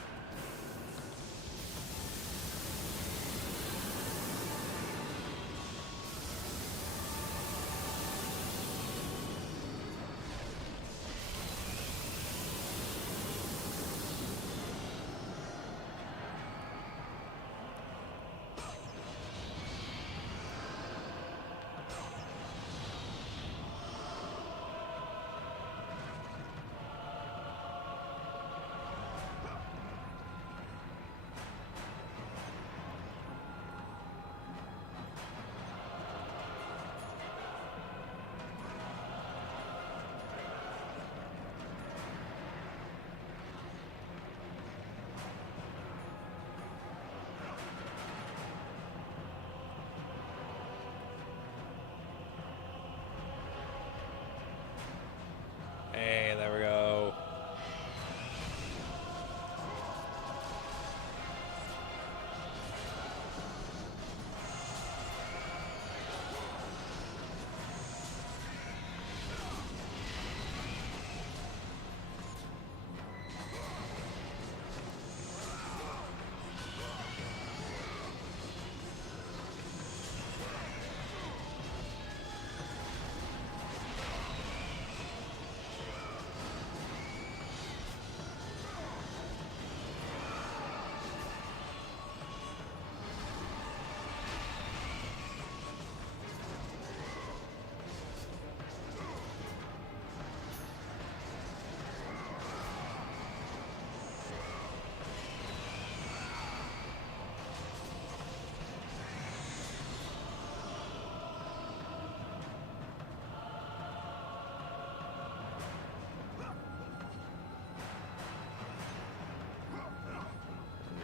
Hey, there we go.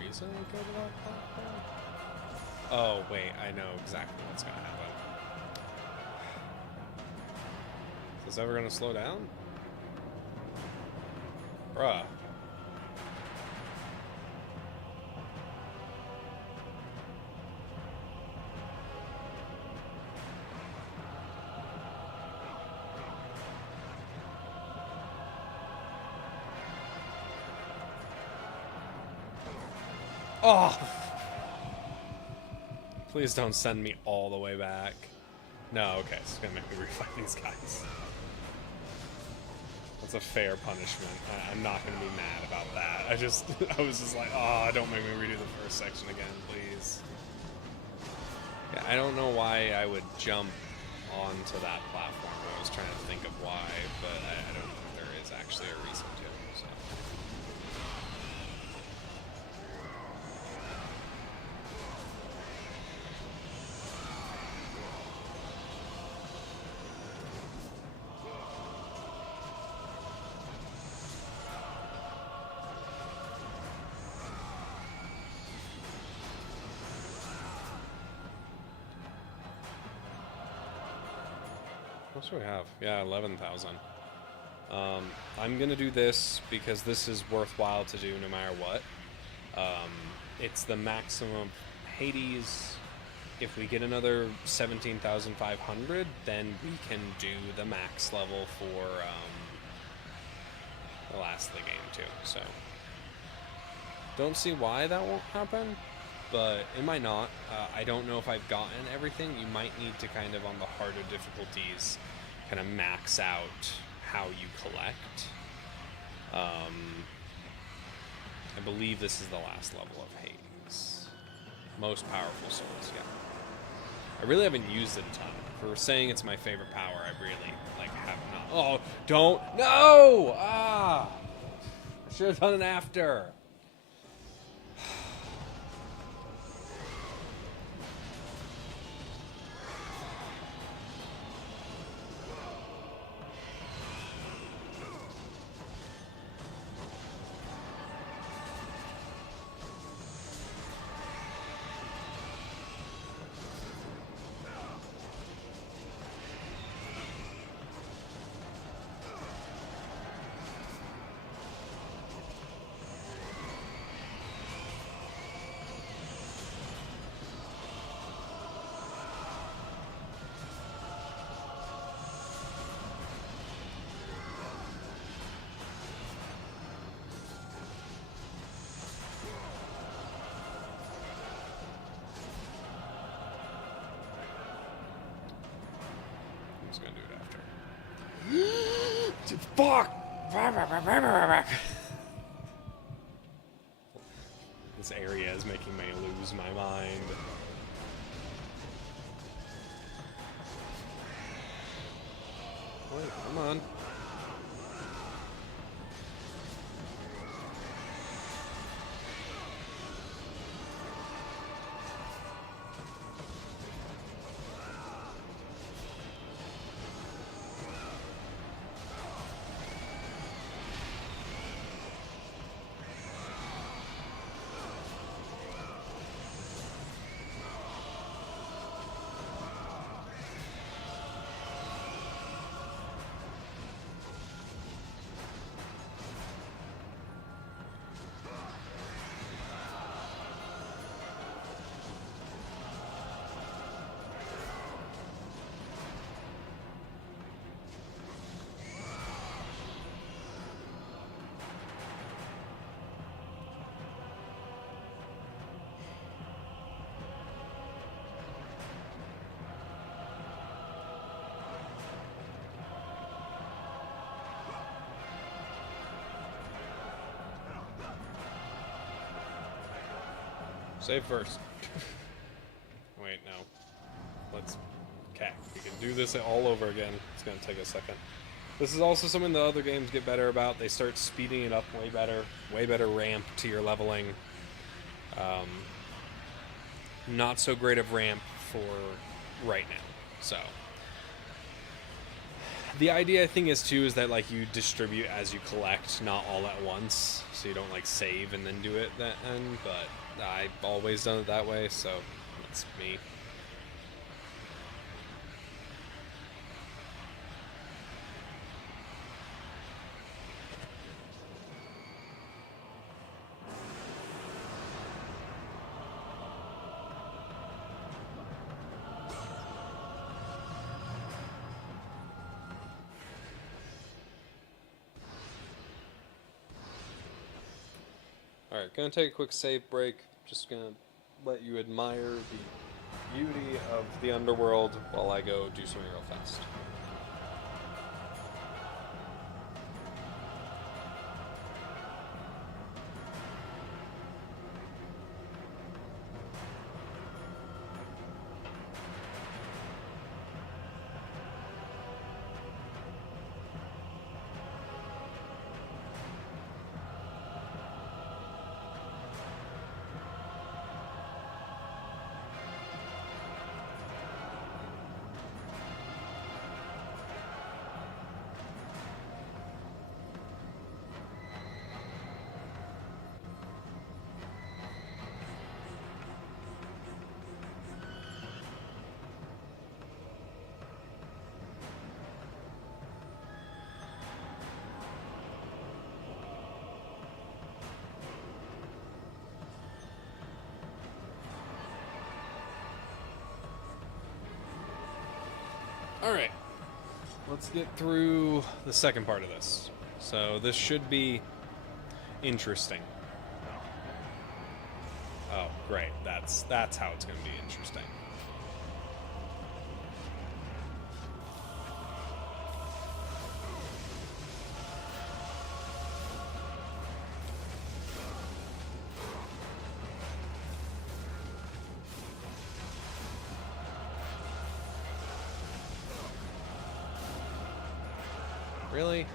Reason I go to that platform? Oh, wait, I know exactly what's gonna happen. Is this ever gonna slow down? Bruh. Oh! Please don't send me all the way back. No, okay, it's gonna make me refight these guys. That's a fair punishment. I'm not gonna be mad about that. I was just like, oh, don't make me redo the first section again, please. Yeah, I don't know why I would jump onto that platform. I was trying to think of why, but I don't know if there is actually a reason to, so. What do we have? Yeah, 11,000. I'm gonna do this because this is worthwhile to do no matter what. It's the maximum Hades. If we get another 17,500, then we can do the max level for the last of the game too. So don't see why that won't happen, but it might not. I don't know if I've gotten everything. You might need to kind of, on the harder difficulties, kind of max out how you collect. I believe this is the last level of Hades. Most powerful swords, yeah. I really haven't used it a ton. For saying it's my favorite power, I really, have not. Oh, don't! No! Ah! I should have done it after. was gonna do it after. Fuck! This area is making me lose my mind. Wait, come on. Save first. Wait, no. Let's... Okay, we can do this all over again. It's gonna take a second. This is also something the other games get better about. They start speeding it up way better ramp to your leveling. Not so great of ramp for right now, so. The idea, I think, is too, is that like you distribute as you collect, not all at once, so you don't like save and then do it that end, but I've always done it that way, so that's me. Alright, gonna take a quick save break. Just gonna let you admire the beauty of the underworld while I go do something real fast. Alright, let's get through the second part of this. So this should be interesting. Oh, great. That's how it's going to be interesting. Really?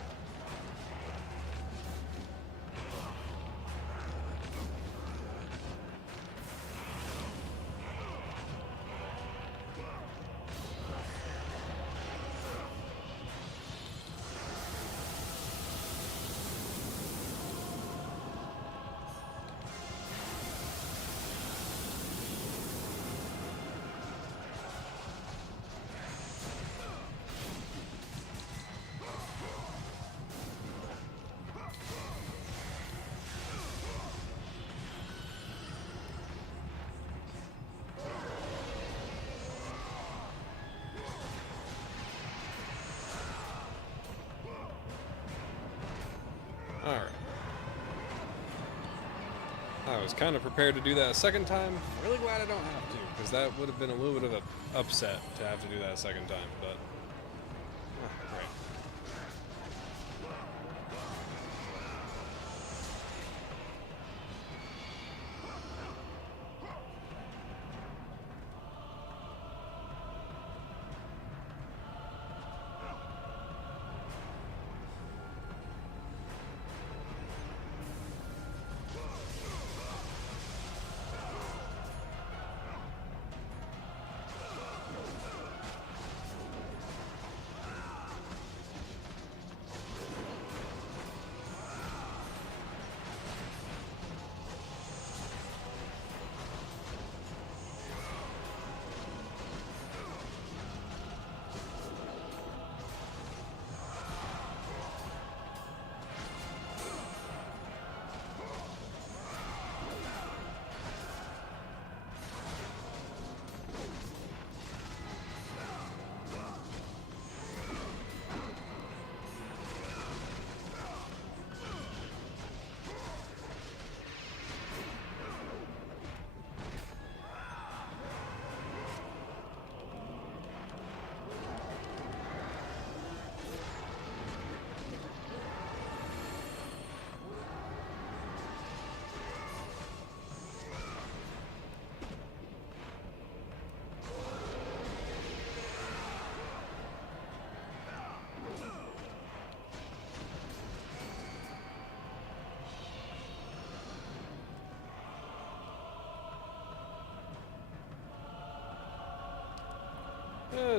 Alright. I was kind of prepared to do that a second time. Really glad I don't have to, because that would have been a little bit of an upset to have to do that a second time, but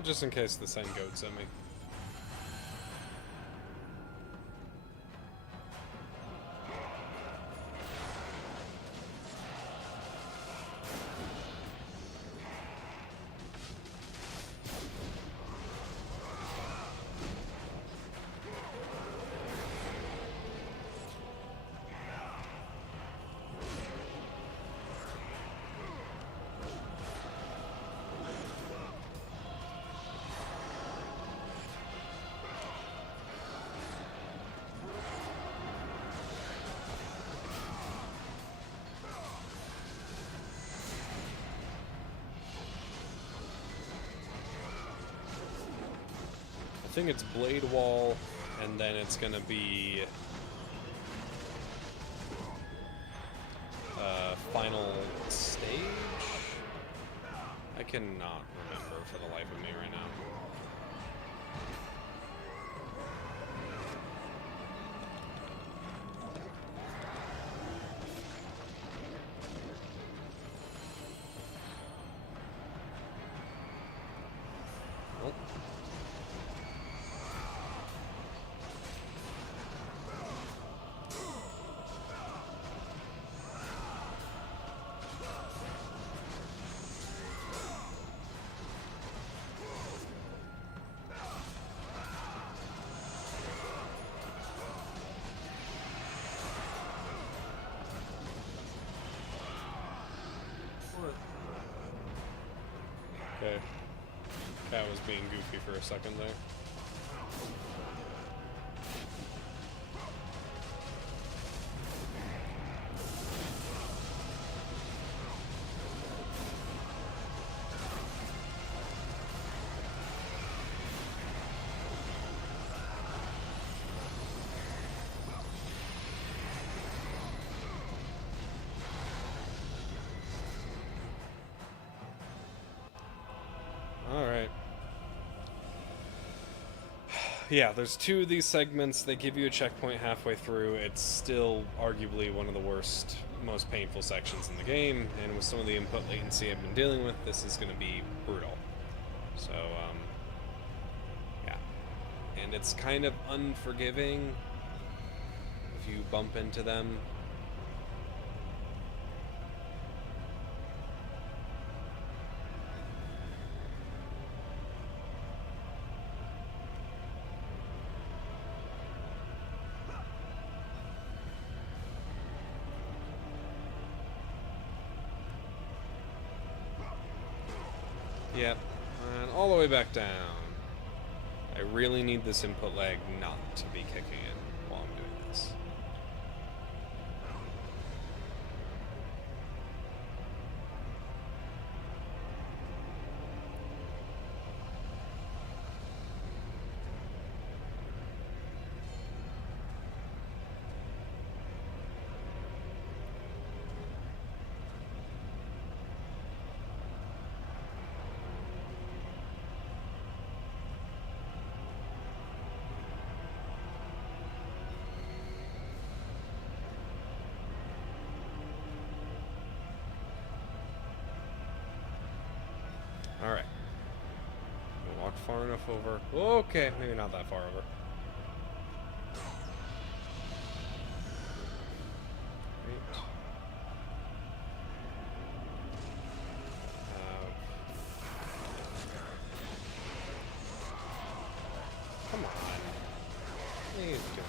just in case the Sen goats at me. I think it's Blade Wall, and then it's gonna be final stage? I cannot remember for the life of me right now. Nope. Okay. Cat was being goofy for a second there. Alright. Yeah, there's two of these segments. They give you a checkpoint halfway through. It's still arguably one of the worst, most painful sections in the game, and with some of the input latency I've been dealing with, this is going to be brutal. So, yeah. And it's kind of unforgiving if you bump into them. Yep, and all the way back down. I really need this input lag not to be kicking in while I'm doing this. Alright. Walk far enough over. Okay, maybe not that far over. Great. Come on. What are you doing?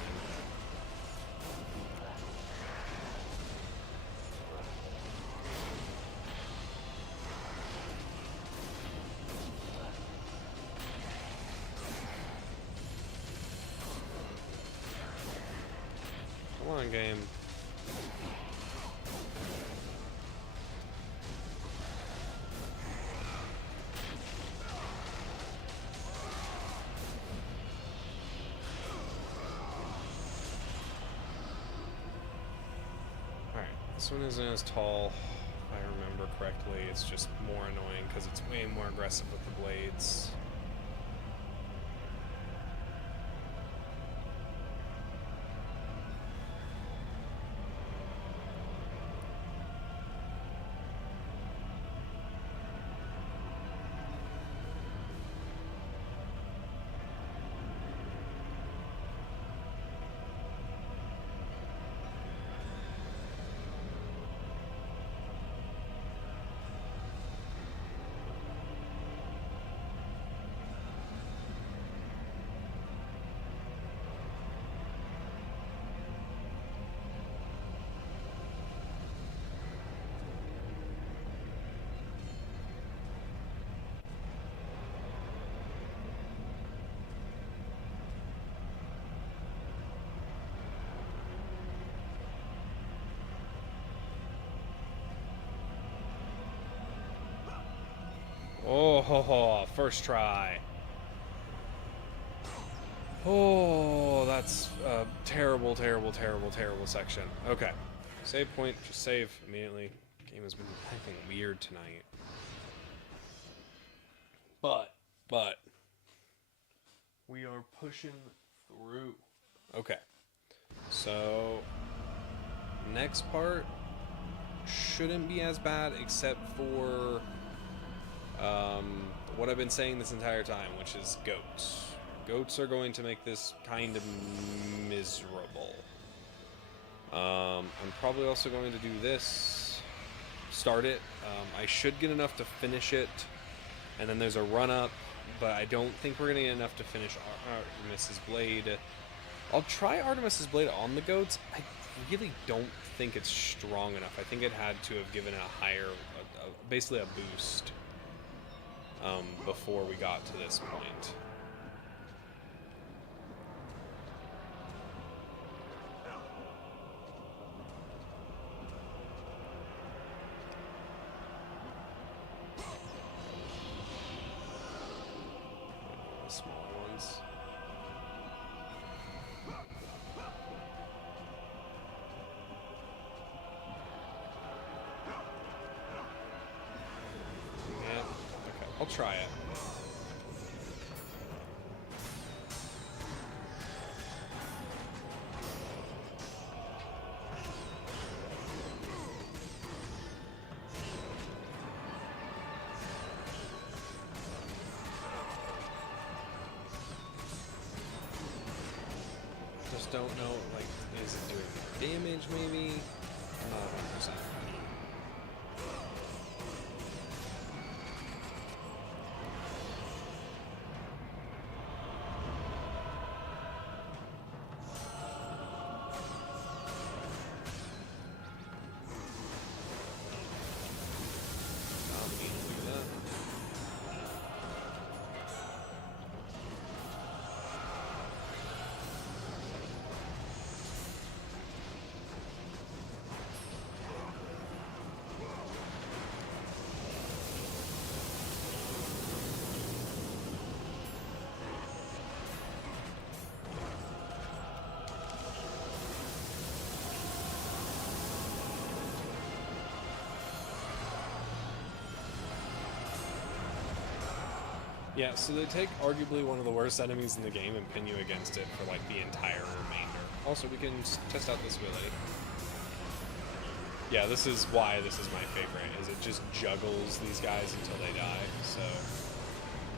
Come on, game. Alright, this one isn't as tall, if I remember correctly. It's just more annoying because it's way more aggressive with the blades. Oh, first try. Oh, that's a terrible, terrible, terrible, terrible section. Okay. Save point, just save immediately. Game has been acting weird tonight. But we are pushing through. Okay. So next part shouldn't be as bad, except for what I've been saying this entire time, which is goats. Goats are going to make this kind of miserable. I'm probably also going to do this. Start it. I should get enough to finish it. And then there's a run-up, but I don't think we're going to get enough to finish Artemis's Blade. I'll try Artemis's Blade on the goats. I really don't think it's strong enough. I think it had to have given a higher, basically a boost, before we got to this point. Small ones. Yeah, okay, I'll try it. Just don't know, like, is it doing damage maybe? I'm not 100%. Yeah, so they take arguably one of the worst enemies in the game and pin you against it for like the entire remainder. Also, we can test out this Willy. Yeah, this is why this is my favorite, is it just juggles these guys until they die, so...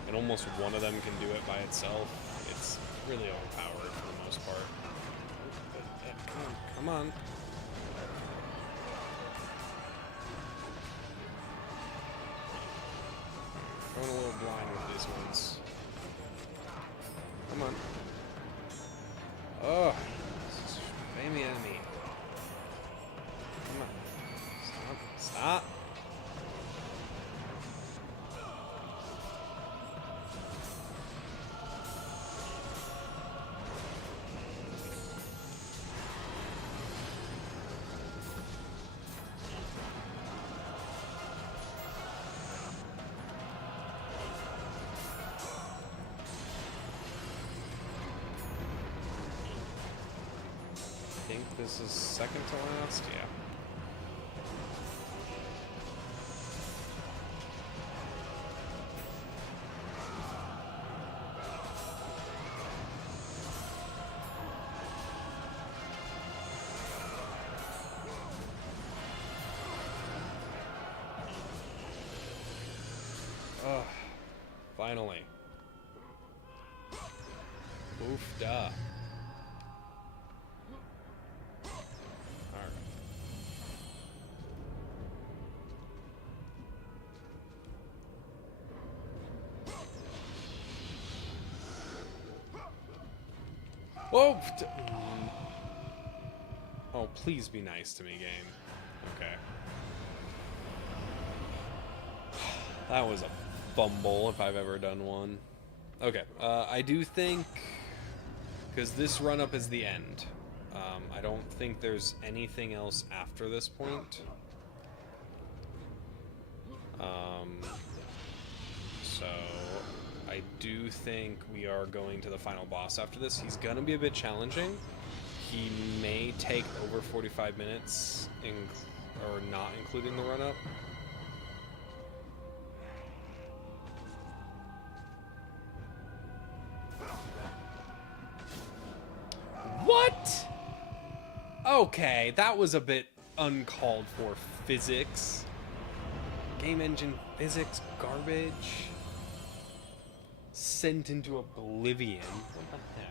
And almost one of them can do it by itself. It's really overpowered for the most part. Come on. Going a little blind with these ones. Come on. Oh, spam the enemy. Come on. Stop. I think this is second to last, yeah. Oh, finally. Oof, duh. Whoa! Oh, please be nice to me, game. Okay. That was a fumble if I've ever done one. Okay, I do think... Because this run-up is the end. I don't think there's anything else after this point. So So I do think we are going to the final boss after this. He's going to be a bit challenging. He may take over 45 minutes, or not including the run-up. What? Okay, that was a bit uncalled for physics. Game engine physics garbage. Sent into oblivion. What the heck?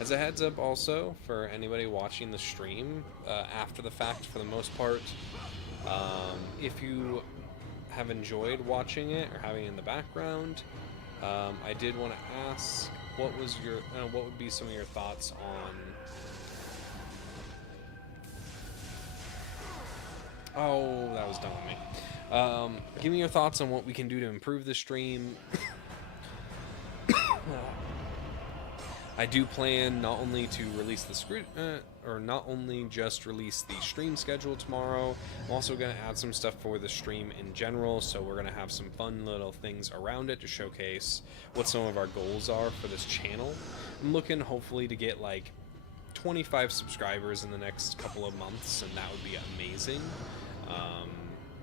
As a heads up also, for anybody watching the stream after the fact for the most part, if you have enjoyed watching it or having it in the background, I did want to ask, what would be some of your thoughts on... Oh, that was dumb of me. Give me your thoughts on what we can do to improve the stream. I do plan not only to release the not only just release the stream schedule tomorrow. I'm also going to add some stuff for the stream in general, so we're going to have some fun little things around it to showcase what some of our goals are for this channel. I'm looking hopefully to get like 25 subscribers in the next couple of months, and that would be amazing.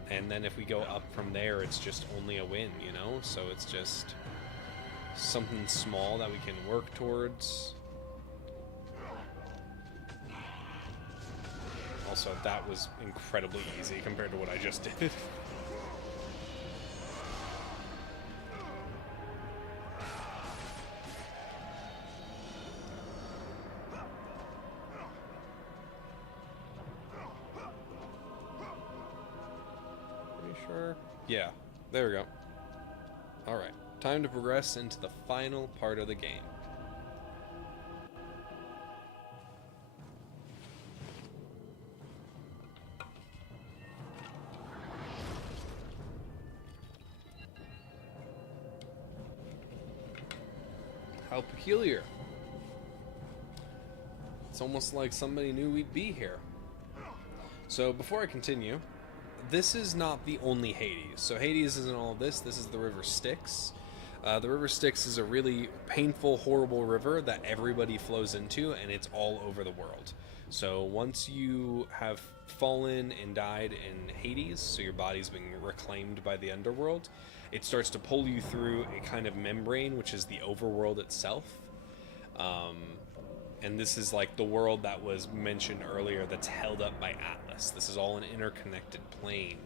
And then if we go up from there, it's just only a win, you know? So it's just something small that we can work towards. Also, that was incredibly easy compared to what I just did. Pretty sure. Yeah, there we go. Alright. Time to progress into the final part of the game. How peculiar. It's almost like somebody knew we'd be here. So before I continue, this is not the only Hades. So Hades isn't all this. This is the River Styx. The River Styx is a really painful, horrible river that everybody flows into, and it's all over the world. So once you have fallen and died in Hades, so your body's been reclaimed by the underworld, it starts to pull you through a kind of membrane, which is the overworld itself. And this is like the world that was mentioned earlier that's held up by Atlas. This is all an interconnected plane.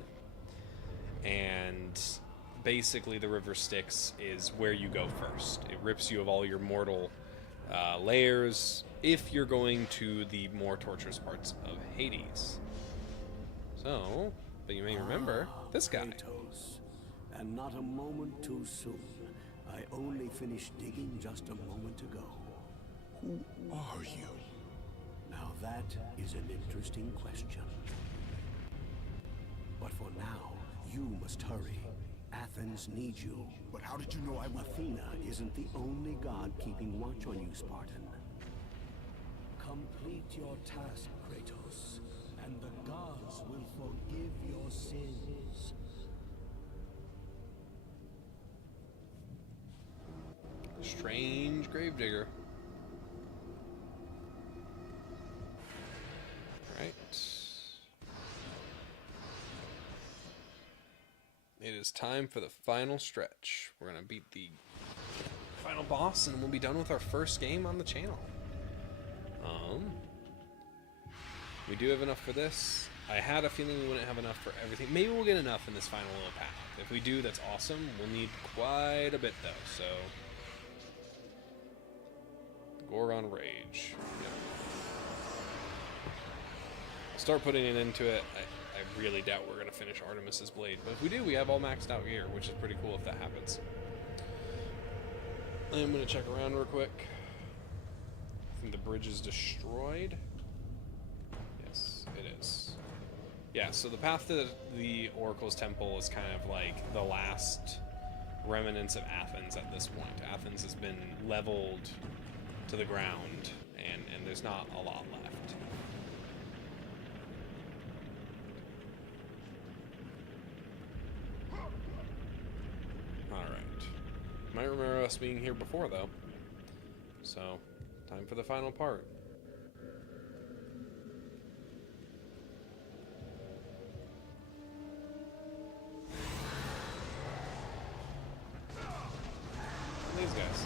And basically the River Styx is where you go first. It rips you of all your mortal layers if you're going to the more torturous parts of Hades. So, but you may remember this guy. Kratos, and not a moment too soon. I only finished digging just a moment ago. Who are you? Now that is an interesting question. But for now, you must hurry. Athens needs you. But how did you know I would? Athena isn't the only god keeping watch on you, Spartan. Complete your task, Kratos, and the gods will forgive your sins. Strange gravedigger. Right. It is time for the final stretch. We're gonna beat the final boss and we'll be done with our first game on the channel. We do have enough for this. I had a feeling we wouldn't have enough for everything. Maybe we'll get enough in this final little path. If we do, that's awesome. We'll need quite a bit though, so... Gorgon Rage. Yep. Start putting it into it. I really doubt we're going to finish Artemis's Blade, but if we do, we have all maxed out gear, which is pretty cool if that happens. I'm going to check around real quick. I think the bridge is destroyed. Yes, it is. Yeah, so the path to the Oracle's Temple is kind of like the last remnants of Athens at this point. Athens has been leveled to the ground, and there's not a lot left. Alright. Might remember us being here before, though. So, time for the final part. These guys.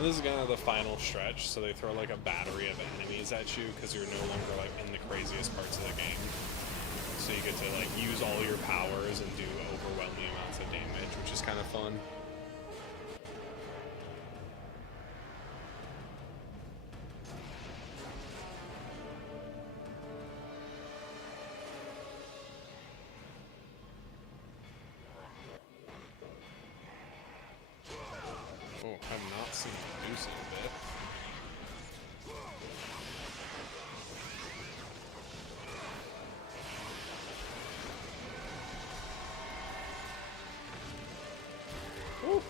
This is kind of the final stretch, so they throw like a battery of enemies at you because you're no longer like in the craziest parts of the game. So you get to like use all your powers and do overwhelming amounts of damage, which is kind of fun. Oh, I've not seen him do so a bit. Woo.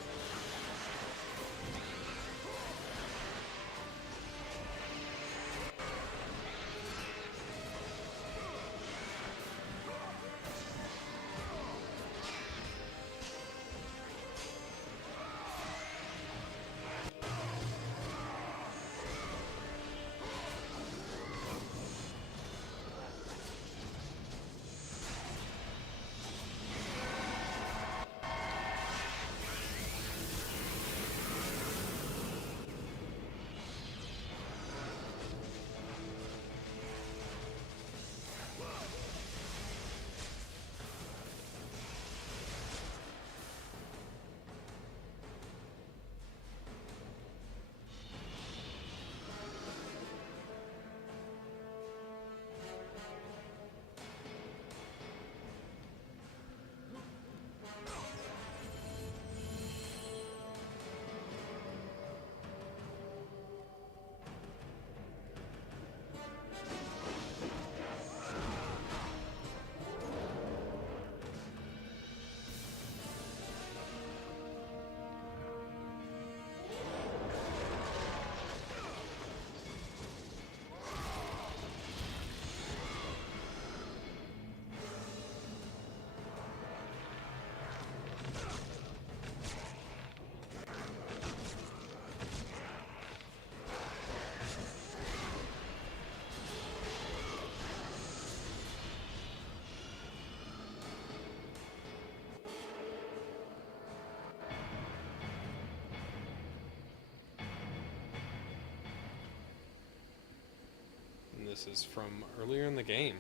This is from earlier in the game.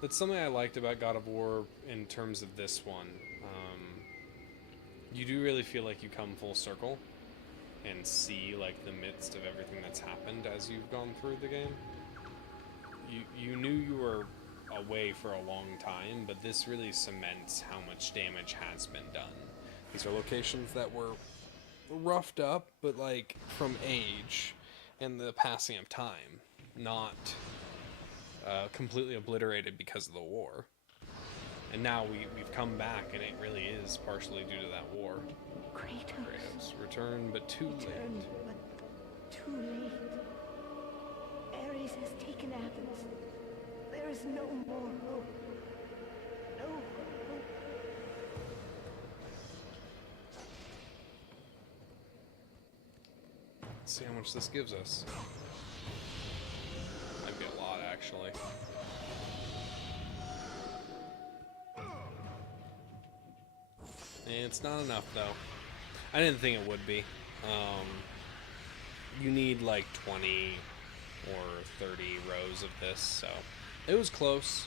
That's something I liked about God of War in terms of this one. You do really feel like you come full circle and see like the midst of everything that's happened as you've gone through the game. You knew you were away for a long time, but this really cements how much damage has been done. These are locations that were roughed up, but like from age and the passing of time, not completely obliterated because of the war. And now we've come back, and it really is partially due to that war. Kratos returned, but too late. But too late. Ares has taken Athens. There is no more hope. No hope. Let's see how much this gives us. Might be a lot, actually. It's not enough, though. I didn't think it would be. You need like 20 or 30 rows of this, so it was close.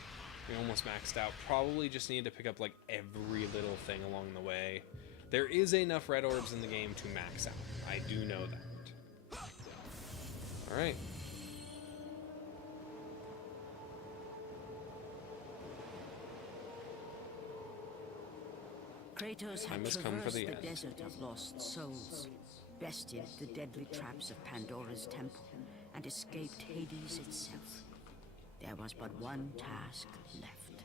We almost maxed out. Probably just need to pick up like every little thing along the way. There is enough red orbs in the game to max out. I do know that. Alright. Kratos had must come for traversed the the end. desert of lost souls, bested the deadly traps of Pandora's temple, and escaped Hades itself. There was but one task left.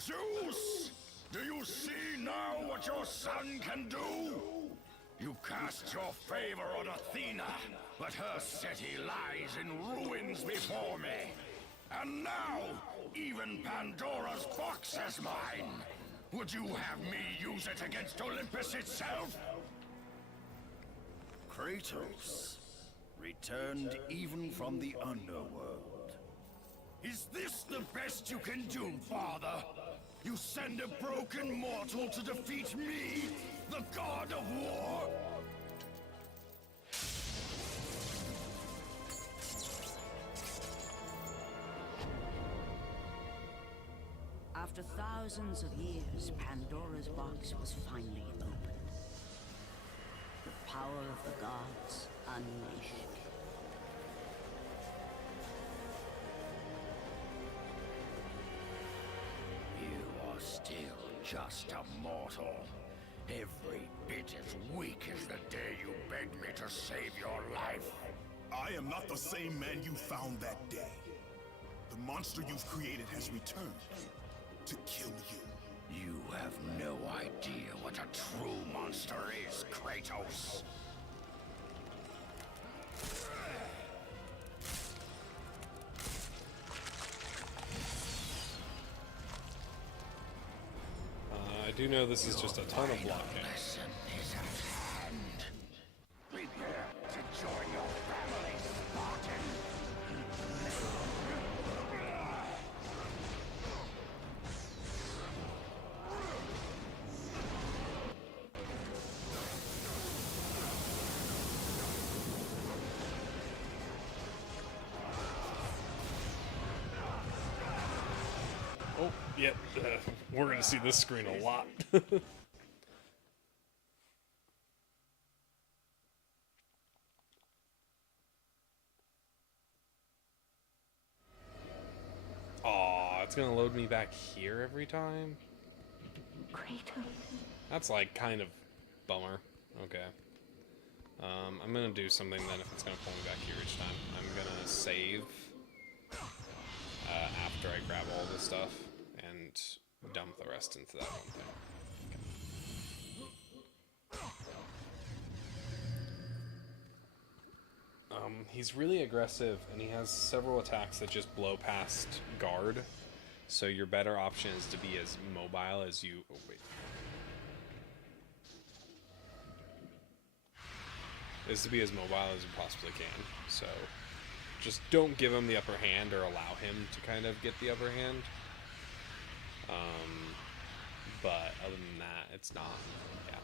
Zeus! Do you see now what your son can do? You cast your favor on Athena, but her city lies in ruins before me. And now, even Pandora's box is mine. Would you have me use it against Olympus itself? Kratos, returned even from the underworld. Is this the best you can do, Father? You send a broken mortal to defeat me, the god of war? After thousands of years, Pandora's box was finally opened. The power of the gods unleashed. You are still just a mortal. Every bit as weak as the day you begged me to save your life. I am not the same man you found that day. The monster you've created has returned to kill you. You have no idea what a true monster is, Kratos. I do know this is just a ton of blocking. Lesson is at hand. Prepare to join your family, Spartan. Oh, yep. We're going to see this screen a lot. Aw, it's going to load me back here every time? Kratos. That's like kind of bummer. Okay. I'm going to do something then if it's going to pull me back here each time. I'm going to save after I grab all this stuff and dump the rest into that one thing. He's really aggressive, and he has several attacks that just blow past guard. So your better option is to be as mobile as you... Oh, wait. Is to be as mobile as you possibly can. So just don't give him the upper hand or allow him to kind of get the upper hand. But other than that, it's not, yeah,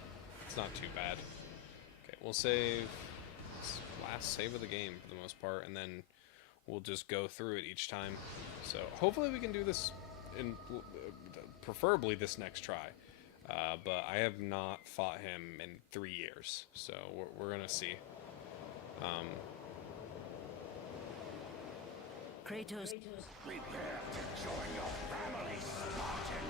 it's not too bad. Okay, we'll save this last save of the game for the most part, and then we'll just go through it each time. So hopefully we can do this in, preferably this next try. But I have not fought him in 3 years, so we're gonna see. Kratos. Prepare to join your family, Spartan.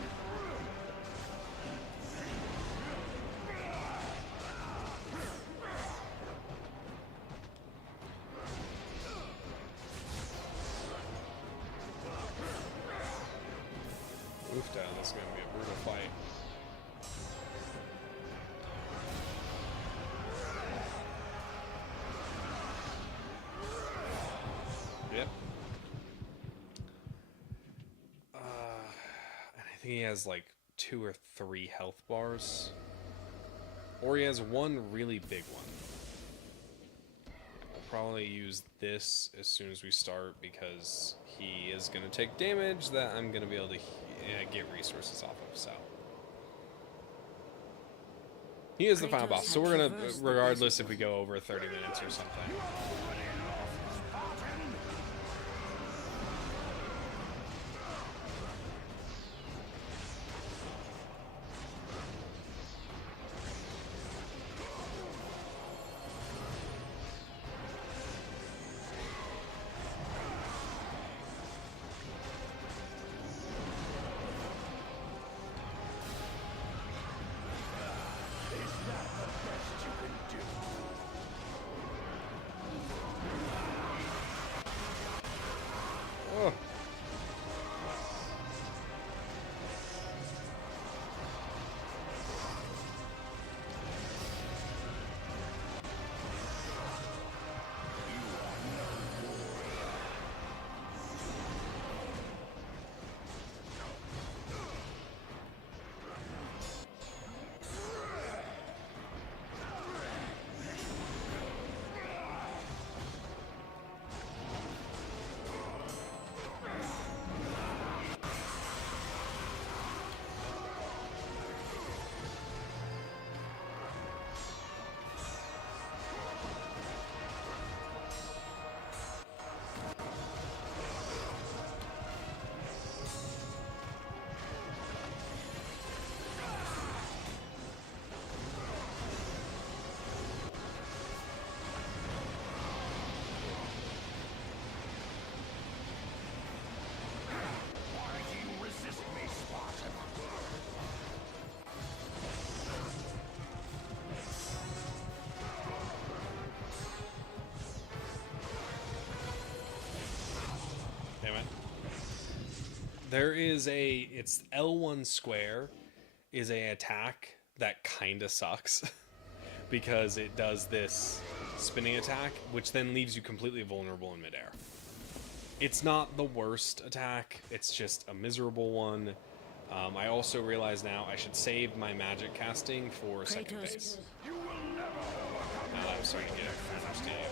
Oof, down. This is gonna be a brutal fight. Yep. And I think he has like 2 or 3 health bars. Or he has one really big one. I'll probably use this as soon as we start because he is going to take damage that I'm going to be able to get resources off of, so. He is the final Kratos boss, so had we're gonna, traversed the regardless desert. if we go over 30 minutes or something. Oh. Damn it. There is it's L1 square is a attack that kind of sucks because it does this spinning attack, which then leaves you completely vulnerable in midair. It's not the worst attack, it's just a miserable one. I also realize now I should save my magic casting for second Kratos. phase. Now that I'm starting to get understanding.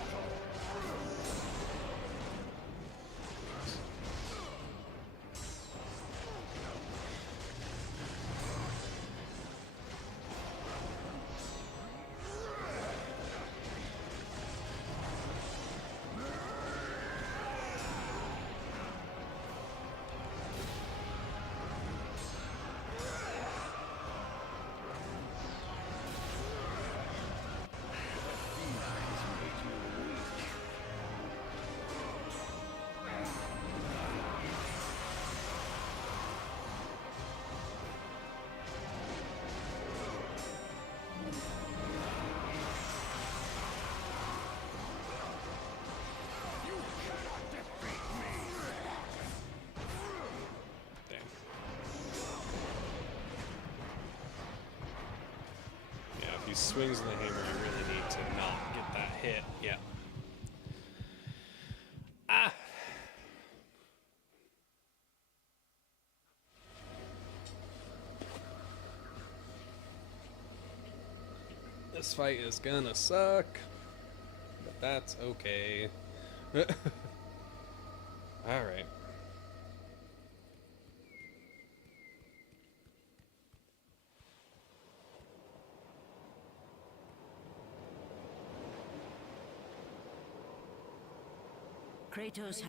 He swings the hammer, I really need to not get that hit. Yeah. Ah! This fight is gonna suck, but that's okay. Alright. Kratos.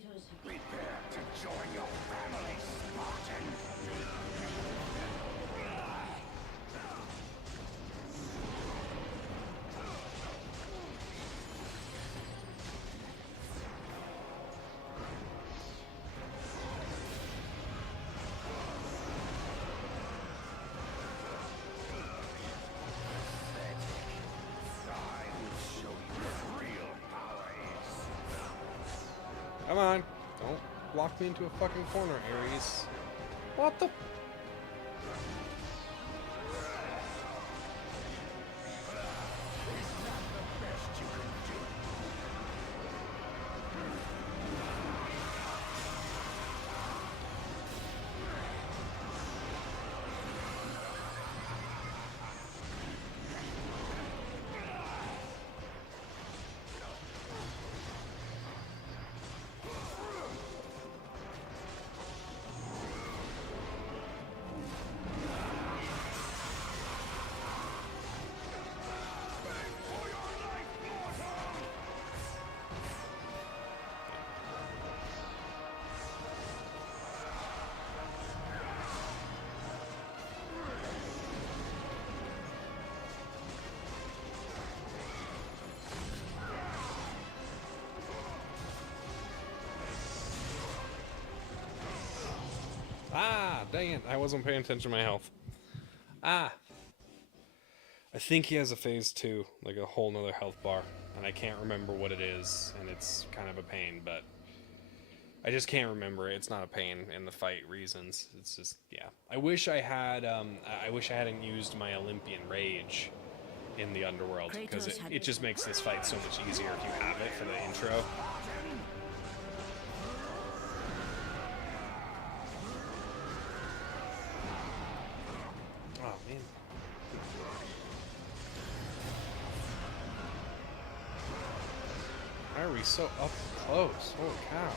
Prepare to join your family, Spartan. Come on. Don't lock me into a fucking corner, Ares. What the? dang it. I wasn't paying attention to my health. Ah. I think he has a phase 2, like a whole nother health bar. And I can't remember what it is, and it's kind of a pain, but I just can't remember it. It's not a pain in the fight reasons. It's just, yeah. I wish I hadn't used my Olympian Rage in the Underworld, because it just makes this fight so much easier if you have it for the intro. Oh, man. Why are we so up close? Holy cow.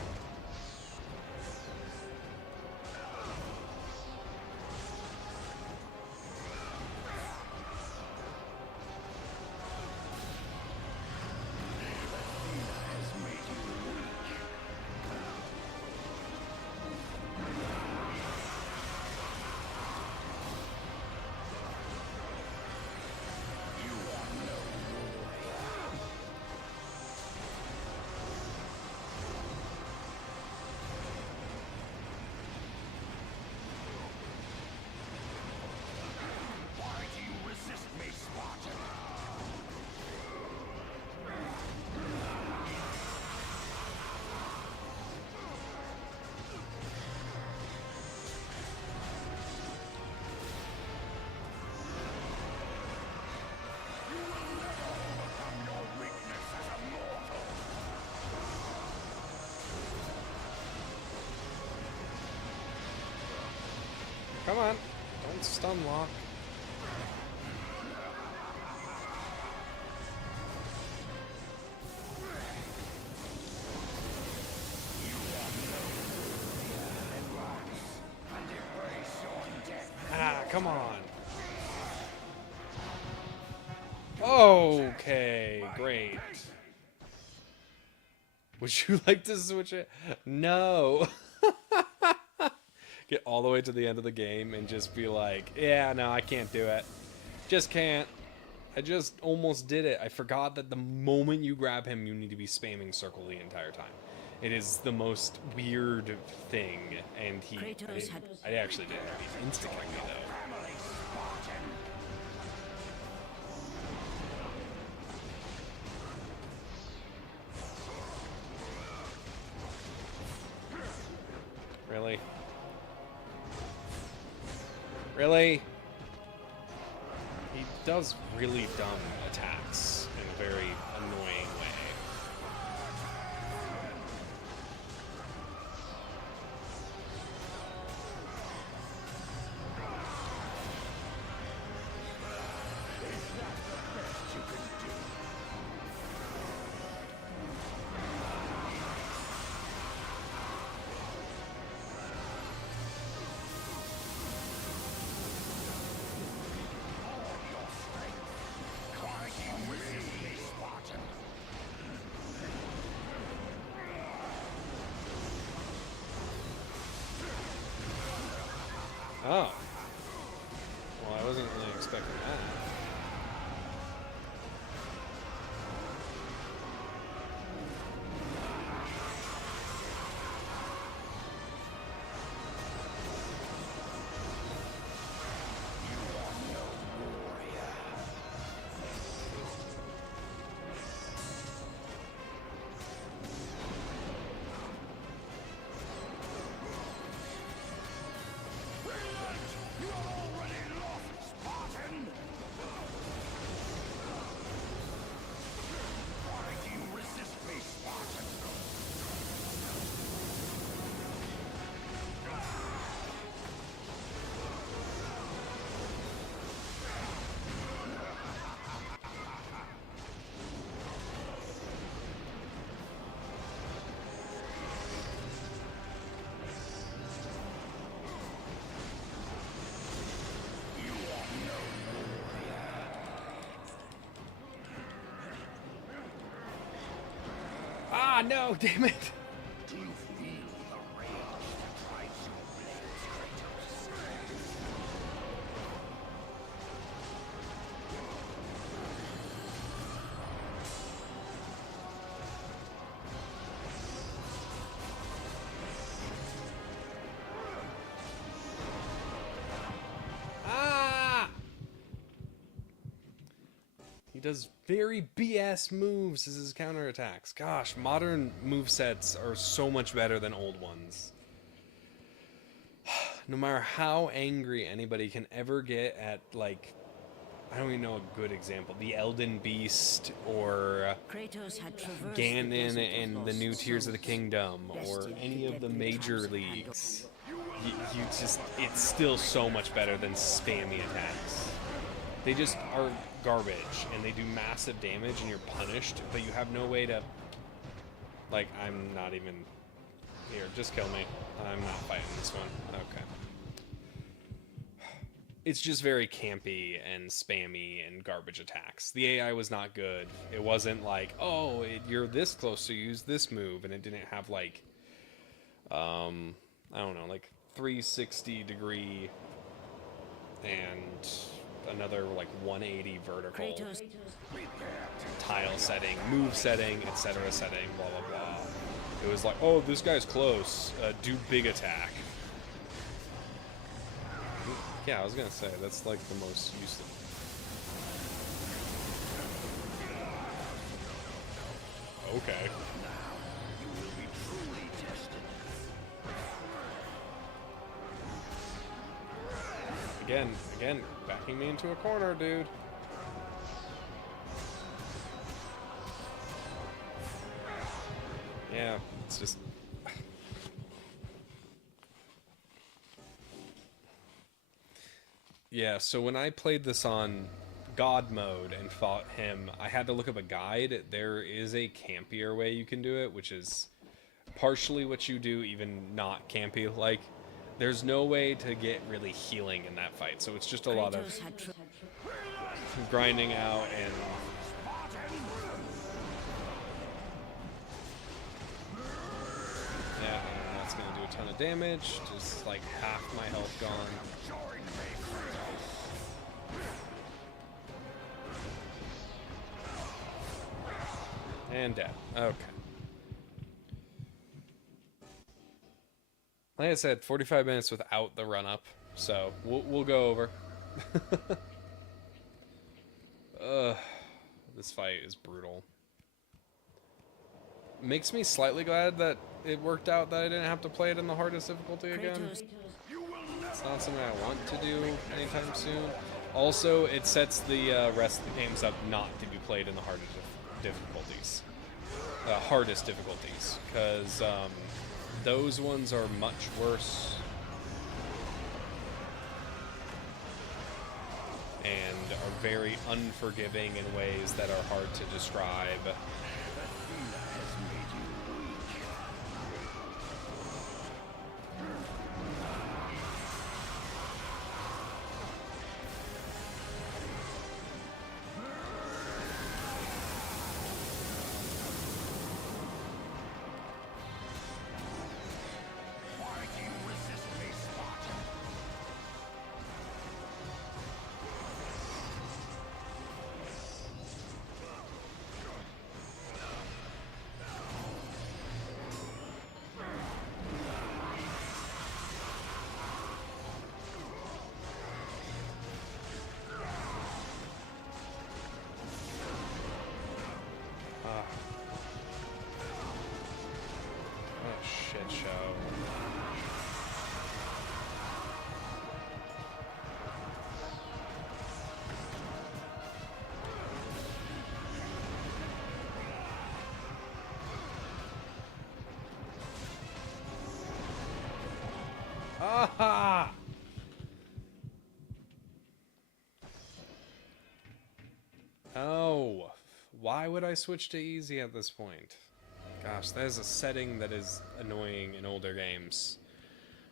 Come on, don't stun lock. Ah, come on. Okay, great. Would you like to switch it? No. Get all the way to the end of the game and just be like, yeah, no, I can't do it. Just can't. I just almost did it. I forgot that the moment you grab him, you need to be spamming circle the entire time. It is the most weird thing, and I actually didn't have him insta-kick me, though. Really? Really? He does really dumb attacks in a very annoying way. Oh. Well, I wasn't really expecting that. Ah, no, damn it. Do you feel the rage that drives your blades, Kratos? does very BS moves as his counterattacks. Gosh, modern movesets are so much better than old ones. No matter how angry anybody can ever get at, like, I don't even know a good example, the Elden Beast, or Kratos had traversed Ganon the desert of and the lost new Tears of the souls, Kingdom, or bested any the of the deadly major attacks of leagues. You just, it's still so much better than spammy attacks. They just are garbage, and they do massive damage, and you're punished, but you have no way to, like, I'm not even, here, just kill me. I'm not fighting this one. Okay. It's just very campy and spammy and garbage attacks. The AI was not good. It wasn't like, oh, you're this close, so use this move, and it didn't have, like, I don't know, like 360-degree and another, like, 180 vertical Kratos. tile setting, move setting, etc. setting, blah, blah, blah. It was like, oh, this guy's close, do big attack. Yeah, I was gonna say, that's like the most useless. Okay. Again, backing me into a corner, dude. Yeah, it's just... Yeah, so when I played this on God mode and fought him, I had to look up a guide. There is a campier way you can do it, which is partially what you do, even not campy. Like, there's no way to get really healing in that fight, so it's just a lot of grinding out and... Yeah, that's gonna do a ton of damage, just like half my health gone. And dead. Okay. Like I said, 45 minutes without the run-up, so we'll go over. This fight is brutal. Makes me slightly glad that it worked out that I didn't have to play it in the hardest difficulty again. It's not something I want to do anytime soon. Also, it sets the rest of the games up not to be played in the hardest difficulties. Hardest difficulties, because those ones are much worse and are very unforgiving in ways that are hard to describe. Aha! Oh, why would I switch to easy at this point? Gosh, that is a setting that is annoying in older games.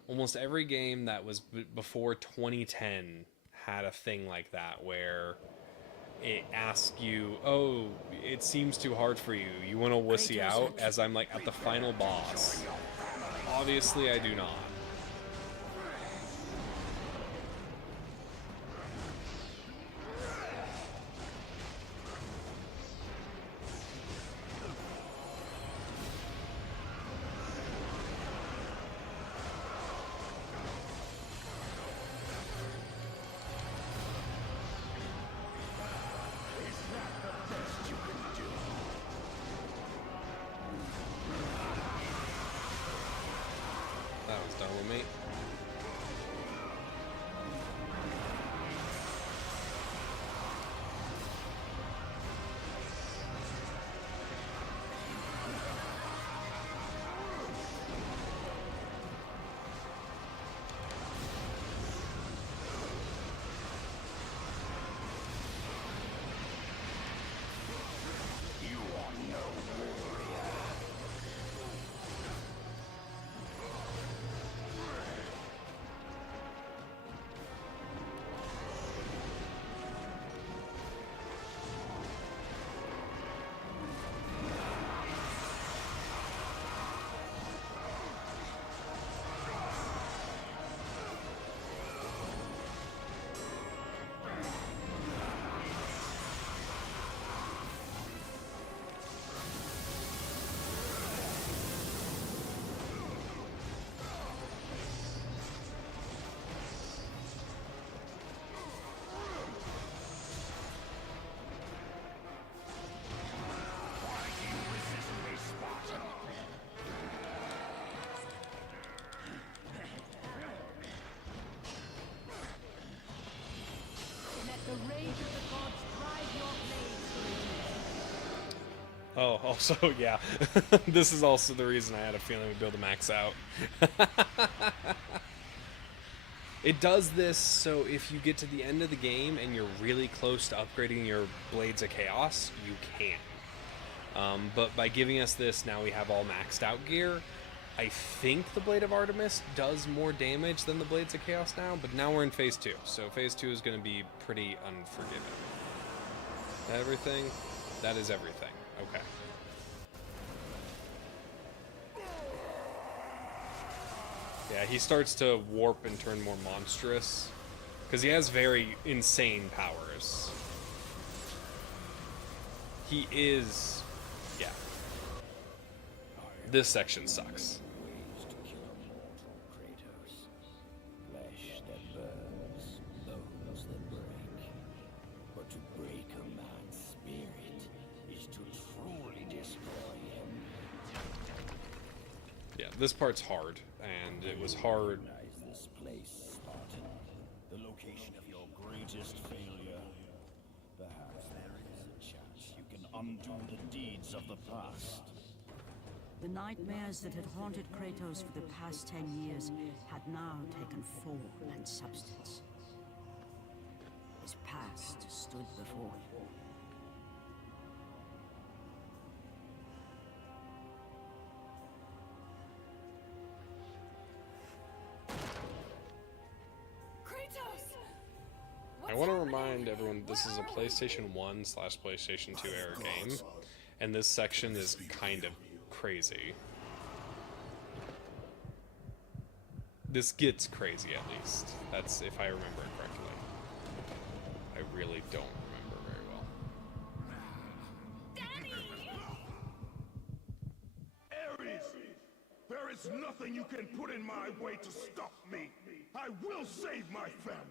Almost every game that was before 2010 had a thing like that, where it asks you, oh, it seems too hard for you. You want to wussy out as I'm like at the final boss. Obviously, I do not. soulmate. The rage of the gods drive your blades. Oh, also, yeah. This is also the reason I had a feeling we'd be able to max out. It does this so if you get to the end of the game and you're really close to upgrading your Blades of Chaos, you can. But by giving us this, now we have all maxed out gear. I think the Blade of Artemis does more damage than the Blades of Chaos now, but now we're in Phase 2, so Phase 2 is going to be pretty unforgiving. Everything? That is everything. Okay. Yeah, he starts to warp and turn more monstrous, because he has very insane powers. He is... yeah. This section sucks. Ways to kill mortal Kratos. Flesh that burns, bones that break. But to break a man's spirit is to truly destroy him. Yeah, this part's hard, and it was hard. Recognize this place, Spartan. The location of your greatest failure. Perhaps there is a chance you can undo the deeds of the past. The nightmares that had haunted Kratos for the past 10 years had now taken form and substance. His past stood before him. I want to remind everyone this is a PlayStation 1/PlayStation 2 era game, and this section is kind of crazy. This gets crazy, at least. That's if I remember it correctly. I really don't remember very well. Ares! There is nothing you can put in my way to stop me. I will save my family.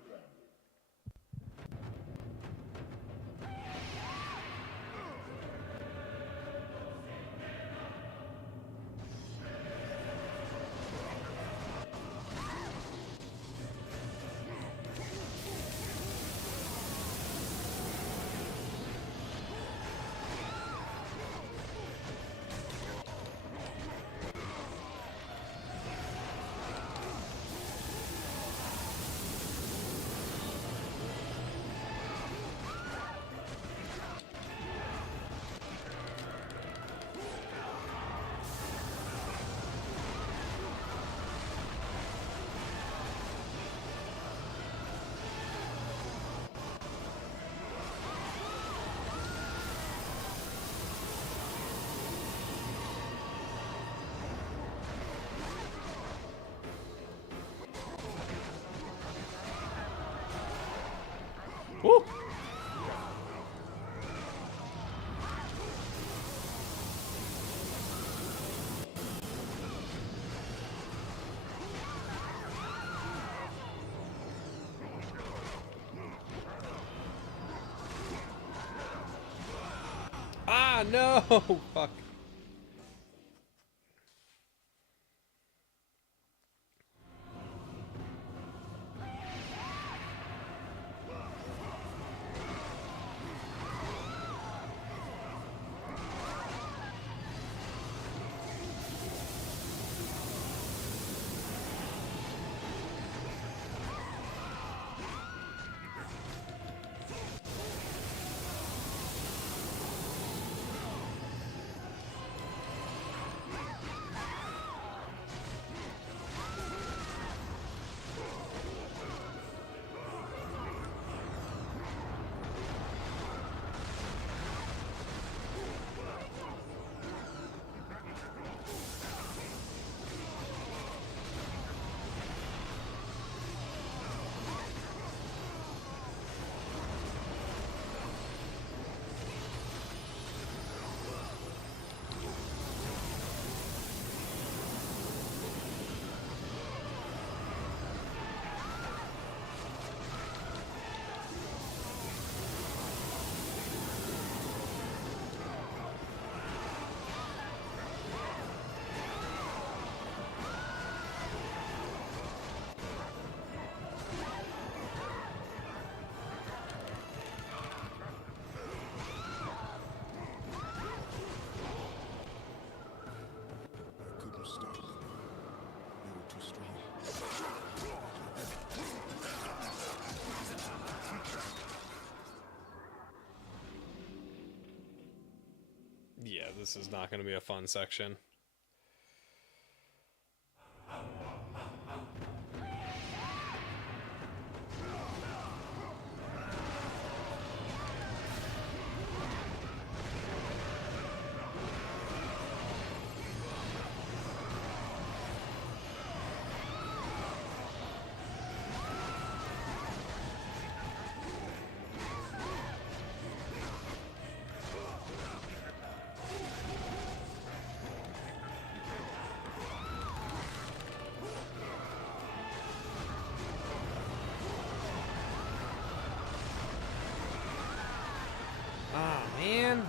Woo! Ah, no! Fuck. this is not going to be a fun section. Man.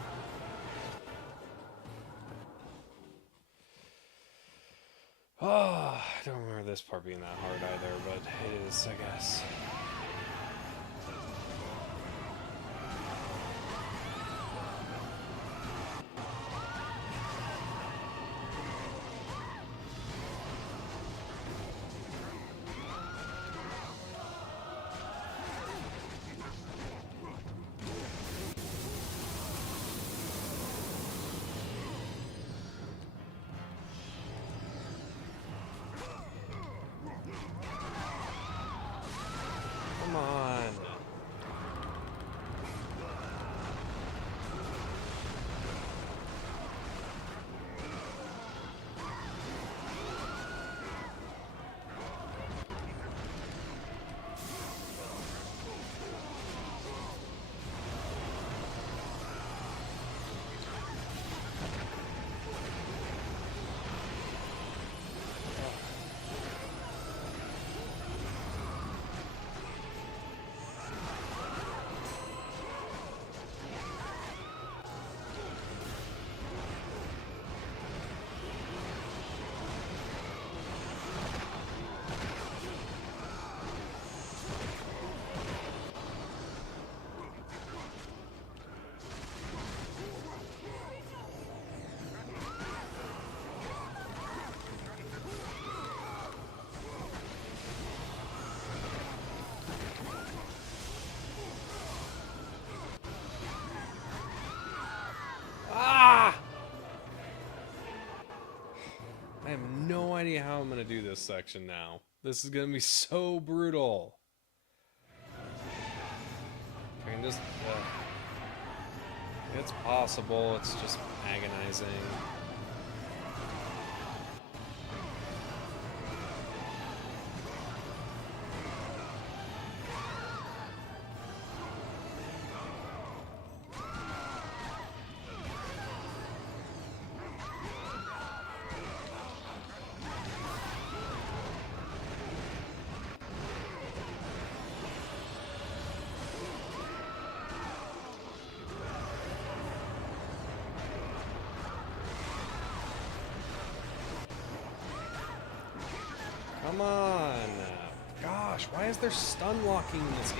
Oh, I don't remember this part being that hard either, but it is, I guess. Come on. I have no idea how I'm going to do this section now. This is going to be so brutal. I can just... it's possible. It's just agonizing. Come on. Gosh, why is there stun locking in this game?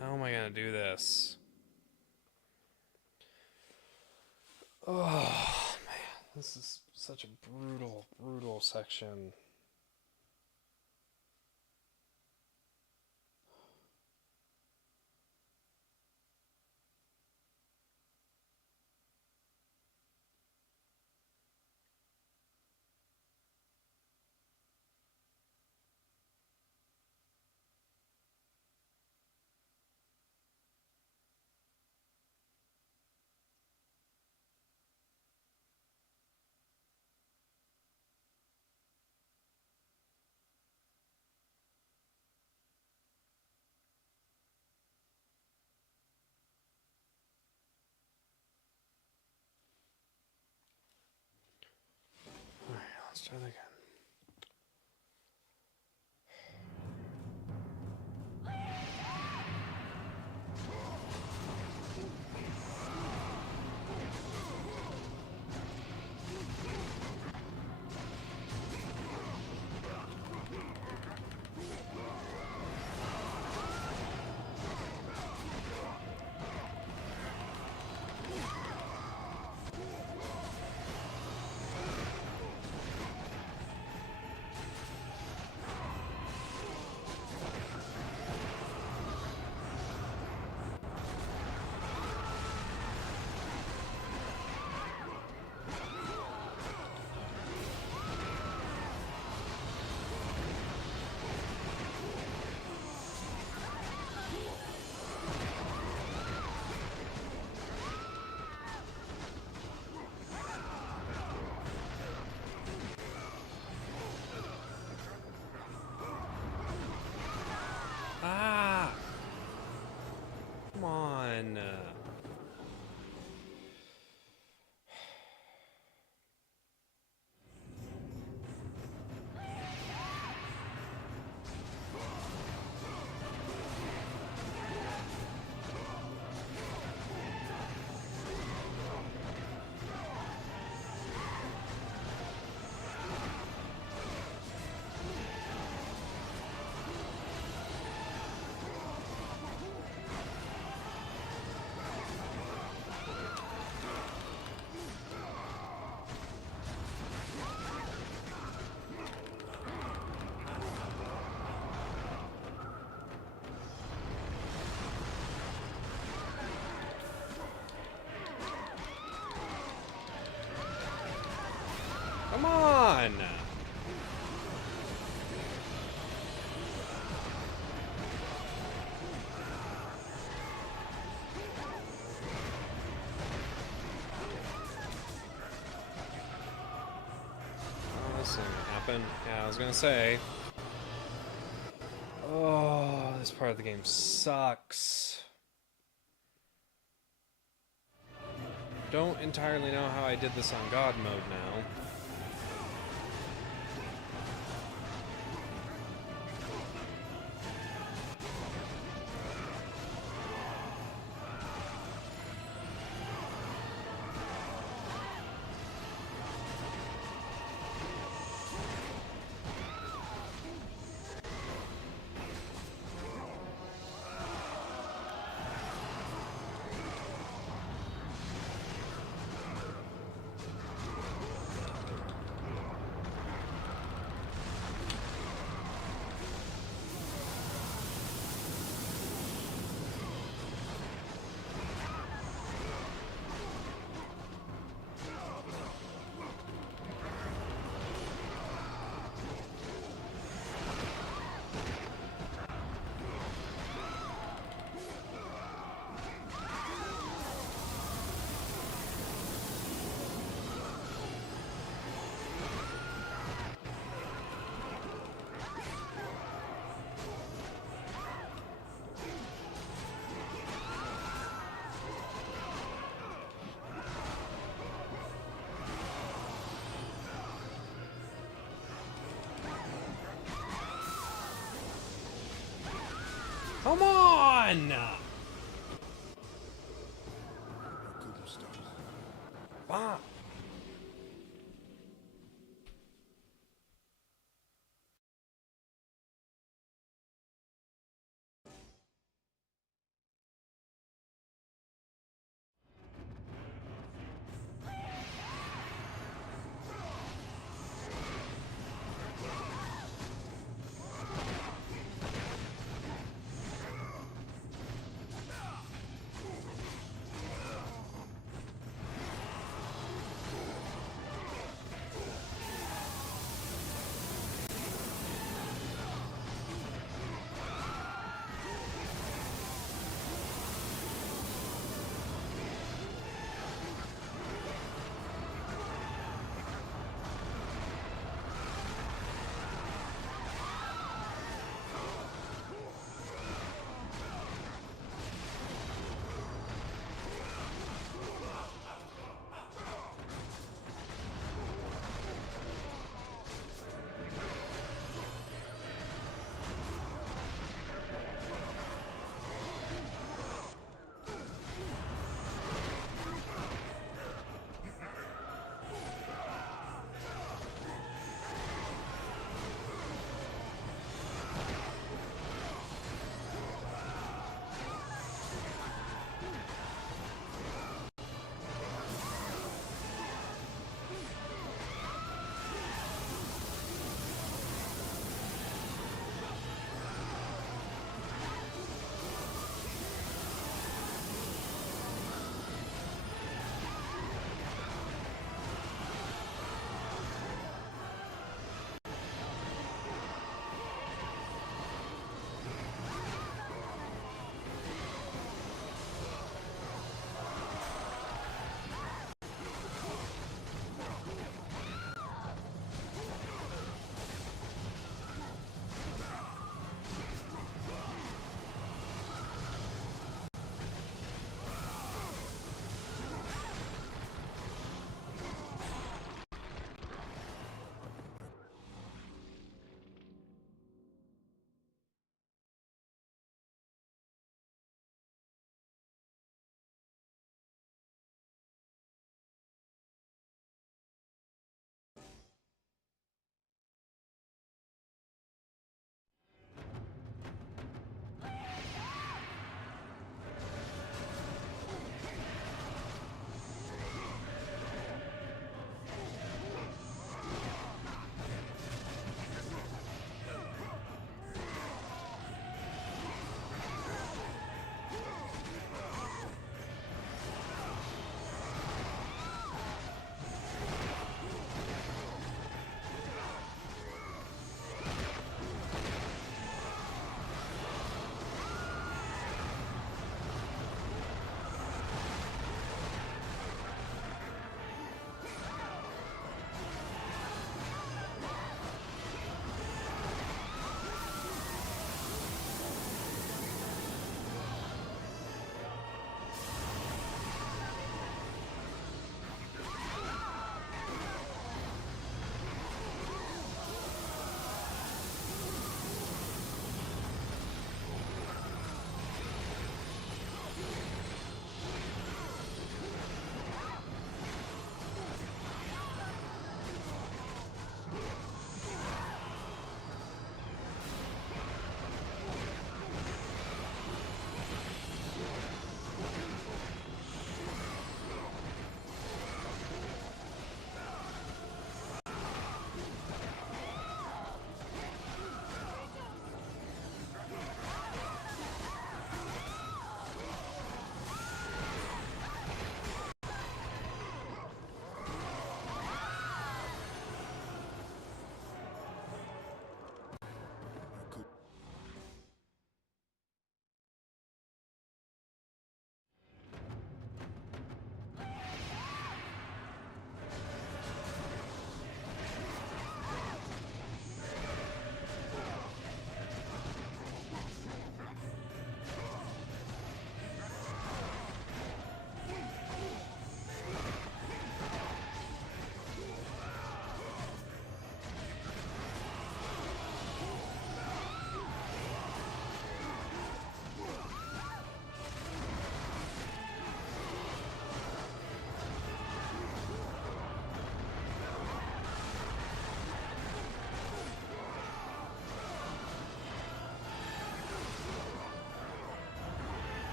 How am I gonna do this? Oh man, this is such a brutal, brutal section. Start again. Ah! Come on. Come on! Oh, this thing happened. Yeah, I was gonna say. Oh, this part of the game sucks. Don't entirely know how I did this on God mode now. Come on! Wow.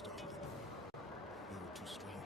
stop them. They were too strong.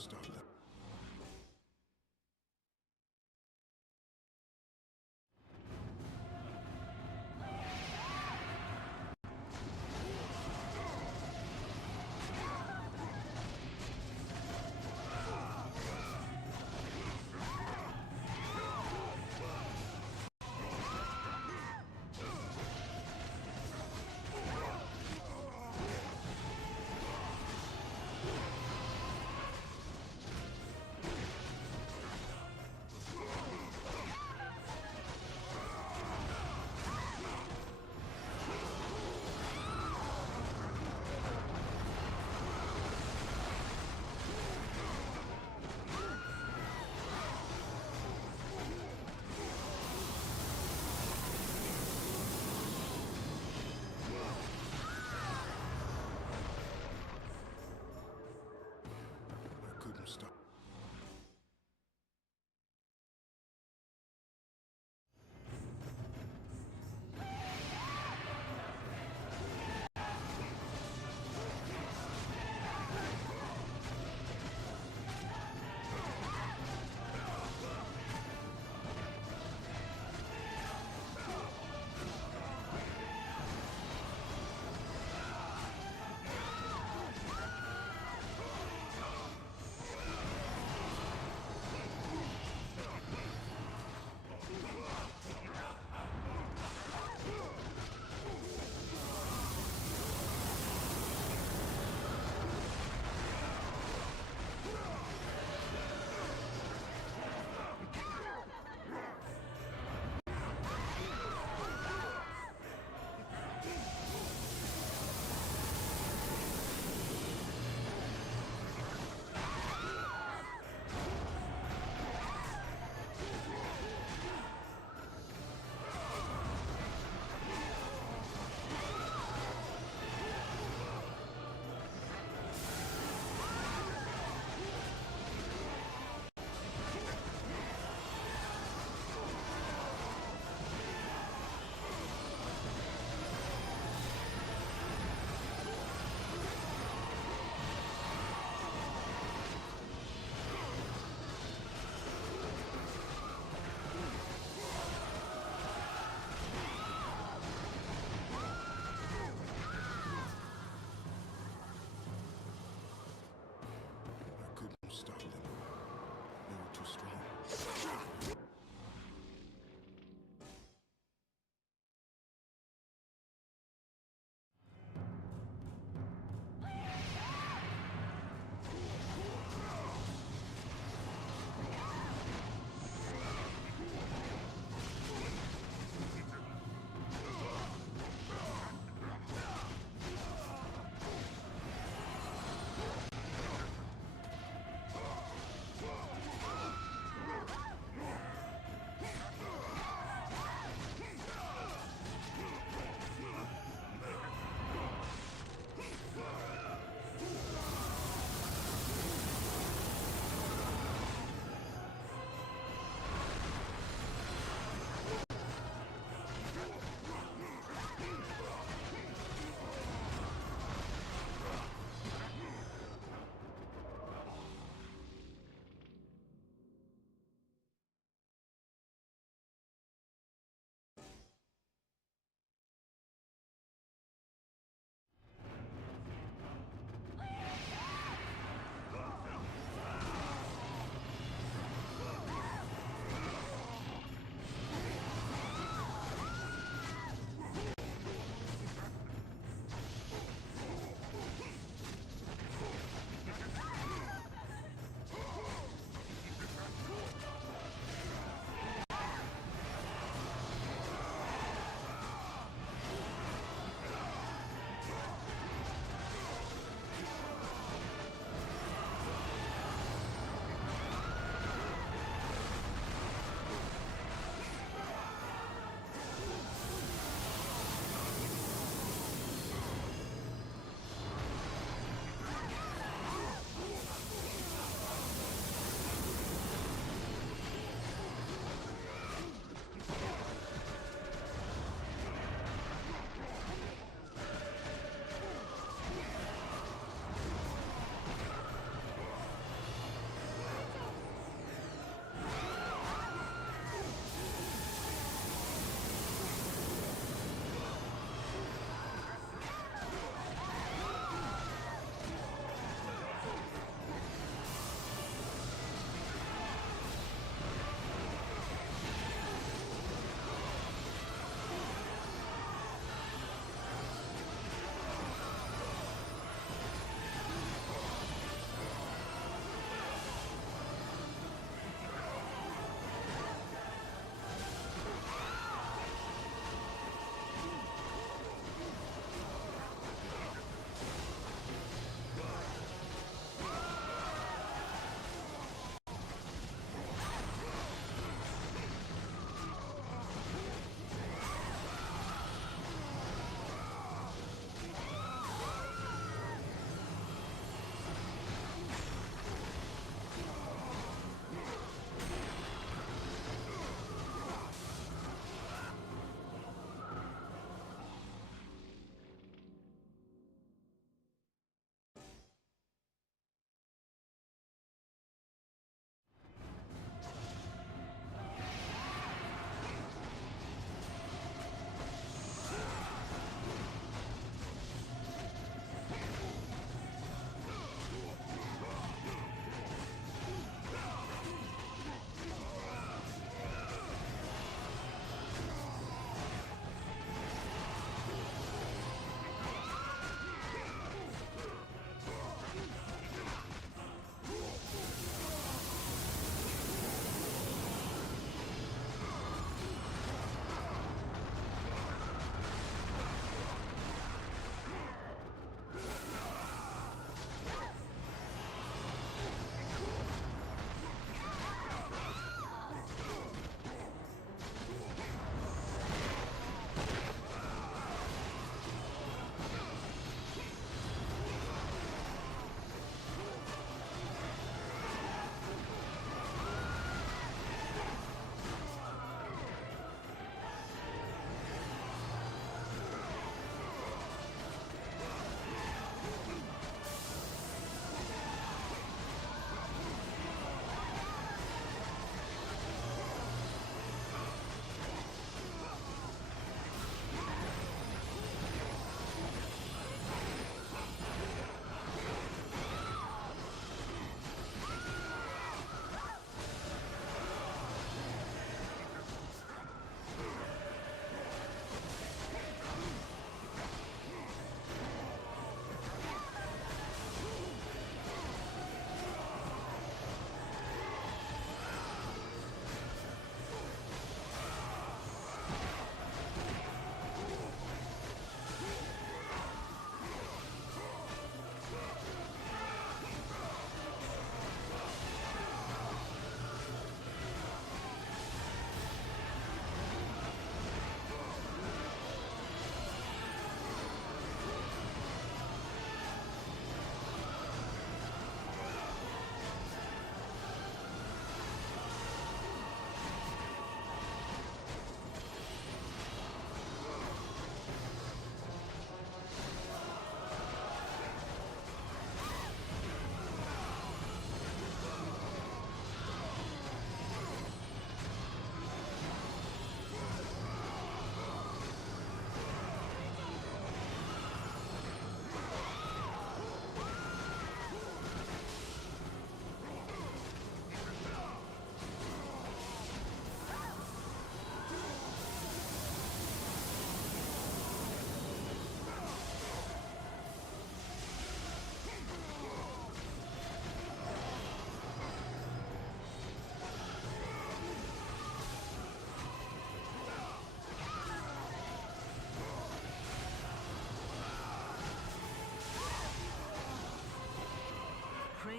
start that.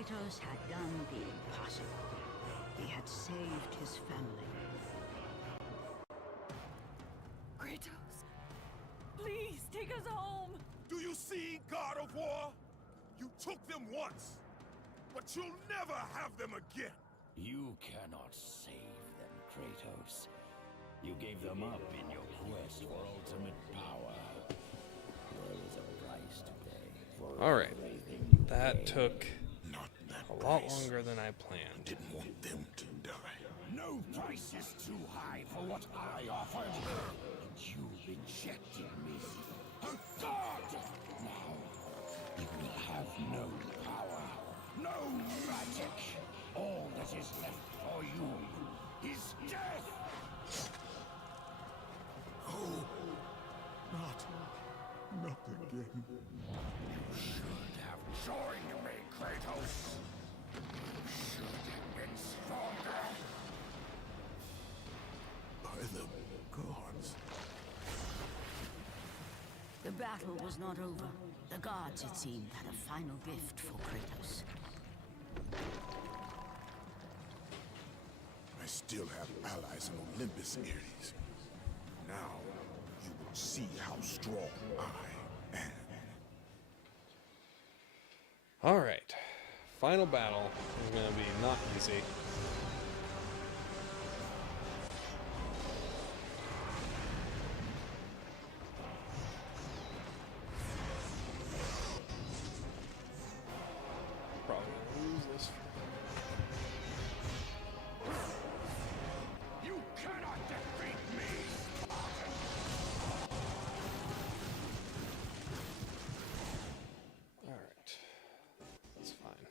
Kratos had done the impossible. He had saved his family. Kratos, please take us home. Do you see, God of War? You took them once, but you'll never have them again. You cannot save them, Kratos. You gave them up in your quest for ultimate power. There is a price to pay for All right, everything you that gave. took Not that a lot price. longer than I planned. Didn't want them to die. No price is too high for what I offered. And you rejected me. A god! Now, you will have no power, no magic. All that is left for you is death! Oh, not again. You should have joined me, Kratos. You should have been stronger. By the gods. The battle was not over. The gods, it seemed, had a final gift for Kratos. I still have allies in Olympus, Ares. Now, you will see how strong I am. All right, final battle is going to be not easy. Probably gonna lose this. You cannot defeat me! All right, that's fine.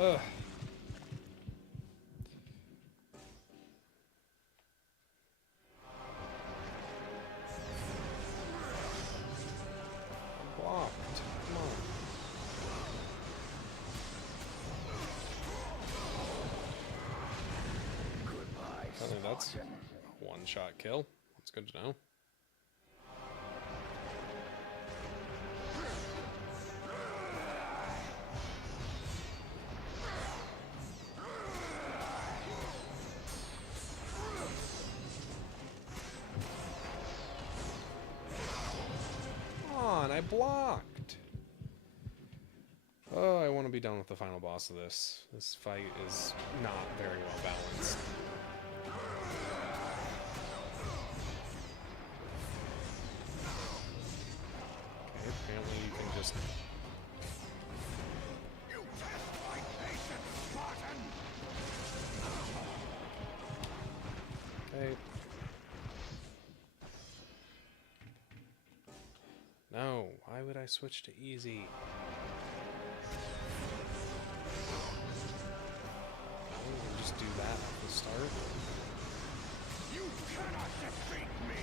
Ugh. Blocked. Come on. I think that's a one-shot kill. That's good to know. I blocked. Oh, I want to be done with the final boss of this. This fight is not very well balanced. Okay, apparently you can just... Okay. No, why would I switch to easy? I wouldn't just do that at the start. You cannot defeat me,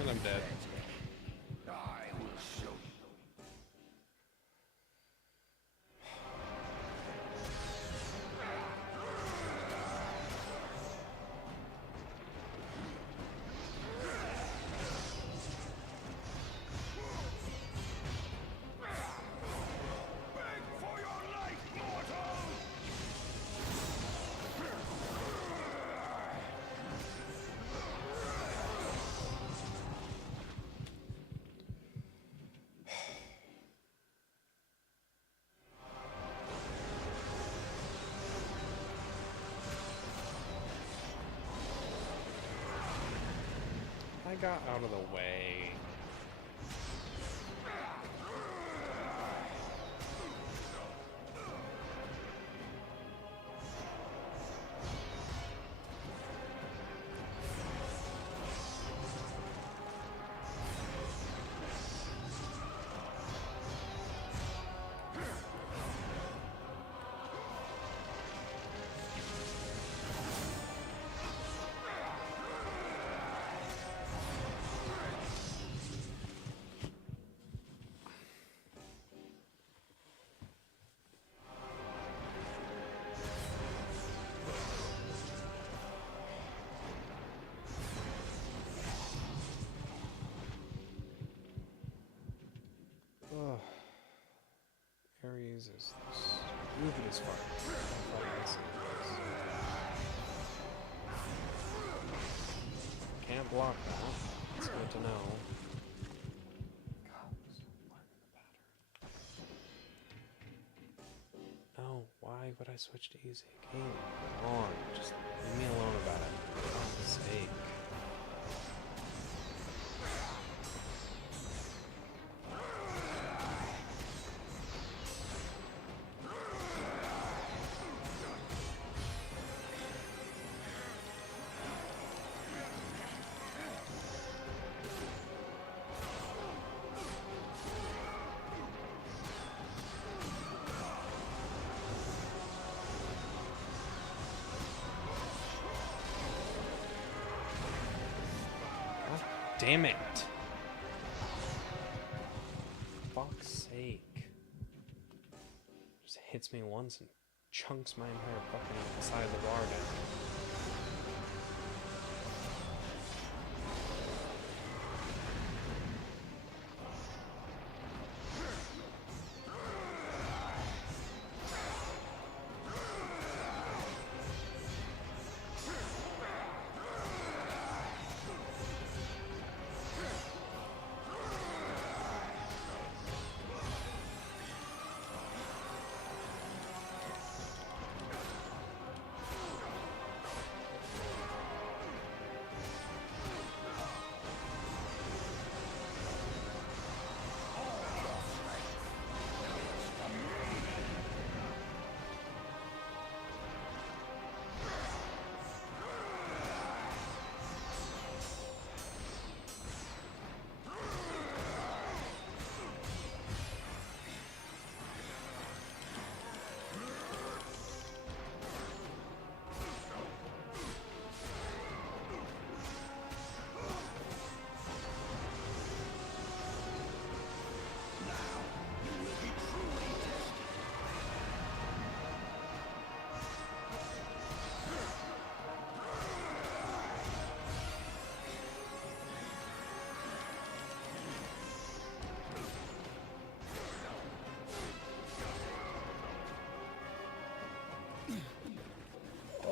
And I'm dead. I will show you. got out of the way. Ugh. Ares is the stupidest fuck. Can't block that. It's good to know. No, why would I switch to easy? Game on. Just leave me alone about it. For fuck's sake. Damn it! Fuck's sake. Just hits me once and chunks my entire fucking side of the bar down.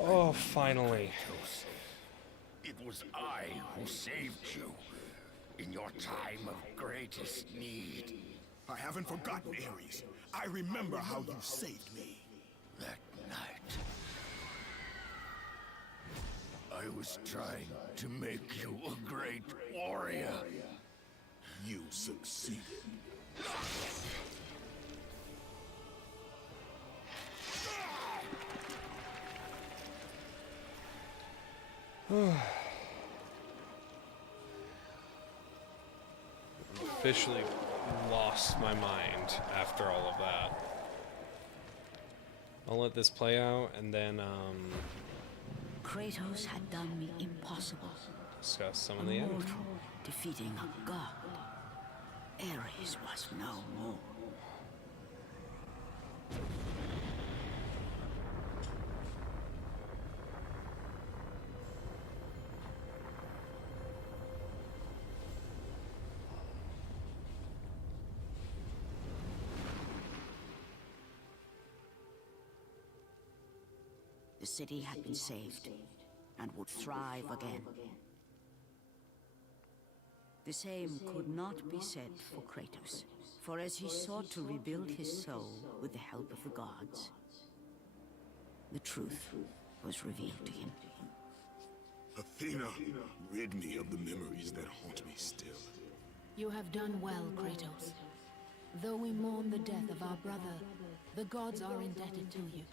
Oh, finally. Kratos, it was I who saved you in your time of greatest need. I haven't forgotten, Ares. I remember how you saved me. That night, I was trying to make you a great warrior. You succeeded. Officially lost my mind after all of that. I'll let this play out and then Kratos had done the impossible. discuss some of A the end. mortal defeating a god. Ares was no more. The city had been saved and would thrive again. The same could not be said for Kratos, for as he sought to rebuild his soul with the help of the gods, the truth was revealed to him. Athena, rid me of the memories that haunt me still. You have done well, Kratos. Though we mourn the death of our brother, the gods are indebted to you.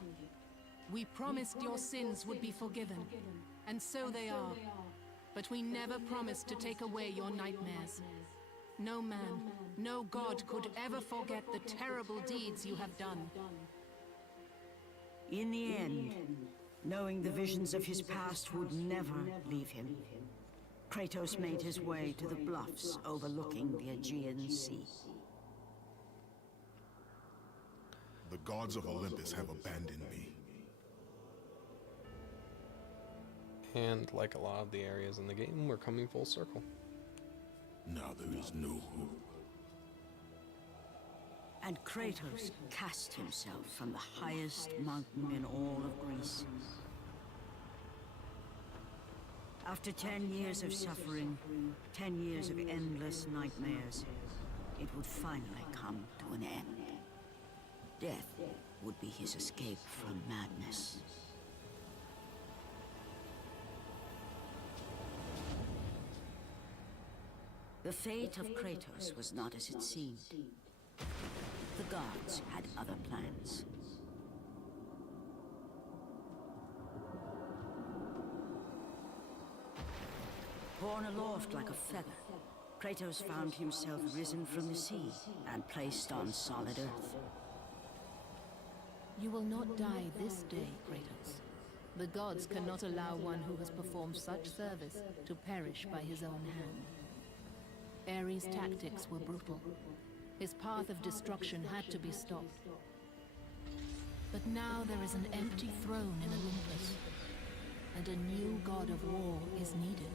We promised your sins would be forgiven, and so they are. But we never promised to take away your nightmares. No man, no god could ever forget the terrible deeds you have done. In the end, knowing the visions of his past would never leave him, Kratos made his way to the bluffs overlooking the Aegean Sea. The gods of Olympus have abandoned me. And like a lot of the areas in the game, we're coming full circle. Now there is no hope. And Kratos cast himself from the highest mountain in all of Greece. After 10 years of suffering, 10 years of endless nightmares, it would finally come to an end. Death would be his escape from madness. The fate of Kratos was not as it seemed. The gods had other plans. Borne aloft like a feather, Kratos found himself risen from the sea and placed on solid earth. You will not die this day, Kratos. The gods cannot allow one who has performed such service to perish by his own hand. Ares' tactics were brutal. His path of destruction had to be stopped. But now there is an empty throne in Olympus, and a new god of war is needed.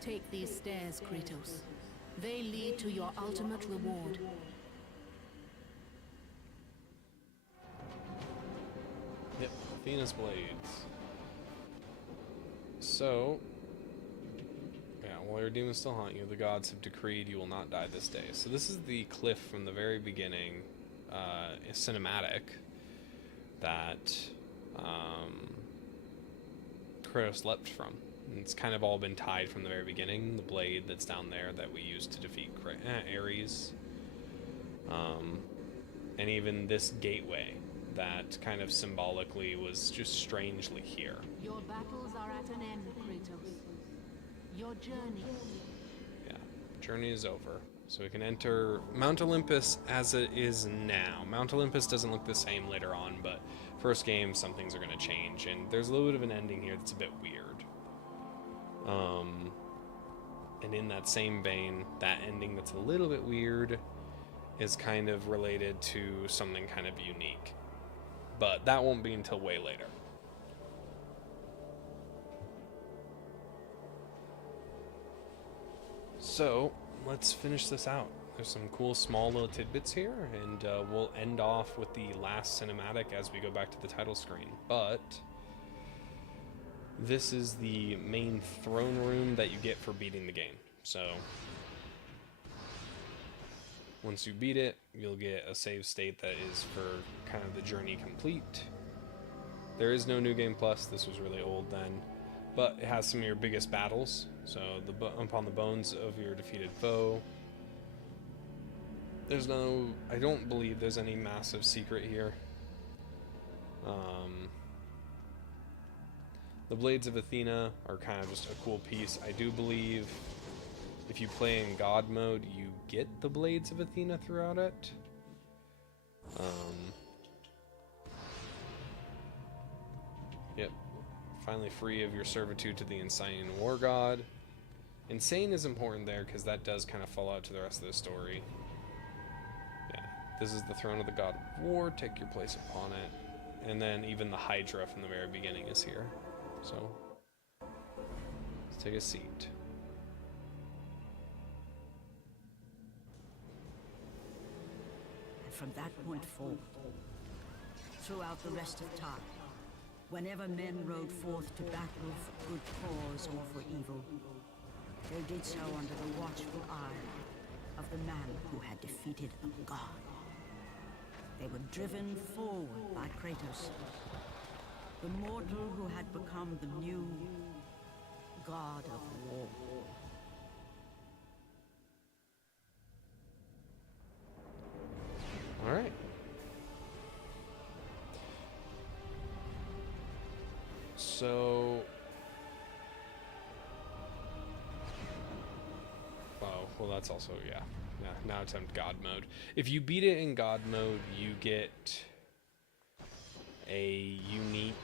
Take these stairs, Kratos. They lead to your ultimate reward. Yep, Athena's blades. So, yeah, while your demons still haunt you, the gods have decreed you will not die this day. So this is the cliff from the very beginning, cinematic, that Kratos leapt from. And it's kind of all been tied from the very beginning. The blade that's down there that we used to defeat Ares. And even this gateway that kind of symbolically was just strangely here. Your battles are at an end, Kratos. Your journey. Yeah, journey is over. So we can enter Mount Olympus as it is now. Mount Olympus doesn't look the same later on, but first game, some things are going to change. And there's a little bit of an ending here that's a bit weird. And in that same vein, that ending that's a little bit weird is kind of related to something kind of unique. But that won't be until way later. So, let's finish this out. There's some cool small little tidbits here, and we'll end off with the last cinematic as we go back to the title screen. But this is the main throne room that you get for beating the game. So once you beat it, you'll get a save state that is for kind of the journey complete. There is no New Game Plus. This was really old then. But it has some of your biggest battles. So upon the bones of your defeated foe. There's no... I don't believe there's any massive secret here. The Blades of Athena are kind of just a cool piece. I do believe if you play in God mode, you get the Blades of Athena throughout it. Yep. Finally free of your servitude to the Insane War God. Insane is important there because that does kind of fall out to the rest of the story. Yeah. This is the throne of the God of War. Take your place upon it. And then even the Hydra from the very beginning is here. So, let's take a seat. And from that point forward, throughout the rest of time, whenever men rode forth to battle for good cause or for evil, they did so under the watchful eye of the man who had defeated a god. They were driven forward by Kratos, The mortal who had become the new god of war. All right. So, oh, well, that's also, yeah. Now it's in God mode. If you beat it in God mode, you get a unique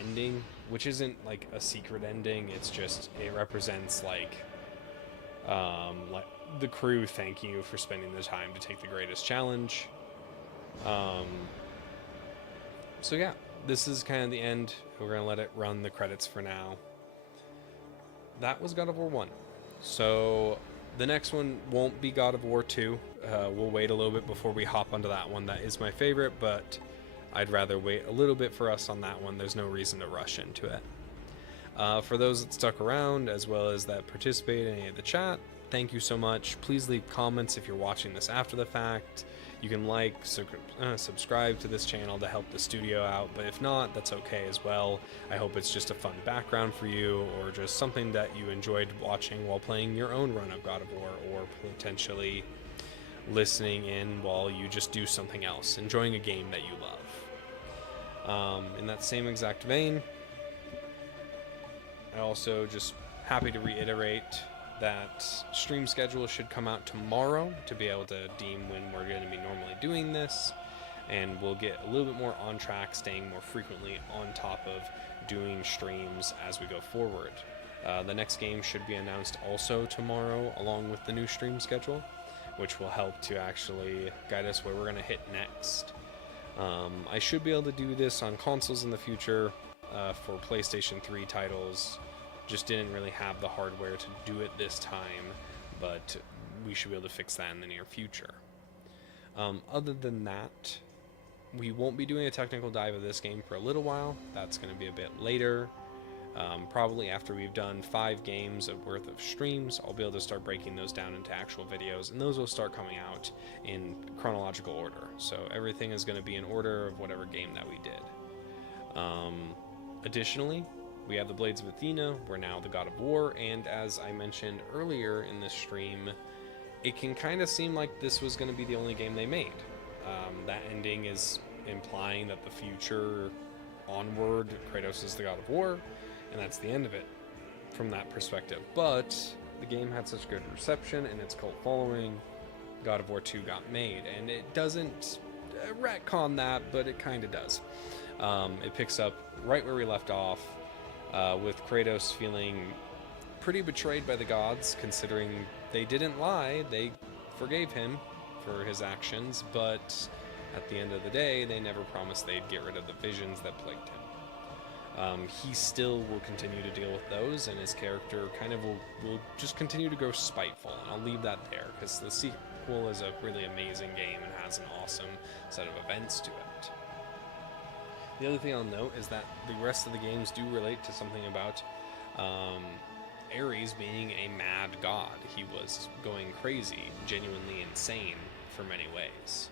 ending, which isn't like a secret ending. It's just, it represents like the crew thanking you for spending the time to take the greatest challenge. So yeah, this is kind of the end. We're gonna let it run the credits for now. That was God of War 1. So the next one won't be God of War 2. We'll wait a little bit before we hop onto that one. That is my favorite, but I'd rather wait a little bit for us on that one. There's no reason to rush into it. For those that stuck around, as well as that participated in any of the chat, thank you so much. Please leave comments if you're watching this after the fact. You can like, subscribe to this channel to help the studio out, but if not, that's okay as well. I hope it's just a fun background for you, or just something that you enjoyed watching while playing your own run of God of War, or potentially listening in while you just do something else, enjoying a game that you love. In that same exact vein, I also just happy to reiterate that stream schedule should come out tomorrow to be able to deem when we're going to be normally doing this, and we'll get a little bit more on track, staying more frequently on top of doing streams as we go forward. The next game should be announced also tomorrow, along with the new stream schedule, which will help to actually guide us where we're going to hit next. I should be able to do this on consoles in the future for PlayStation 3 titles. Just didn't really have the hardware to do it this time, but we should be able to fix that in the near future. Other than that, we won't be doing a technical dive of this game for a little while. That's going to be a bit later. Probably after we've done 5 games worth of streams, I'll be able to start breaking those down into actual videos, and those will start coming out in chronological order. So everything is going to be in order of whatever game that we did. Additionally, we have the Blades of Athena, we're now the God of War, and as I mentioned earlier in this stream, it can kind of seem like this was going to be the only game they made. That ending is implying that the future onward, Kratos is the God of War, and that's the end of it from that perspective. But the game had such good reception and its cult following, God of War 2 got made, and it doesn't retcon that, but it kind of does. It picks up right where we left off, with Kratos feeling pretty betrayed by the gods, considering they didn't lie, they forgave him for his actions, but at the end of the day, they never promised they'd get rid of the visions that plagued him. He still will continue to deal with those, and his character kind of will just continue to grow spiteful, and I'll leave that there, because the sequel is a really amazing game and has an awesome set of events to it. The other thing I'll note is that the rest of the games do relate to something about Ares being a mad god. He was going crazy, genuinely insane for many ways.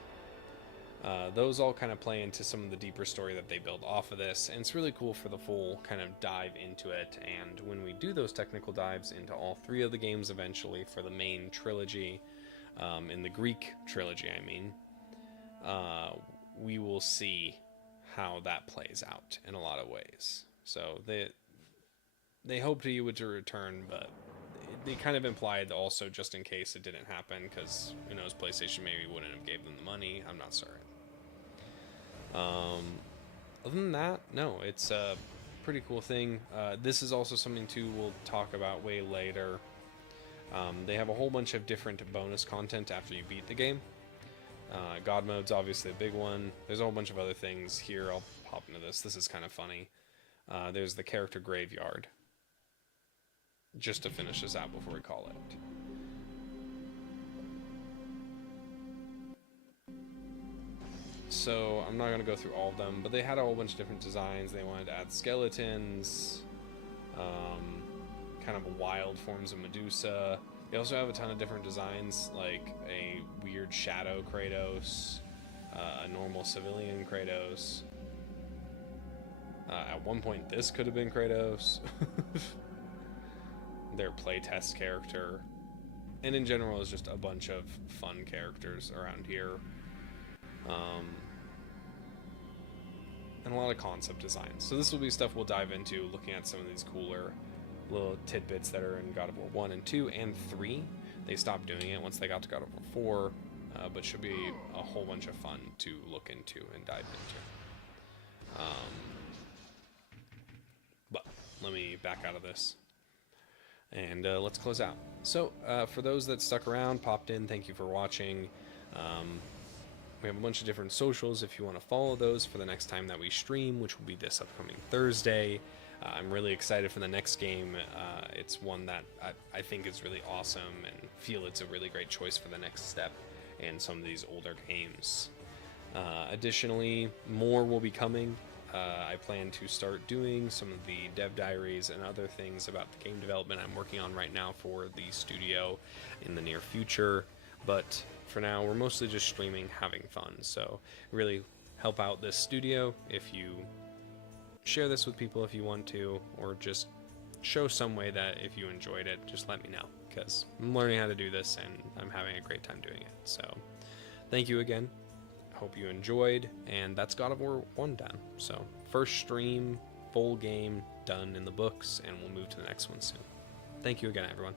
Those all kind of play into some of the deeper story that they build off of this, and it's really cool for the full kind of dive into it. And when we do those technical dives into all 3 of the games eventually for the main trilogy, in the Greek trilogy I mean, we will see how that plays out in a lot of ways. So they hoped he would return, but they kind of implied also just in case it didn't happen, because who knows, PlayStation maybe wouldn't have gave them the money. I'm not certain. Other than that, no, it's a pretty cool thing. This is also something too we'll talk about way later. They have a whole bunch of different bonus content after you beat the game. God mode's obviously a big one. There's a whole bunch of other things here. I'll hop into this. This is kind of funny. There's the character graveyard. Just to finish this out before we call it. So I'm not going to go through all of them, but they had a whole bunch of different designs. They wanted to add skeletons, kind of wild forms of Medusa. They also have a ton of different designs, like a weird shadow Kratos, a normal civilian Kratos. At one point, this could have been Kratos. Their playtest character. And in general, is just a bunch of fun characters around here. And a lot of concept design. So this will be stuff we'll dive into, looking at some of these cooler little tidbits that are in God of War 1 and 2 and 3. They stopped doing it once they got to God of War 4, but should be a whole bunch of fun to look into and dive into. But let me back out of this. And let's close out. So, for those that stuck around, popped in, thank you for watching. We have a bunch of different socials if you want to follow those for the next time that we stream, which will be this upcoming Thursday. I'm really excited for the next game. It's one that I think is really awesome and feel it's a really great choice for the next step in some of these older games. Additionally, more will be coming. I plan to start doing some of the dev diaries and other things about the game development I'm working on right now for the studio in the near future. But for now, we're mostly just streaming, having fun. So really help out this studio if you share this with people if you want to, or just show some way that if you enjoyed it, just let me know, because I'm learning how to do this and I'm having a great time doing it. So thank you again. Hope you enjoyed, and that's God of War 1 done. So first stream, full game done in the books, and we'll move to the next one soon. Thank you again, everyone.